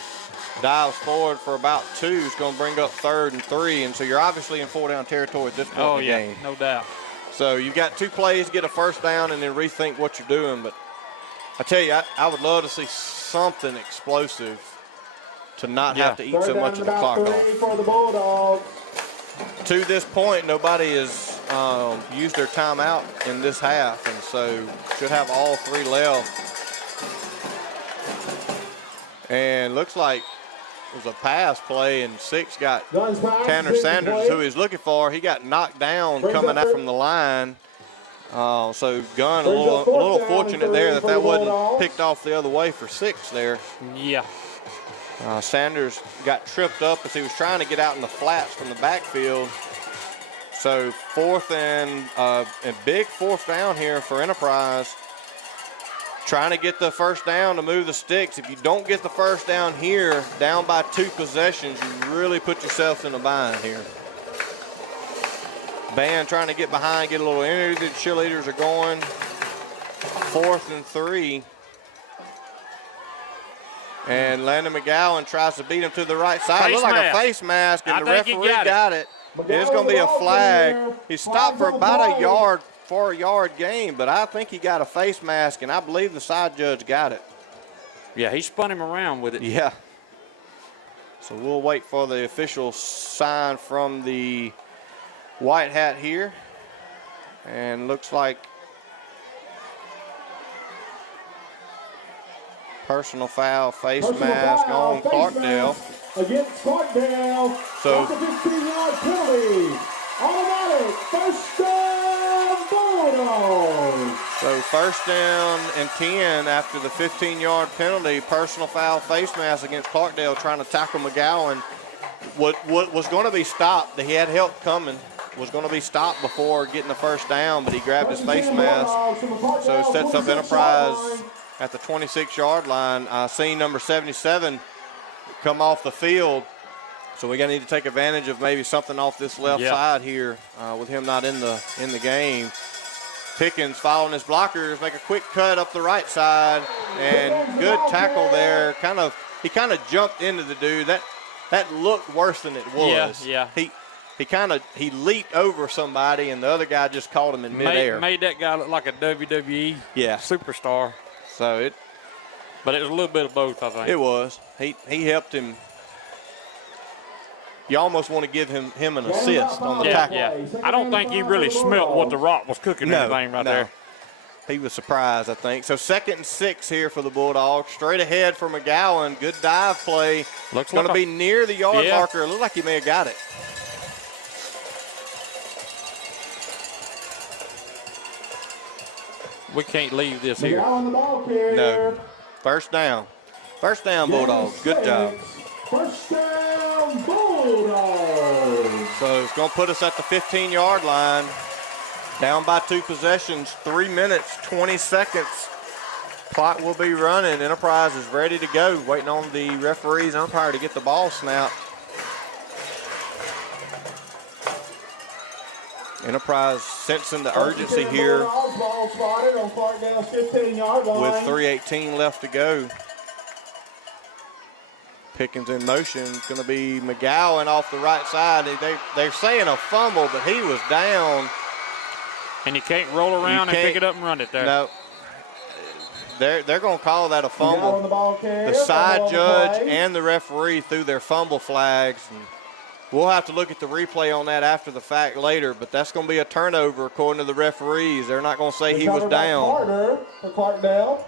dives forward for about 2. It's going to bring up 3rd and 3, and so you're obviously in 4-down territory at this point Oh in the yeah, game. no doubt. So you've got 2 plays, get a first down, and then rethink what you're doing. But I tell you, I would love to see something explosive to not have to eat 3rd so down much and of the about clock 3 off. for the Bulldogs. To this point, nobody has used their timeout in this half, and so should have all 3 left. And looks like it was a pass play, and 6 got Guns back, Tanner six Sanders, play. who he's looking for. He got knocked down Brings coming up out third- from the line. So Gunn a Brings up little 4th down fortunate and there 3 that for that the wasn't Bulldogs. picked off the other way for 6 there. Yeah. Sanders got tripped up as he was trying to get out in the flats from the backfield. So 4th and big 4th down here for Enterprise. Trying to get the first down to move the sticks. If you don't get the first down here, down by 2 possessions, you really put yourself in a bind here. Band trying to get behind, get a little energy. The cheerleaders are going. 4th and 3. And Landon McGowan tries to beat him to the right side. Face Looks like mask. a face mask, and I the think he referee got it. It's going to be a flag. He stopped for about a yard, 4-yard gain, but I think he got a face mask, and I believe the side judge got it. Yeah, he spun him around with it. Yeah. So we'll wait for the official sign from the white hat here. And looks like personal foul, face mask on Clarkdale. Against Clarkdale. So- That's a 15-yard penalty. Automatic. First down, Bulldogs. So 1st down and 10 after the 15-yard penalty. Personal foul, face mask against Clarkdale, trying to tackle McGowan. What was going to be stopped, he had help coming, was going to be stopped before getting the first down, but he grabbed his face mask. So it sets up Enterprise at the 26-yard line. Seen number 77 come off the field. So we're going to need to take advantage of maybe something off this left side here with him not in the game. Pickens following his blockers, make a quick cut up the right side, and good tackle there. He kind of jumped into the dude. That looked worse than it was. Yeah. He leaped over somebody, and the other guy just caught him in midair. Made that guy look like a WWE superstar. So But it was a little bit of both, I think. it was. He helped him. You almost want to give him an assist on the tackle. Yeah. I don't think he really smelt what the Rock was cooking or anything right there. He was surprised, I think. So 2nd and 6 here for the Bulldogs. Straight ahead for McGowan. Good dive play. Looks going to like be near the yard marker. It looked like he may have got it. We can't leave this here. On the ball carrier. No. First down. First down, Bulldogs. Good job. First down, Bulldogs. So it's going to put us at the 15-yard line. Down by 2 possessions, 3 minutes, 20 seconds. Clock will be running. Enterprise is ready to go, waiting on the referee's umpire to get the ball snapped. Enterprise sensing the urgency here Ball spotted on Clarkdale's 15-yard line. with 3:18 left to go. Pickens in motion. It's going to be McGowan off the right side. They're saying a fumble, but he was down. And you can't roll around and pick it up and run it there. No. They're going to call that a fumble. The side fumble judge play. and the referee threw their fumble flags. And we'll have to look at the replay on that after the fact later, but that's going to be a turnover according to the referees. They're not going to say he was down. Carter for Clarkdale.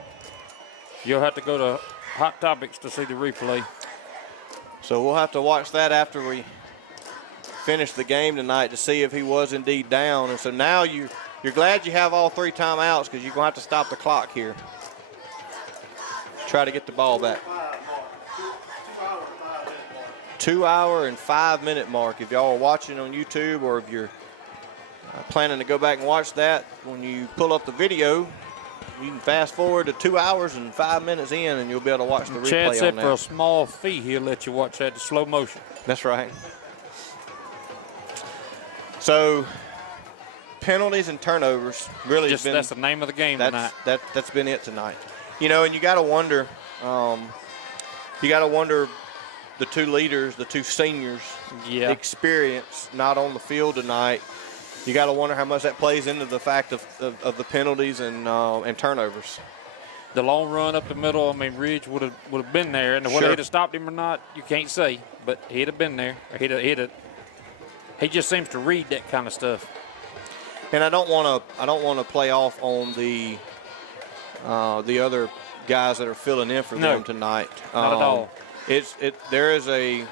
You'll have to go to Hot Topics to see the replay. So we'll have to watch that after we finish the game tonight to see if he was indeed down. And so now you're glad you have all 3 timeouts because you're going to have to stop the clock here. Try to get the ball back. 2 hour and 5 minute mark. If y'all are watching on YouTube or if you're planning to go back and watch that, when you pull up the video, you can fast forward to 2 hours and 5 minutes in and you'll be able to watch the replay Chad said on for a that. small fee, he'll let you watch that in slow motion. That's right. So penalties and turnovers really has been, that's the name of the game tonight. That's been it tonight. You know, and you got to wonder, the 2 leaders, the 2 seniors, experience not on the field tonight. You got to wonder how much that plays into the fact of the penalties and turnovers. The long run up the middle, I mean, Ridge would have been there, and whether he'd have stopped him or not, you can't say. But he'd have been there. He just seems to read that kind of stuff. And I don't want to play off on the other guys that are filling in for them tonight. Not at all. There is a.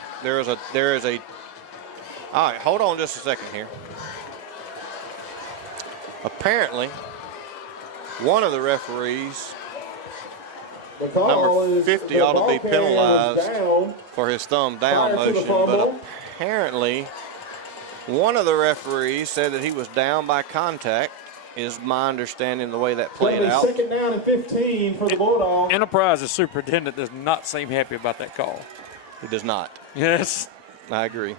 All right, hold on just a second here. Apparently, one of the referees, number 50, ought to be penalized for his thumb down motion, but apparently one of the referees said that he was down by contact, is my understanding the way that played out. 2nd down and 15 for the Bulldogs. Enterprise's superintendent does not seem happy about that call. He does not. Yes. I agree.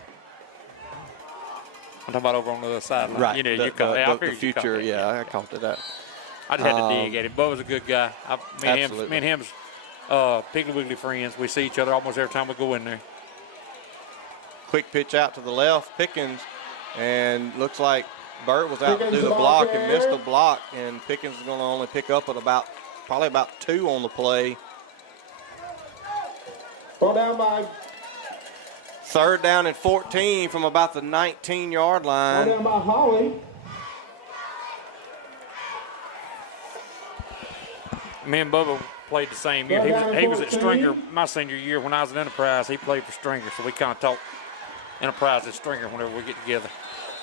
I'm talking about over on the other sideline. Right. You know, the future, I caught that. I just had to dig at him. Bubba's a good guy. Me and him's Piggly Wiggly friends. We see each other almost every time we go in there. Quick pitch out to the left, Pickens, and looks like Burt was out to do the block and missed the block, and Pickens is going to only pick up at probably about 2 on the play. Ball down by. 3rd down and 14 from about the 19-yard line. Ball down by Holly. Me and Bubba played the same year. He was at Stringer my senior year when I was at Enterprise. He played for Stringer, so we kind of talk Enterprise and Stringer whenever we get together.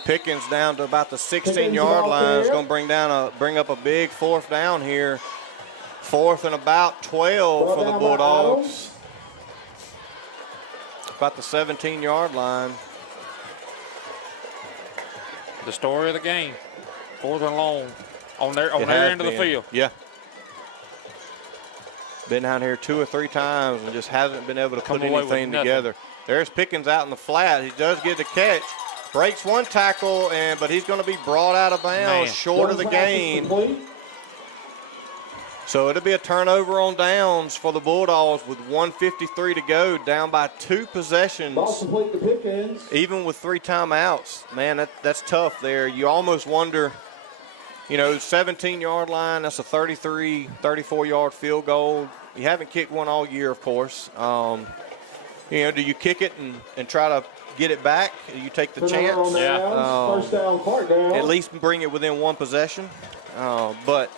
Pickens down to about the 16-yard line. It's going to bring up a big 4th down here. 4th and about 12 for the Bulldogs. About the 17-yard line. The story of the game. 4th and long on their end of the field. Yeah. Been down here 2 or 3 times and just hasn't been able to put anything together. There's Pickens out in the flat. He does get the catch. Breaks 1 tackle, but he's going to be brought out of bounds short of the gain. So it'll be a turnover on downs for the Bulldogs with 1:53 to go, down by 2 possessions. Ball complete to Pickens. Even with 3 timeouts. Man, that's tough there. You almost wonder, 17-yard line, that's a 34-yard field goal. You haven't kicked one all year, of course. Do you kick it and try to get it back? Do you take the chance? First down, Clarkdale. At least bring it within 1 possession. But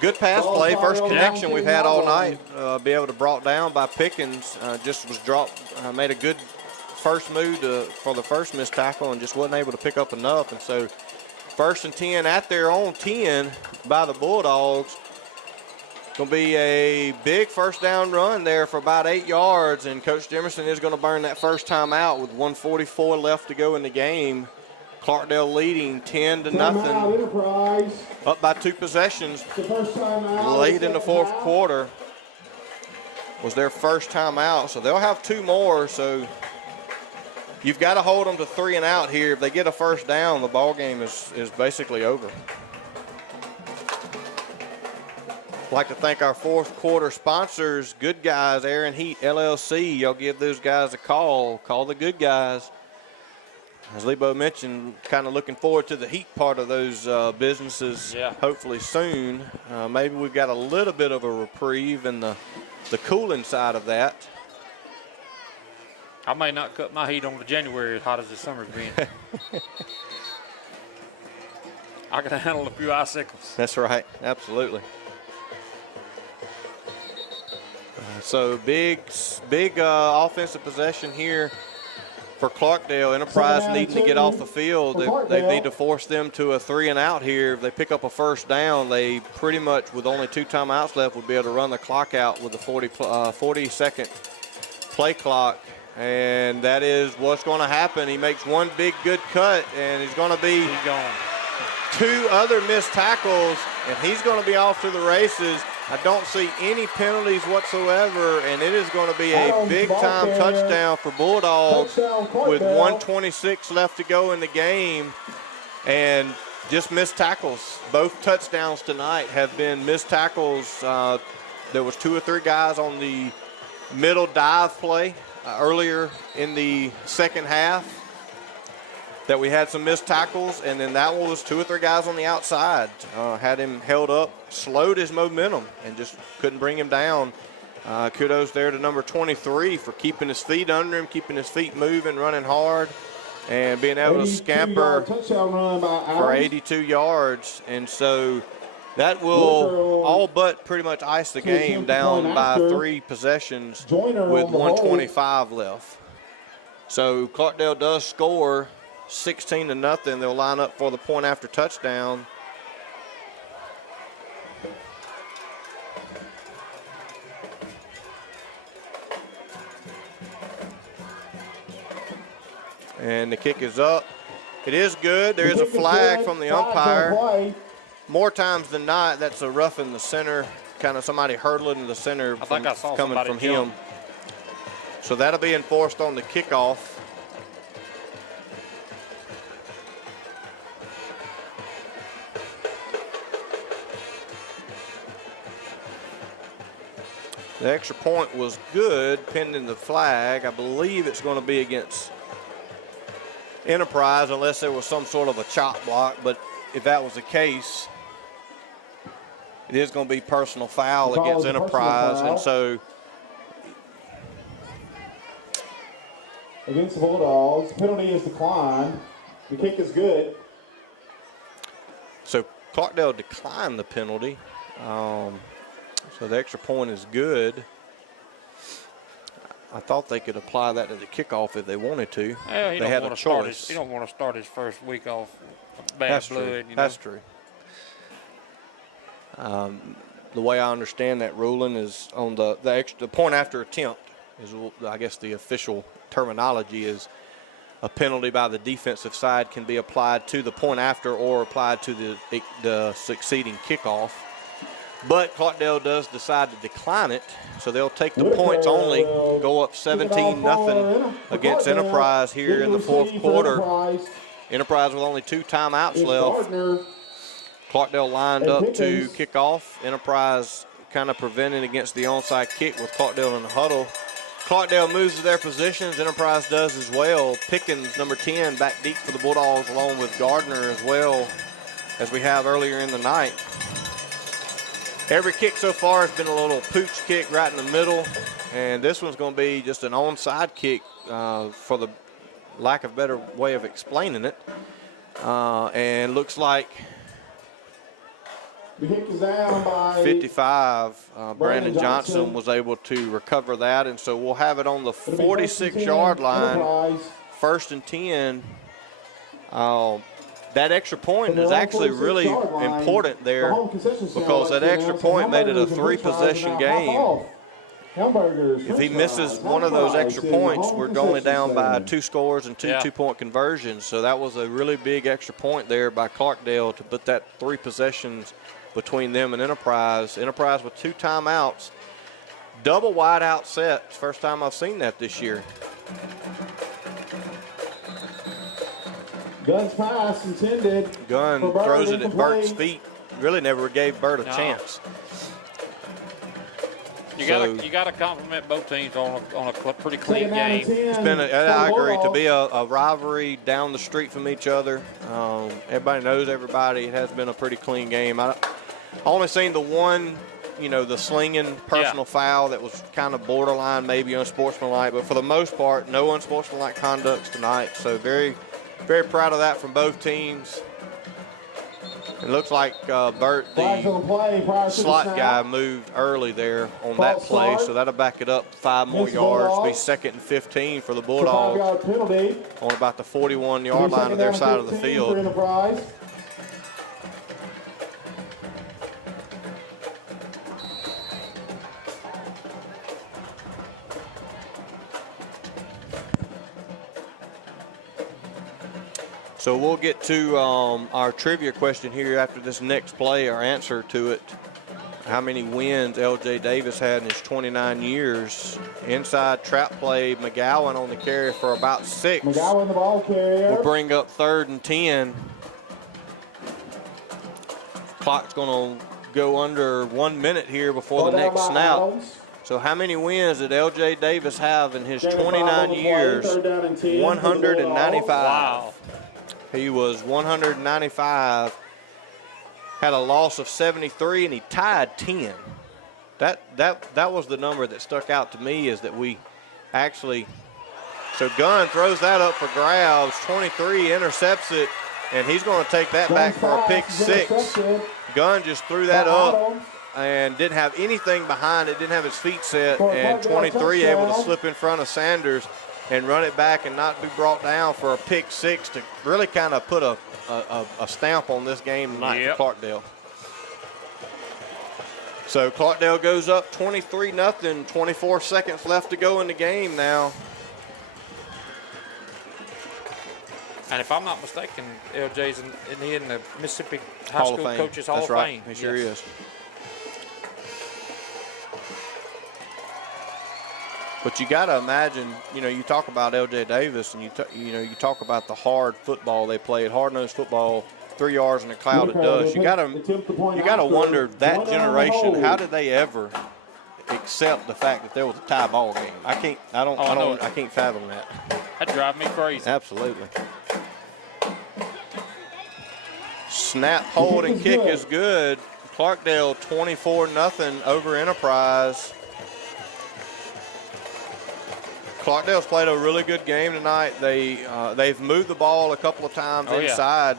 good pass play. First connection we've had all night. Be able to brought down by Pickens. Just was dropped. Made a good first move for the first missed tackle and just wasn't able to pick up enough. And so First and 10 at their own 10 by the Bulldogs. Going to be a big first down run there for about 8 yards, and Coach Jimerson is going to burn that first time out with 1:44 left to go in the game. Clarkdale leading 10-0. Enterprise. Up by 2 possessions The first time out. late in the fourth quarter was their first time out, so they'll have 2 more. So you've got to hold them to 3 and out here. If they get a first down, the ball game is basically over. I'd like to thank our fourth quarter sponsors, Good Guys, Air and Heat, LLC. Y'all give those guys a call. Call the Good Guys. As Lebo mentioned, kind of looking forward to the heat part of those businesses, hopefully soon. Maybe we've got a little bit of a reprieve in the cooling side of that. I may not cut my heat on to January as hot as the summer's been. I can handle a few icicles. That's right, absolutely. So big offensive possession here for Clarkdale. Enterprise needing to get off the field. They need to force them to a 3 and out here. If they pick up a first down, they pretty much, with only 2 timeouts left, would be able to run the clock out with the 40-second play clock. And that is what's going to happen. He makes one big good cut, and he's going to be gone. 2 other missed tackles, and he's going to be off to the races. I don't see any penalties whatsoever, and it is going to be a big-time touchdown for Bulldogs with 1:26 left to go in the game, and just missed tackles. Both touchdowns tonight have been missed tackles. There was 2 or 3 guys on the middle dive play earlier in the second half that we had some missed tackles, and then that one was 2 or 3 guys on the outside. Had him held up, slowed his momentum, and just couldn't bring him down. Kudos there to number 23 for keeping his feet under him, keeping his feet moving, running hard, and being able to scamper for 82 yards. And so that will all but pretty much ice the game down by 3 possessions with 1:25 left. So Clarkdale does score 16-0. They'll line up for the point after touchdown. And the kick is up. It is good. There is a flag from the umpire. More times than not, that's a rough in the center, kind of somebody hurdling in the center coming from him. So that'll be enforced on the kickoff. The extra point was good, pending the flag. I believe it's going to be against Enterprise unless there was some sort of a chop block. But if that was the case, it is going to be personal foul against Enterprise. And so against the Bulldogs, penalty is declined. The kick is good. So Clarkdale declined the penalty. So the extra point is good. I thought they could apply that to the kickoff if they wanted to. Yeah, they had a choice. He don't want to start his first week off bad That's blood. true. You know? That's true. The way I understand that ruling is on the point after attempt is, I guess, the official terminology is a penalty by the defensive side can be applied to the point after or applied to the succeeding kickoff. But Clarkdale does decide to decline it, so they'll take the points only, go up 17-0 against Enterprise here in the fourth quarter. Enterprise with only 2 timeouts left. Clarkdale lined up to kick off. Enterprise kind of preventing against the onside kick with Clarkdale in the huddle. Clarkdale moves to their positions. Enterprise does as well. Pickens, number 10, back deep for the Bulldogs, along with Gardner as well, as we have earlier in the night. Every kick so far has been a little pooch kick right in the middle, and this one's going to be just an onside kick for the lack of a better way of explaining it. And looks like the kick is down by 55. Brandon Johnson was able to recover that, and so we'll have it on the 46-yard line, 1st and 10. that extra point is actually really important there because that extra point made it a 3-possession game. If he misses one of those extra points, we're only down by 2 scores and 2 two-point conversions. So that was a really big extra point there by Clarkdale to put that 3 possessions between them and Enterprise. Enterprise with 2 timeouts. Double wide out sets. First time I've seen that this year. Gunn's pass intended. Gunn throws it at Bert's feet. Really never gave Bert a chance. You got to compliment both teams on a pretty clean game. It's been, I agree, to be a rivalry down the street from each other. Everybody knows everybody. It has been a pretty clean game. I only seen the one, the slinging personal foul that was kind of borderline, maybe unsportsmanlike, but for the most part, no unsportsmanlike conducts tonight. So very, very proud of that from both teams. It looks like Bert, the slot guy, moved early there on that play, so that'll back it up 5 more yards. Be 2nd and 15 for the Bulldogs on about the 41-yard line of their side of the field. So we'll get to our trivia question here after this next play, our answer to it. How many wins L.J. Davis had in his 29 years. Inside trap play, McGowan on the carry for about 6. McGowan the ball carrier. We'll bring up 3rd and 10. Clock's going to go under 1 minute here before the next snap. So how many wins did L.J. Davis have in his 29 years? 195. Wow. He was 195, had a loss of 73, and he tied 10. That was the number that stuck out to me, is that we actually – so Gunn throws that up for grabs. 23 intercepts it, and he's going to take that back for a pick 6. Gunn just threw that up and didn't have anything behind it, didn't have his feet set, and 23 able to slip in front of Sanders and run it back and not be brought down for a pick 6 to really kind of put a stamp on this game tonight for Clarkdale. So Clarkdale goes up 23-0, 24 seconds left to go in the game now. And if I'm not mistaken, LJ's in the Mississippi High School Coaches Hall of Fame. He sure is. But you got to imagine, you talk about L.J. Davis, and you talk about the hard football they played, hard-nosed football, 3 yards in a cloud of dust. You got to wonder, that generation, how did they ever accept the fact that there was a tie ball game? I can't fathom that. That drives me crazy. Absolutely. Snap, hold, and kick is good. Clarkdale 24-0 over Enterprise. Clarkdale's played a really good game tonight. They've moved the ball a couple of times inside.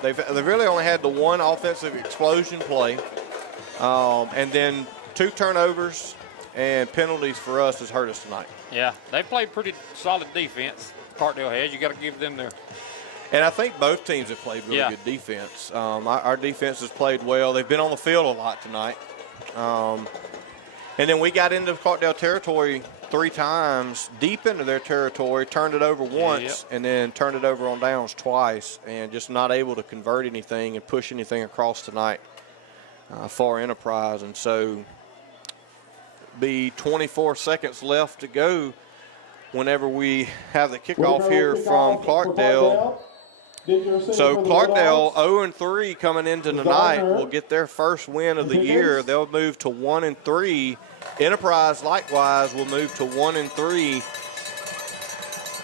They've really only had the one offensive explosion play, and then 2 turnovers and penalties for us has hurt us tonight. Yeah, they played pretty solid defense. Clarkdale has. You got to give them their. And I think both teams have played really good defense. Our defense has played well. They've been on the field a lot tonight. And then we got into Clarkdale territory 3 times, deep into their territory, turned it over once, and then turned it over on downs twice, and just not able to convert anything and push anything across tonight for Enterprise. And so be 24 seconds left to go whenever we have the kickoff here from Clarkdale. So Clarkdale 0-3 coming into tonight will get their first win of the year. They'll move to 1-3. Enterprise likewise will move to 1-3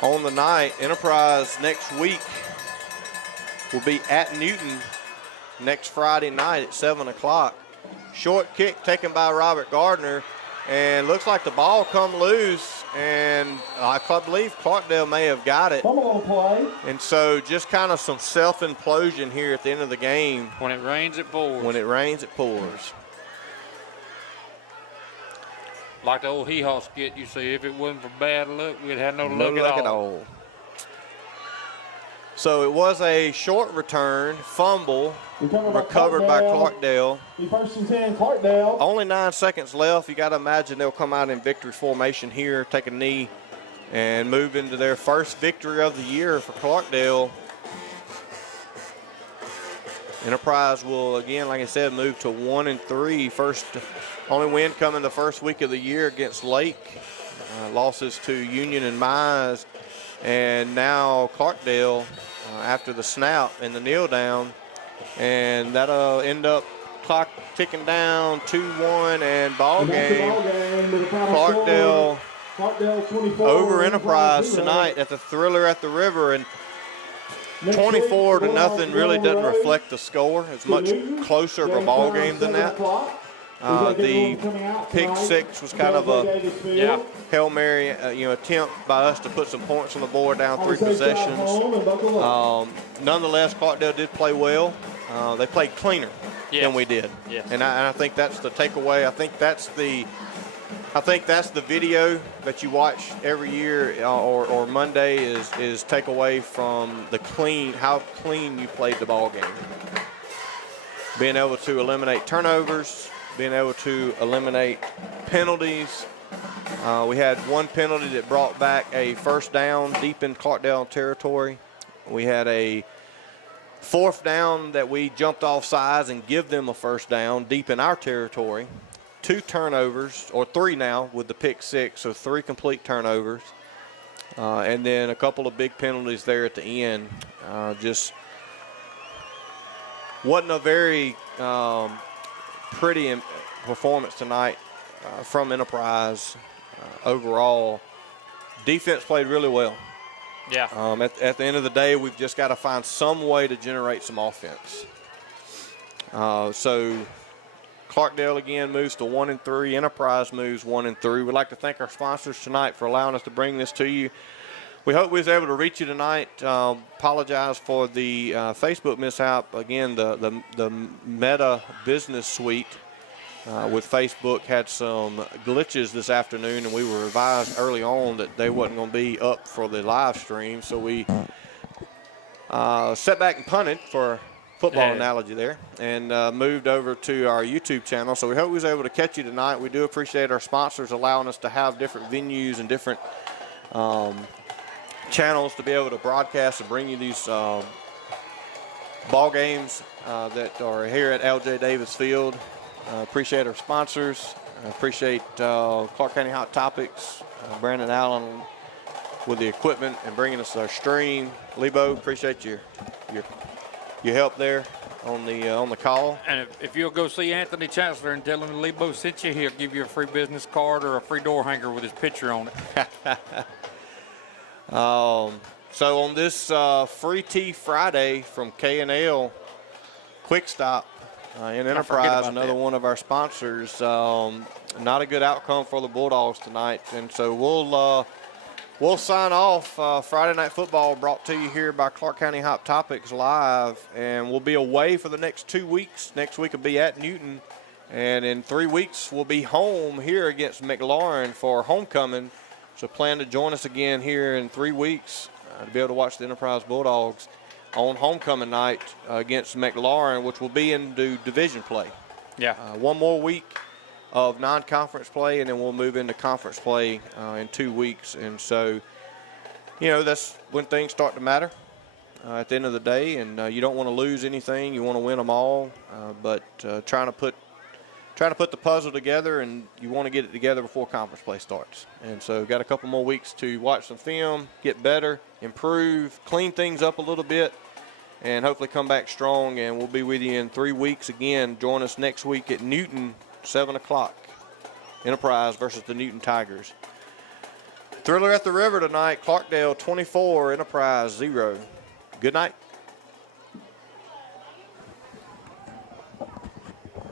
on the night. Enterprise next week will be at Newton next Friday night at 7 o'clock. Short kick taken by Robert Gardner, and looks like the ball come loose, and I believe Clarkdale may have got it. And so just kind of some self-implosion here at the end of the game. When it rains, it pours. When it rains, it pours. Like the old hee-haw skit, you say, if it wasn't for bad luck, we'd have no luck at all. So it was a short return, fumble, recovered by Clarkdale. The first and 10, Clarkdale. Only 9 seconds left. You got to imagine they'll come out in victory formation here, take a knee, and move into their first victory of the year for Clarkdale. Enterprise will, again, like I said, move to 1-3. First, only win coming the first week of the year against Lake. Losses to Union and Mize. And now Clarkdale after the snap and the kneel down. And that'll end up clock ticking down 2-1 and ball game. Clarkdale over Enterprise tonight at the Thriller at the River. And 24-0 really doesn't reflect the score. It's much closer of a ball game than that. The pick six was kind of a Hail Mary attempt by us to put some points on the board down 3 possessions. Nonetheless, Clarkdale did play well. They played cleaner than we did. Yes. And I think that's the takeaway. I think that's the video that you watch every year or Monday is take away from how clean you played the ball game. Being able to eliminate turnovers, being able to eliminate penalties. We had one penalty that brought back a first down deep in Clarkdale territory. We had a 4th down that we jumped off sides and give them a first down deep in our territory. 2 turnovers, or 3 now with the pick six, so 3 complete turnovers. And then a couple of big penalties there at the end. Just wasn't a very pretty performance tonight from Enterprise overall. Defense played really well. Yeah. At the end of the day, we've just got to find some way to generate some offense. So Clarkdale again moves to 1-3. Enterprise moves 1-3. We'd like to thank our sponsors tonight for allowing us to bring this to you. We hope we was able to reach you tonight. Apologize for the Facebook mishap. Again, the Meta Business Suite with Facebook had some glitches this afternoon, and we were advised early on that they wasn't going to be up for the live stream. So we set back and punted for football analogy there and moved over to our YouTube channel. So we hope we was able to catch you tonight. We do appreciate our sponsors allowing us to have different venues and different channels to be able to broadcast and bring you these ball games that are here at L.J. Davis Field. Appreciate our sponsors. Appreciate Clark County Hot Topics, Brandon Allen with the equipment and bringing us our stream. Lebo, appreciate your help there on the call. And if you'll go see Anthony Chancellor and tell him Lebo sent you, he'll give you a free business card or a free door hanger with his picture on it. So on this Free Tea Friday from K&L Quick Stop in Enterprise, another one of our sponsors, not a good outcome for the Bulldogs tonight. And so we'll sign off. Friday Night Football brought to you here by Clark County Hot Topics Live, and we'll be away for the next 2 weeks. Next week will be at Newton, and in 3 weeks we'll be home here against McLaurin for homecoming. So plan to join us again here in 3 weeks to be able to watch the Enterprise Bulldogs on homecoming night against McLaurin, which will be into division play. Yeah. One more week of non-conference play, and then we'll move into conference play in 2 weeks. And so, that's when things start to matter at the end of the day. And you don't want to lose anything. You want to win them all. But trying to put the puzzle together, and you want to get it together before conference play starts. And so got a couple more weeks to watch some film, get better, improve, clean things up a little bit, and hopefully come back strong. And we'll be with you in 3 weeks again. Join us next week at Newton, 7 o'clock. Enterprise versus the Newton Tigers. Thriller at the River tonight. Clarkdale 24, Enterprise 0. Good night.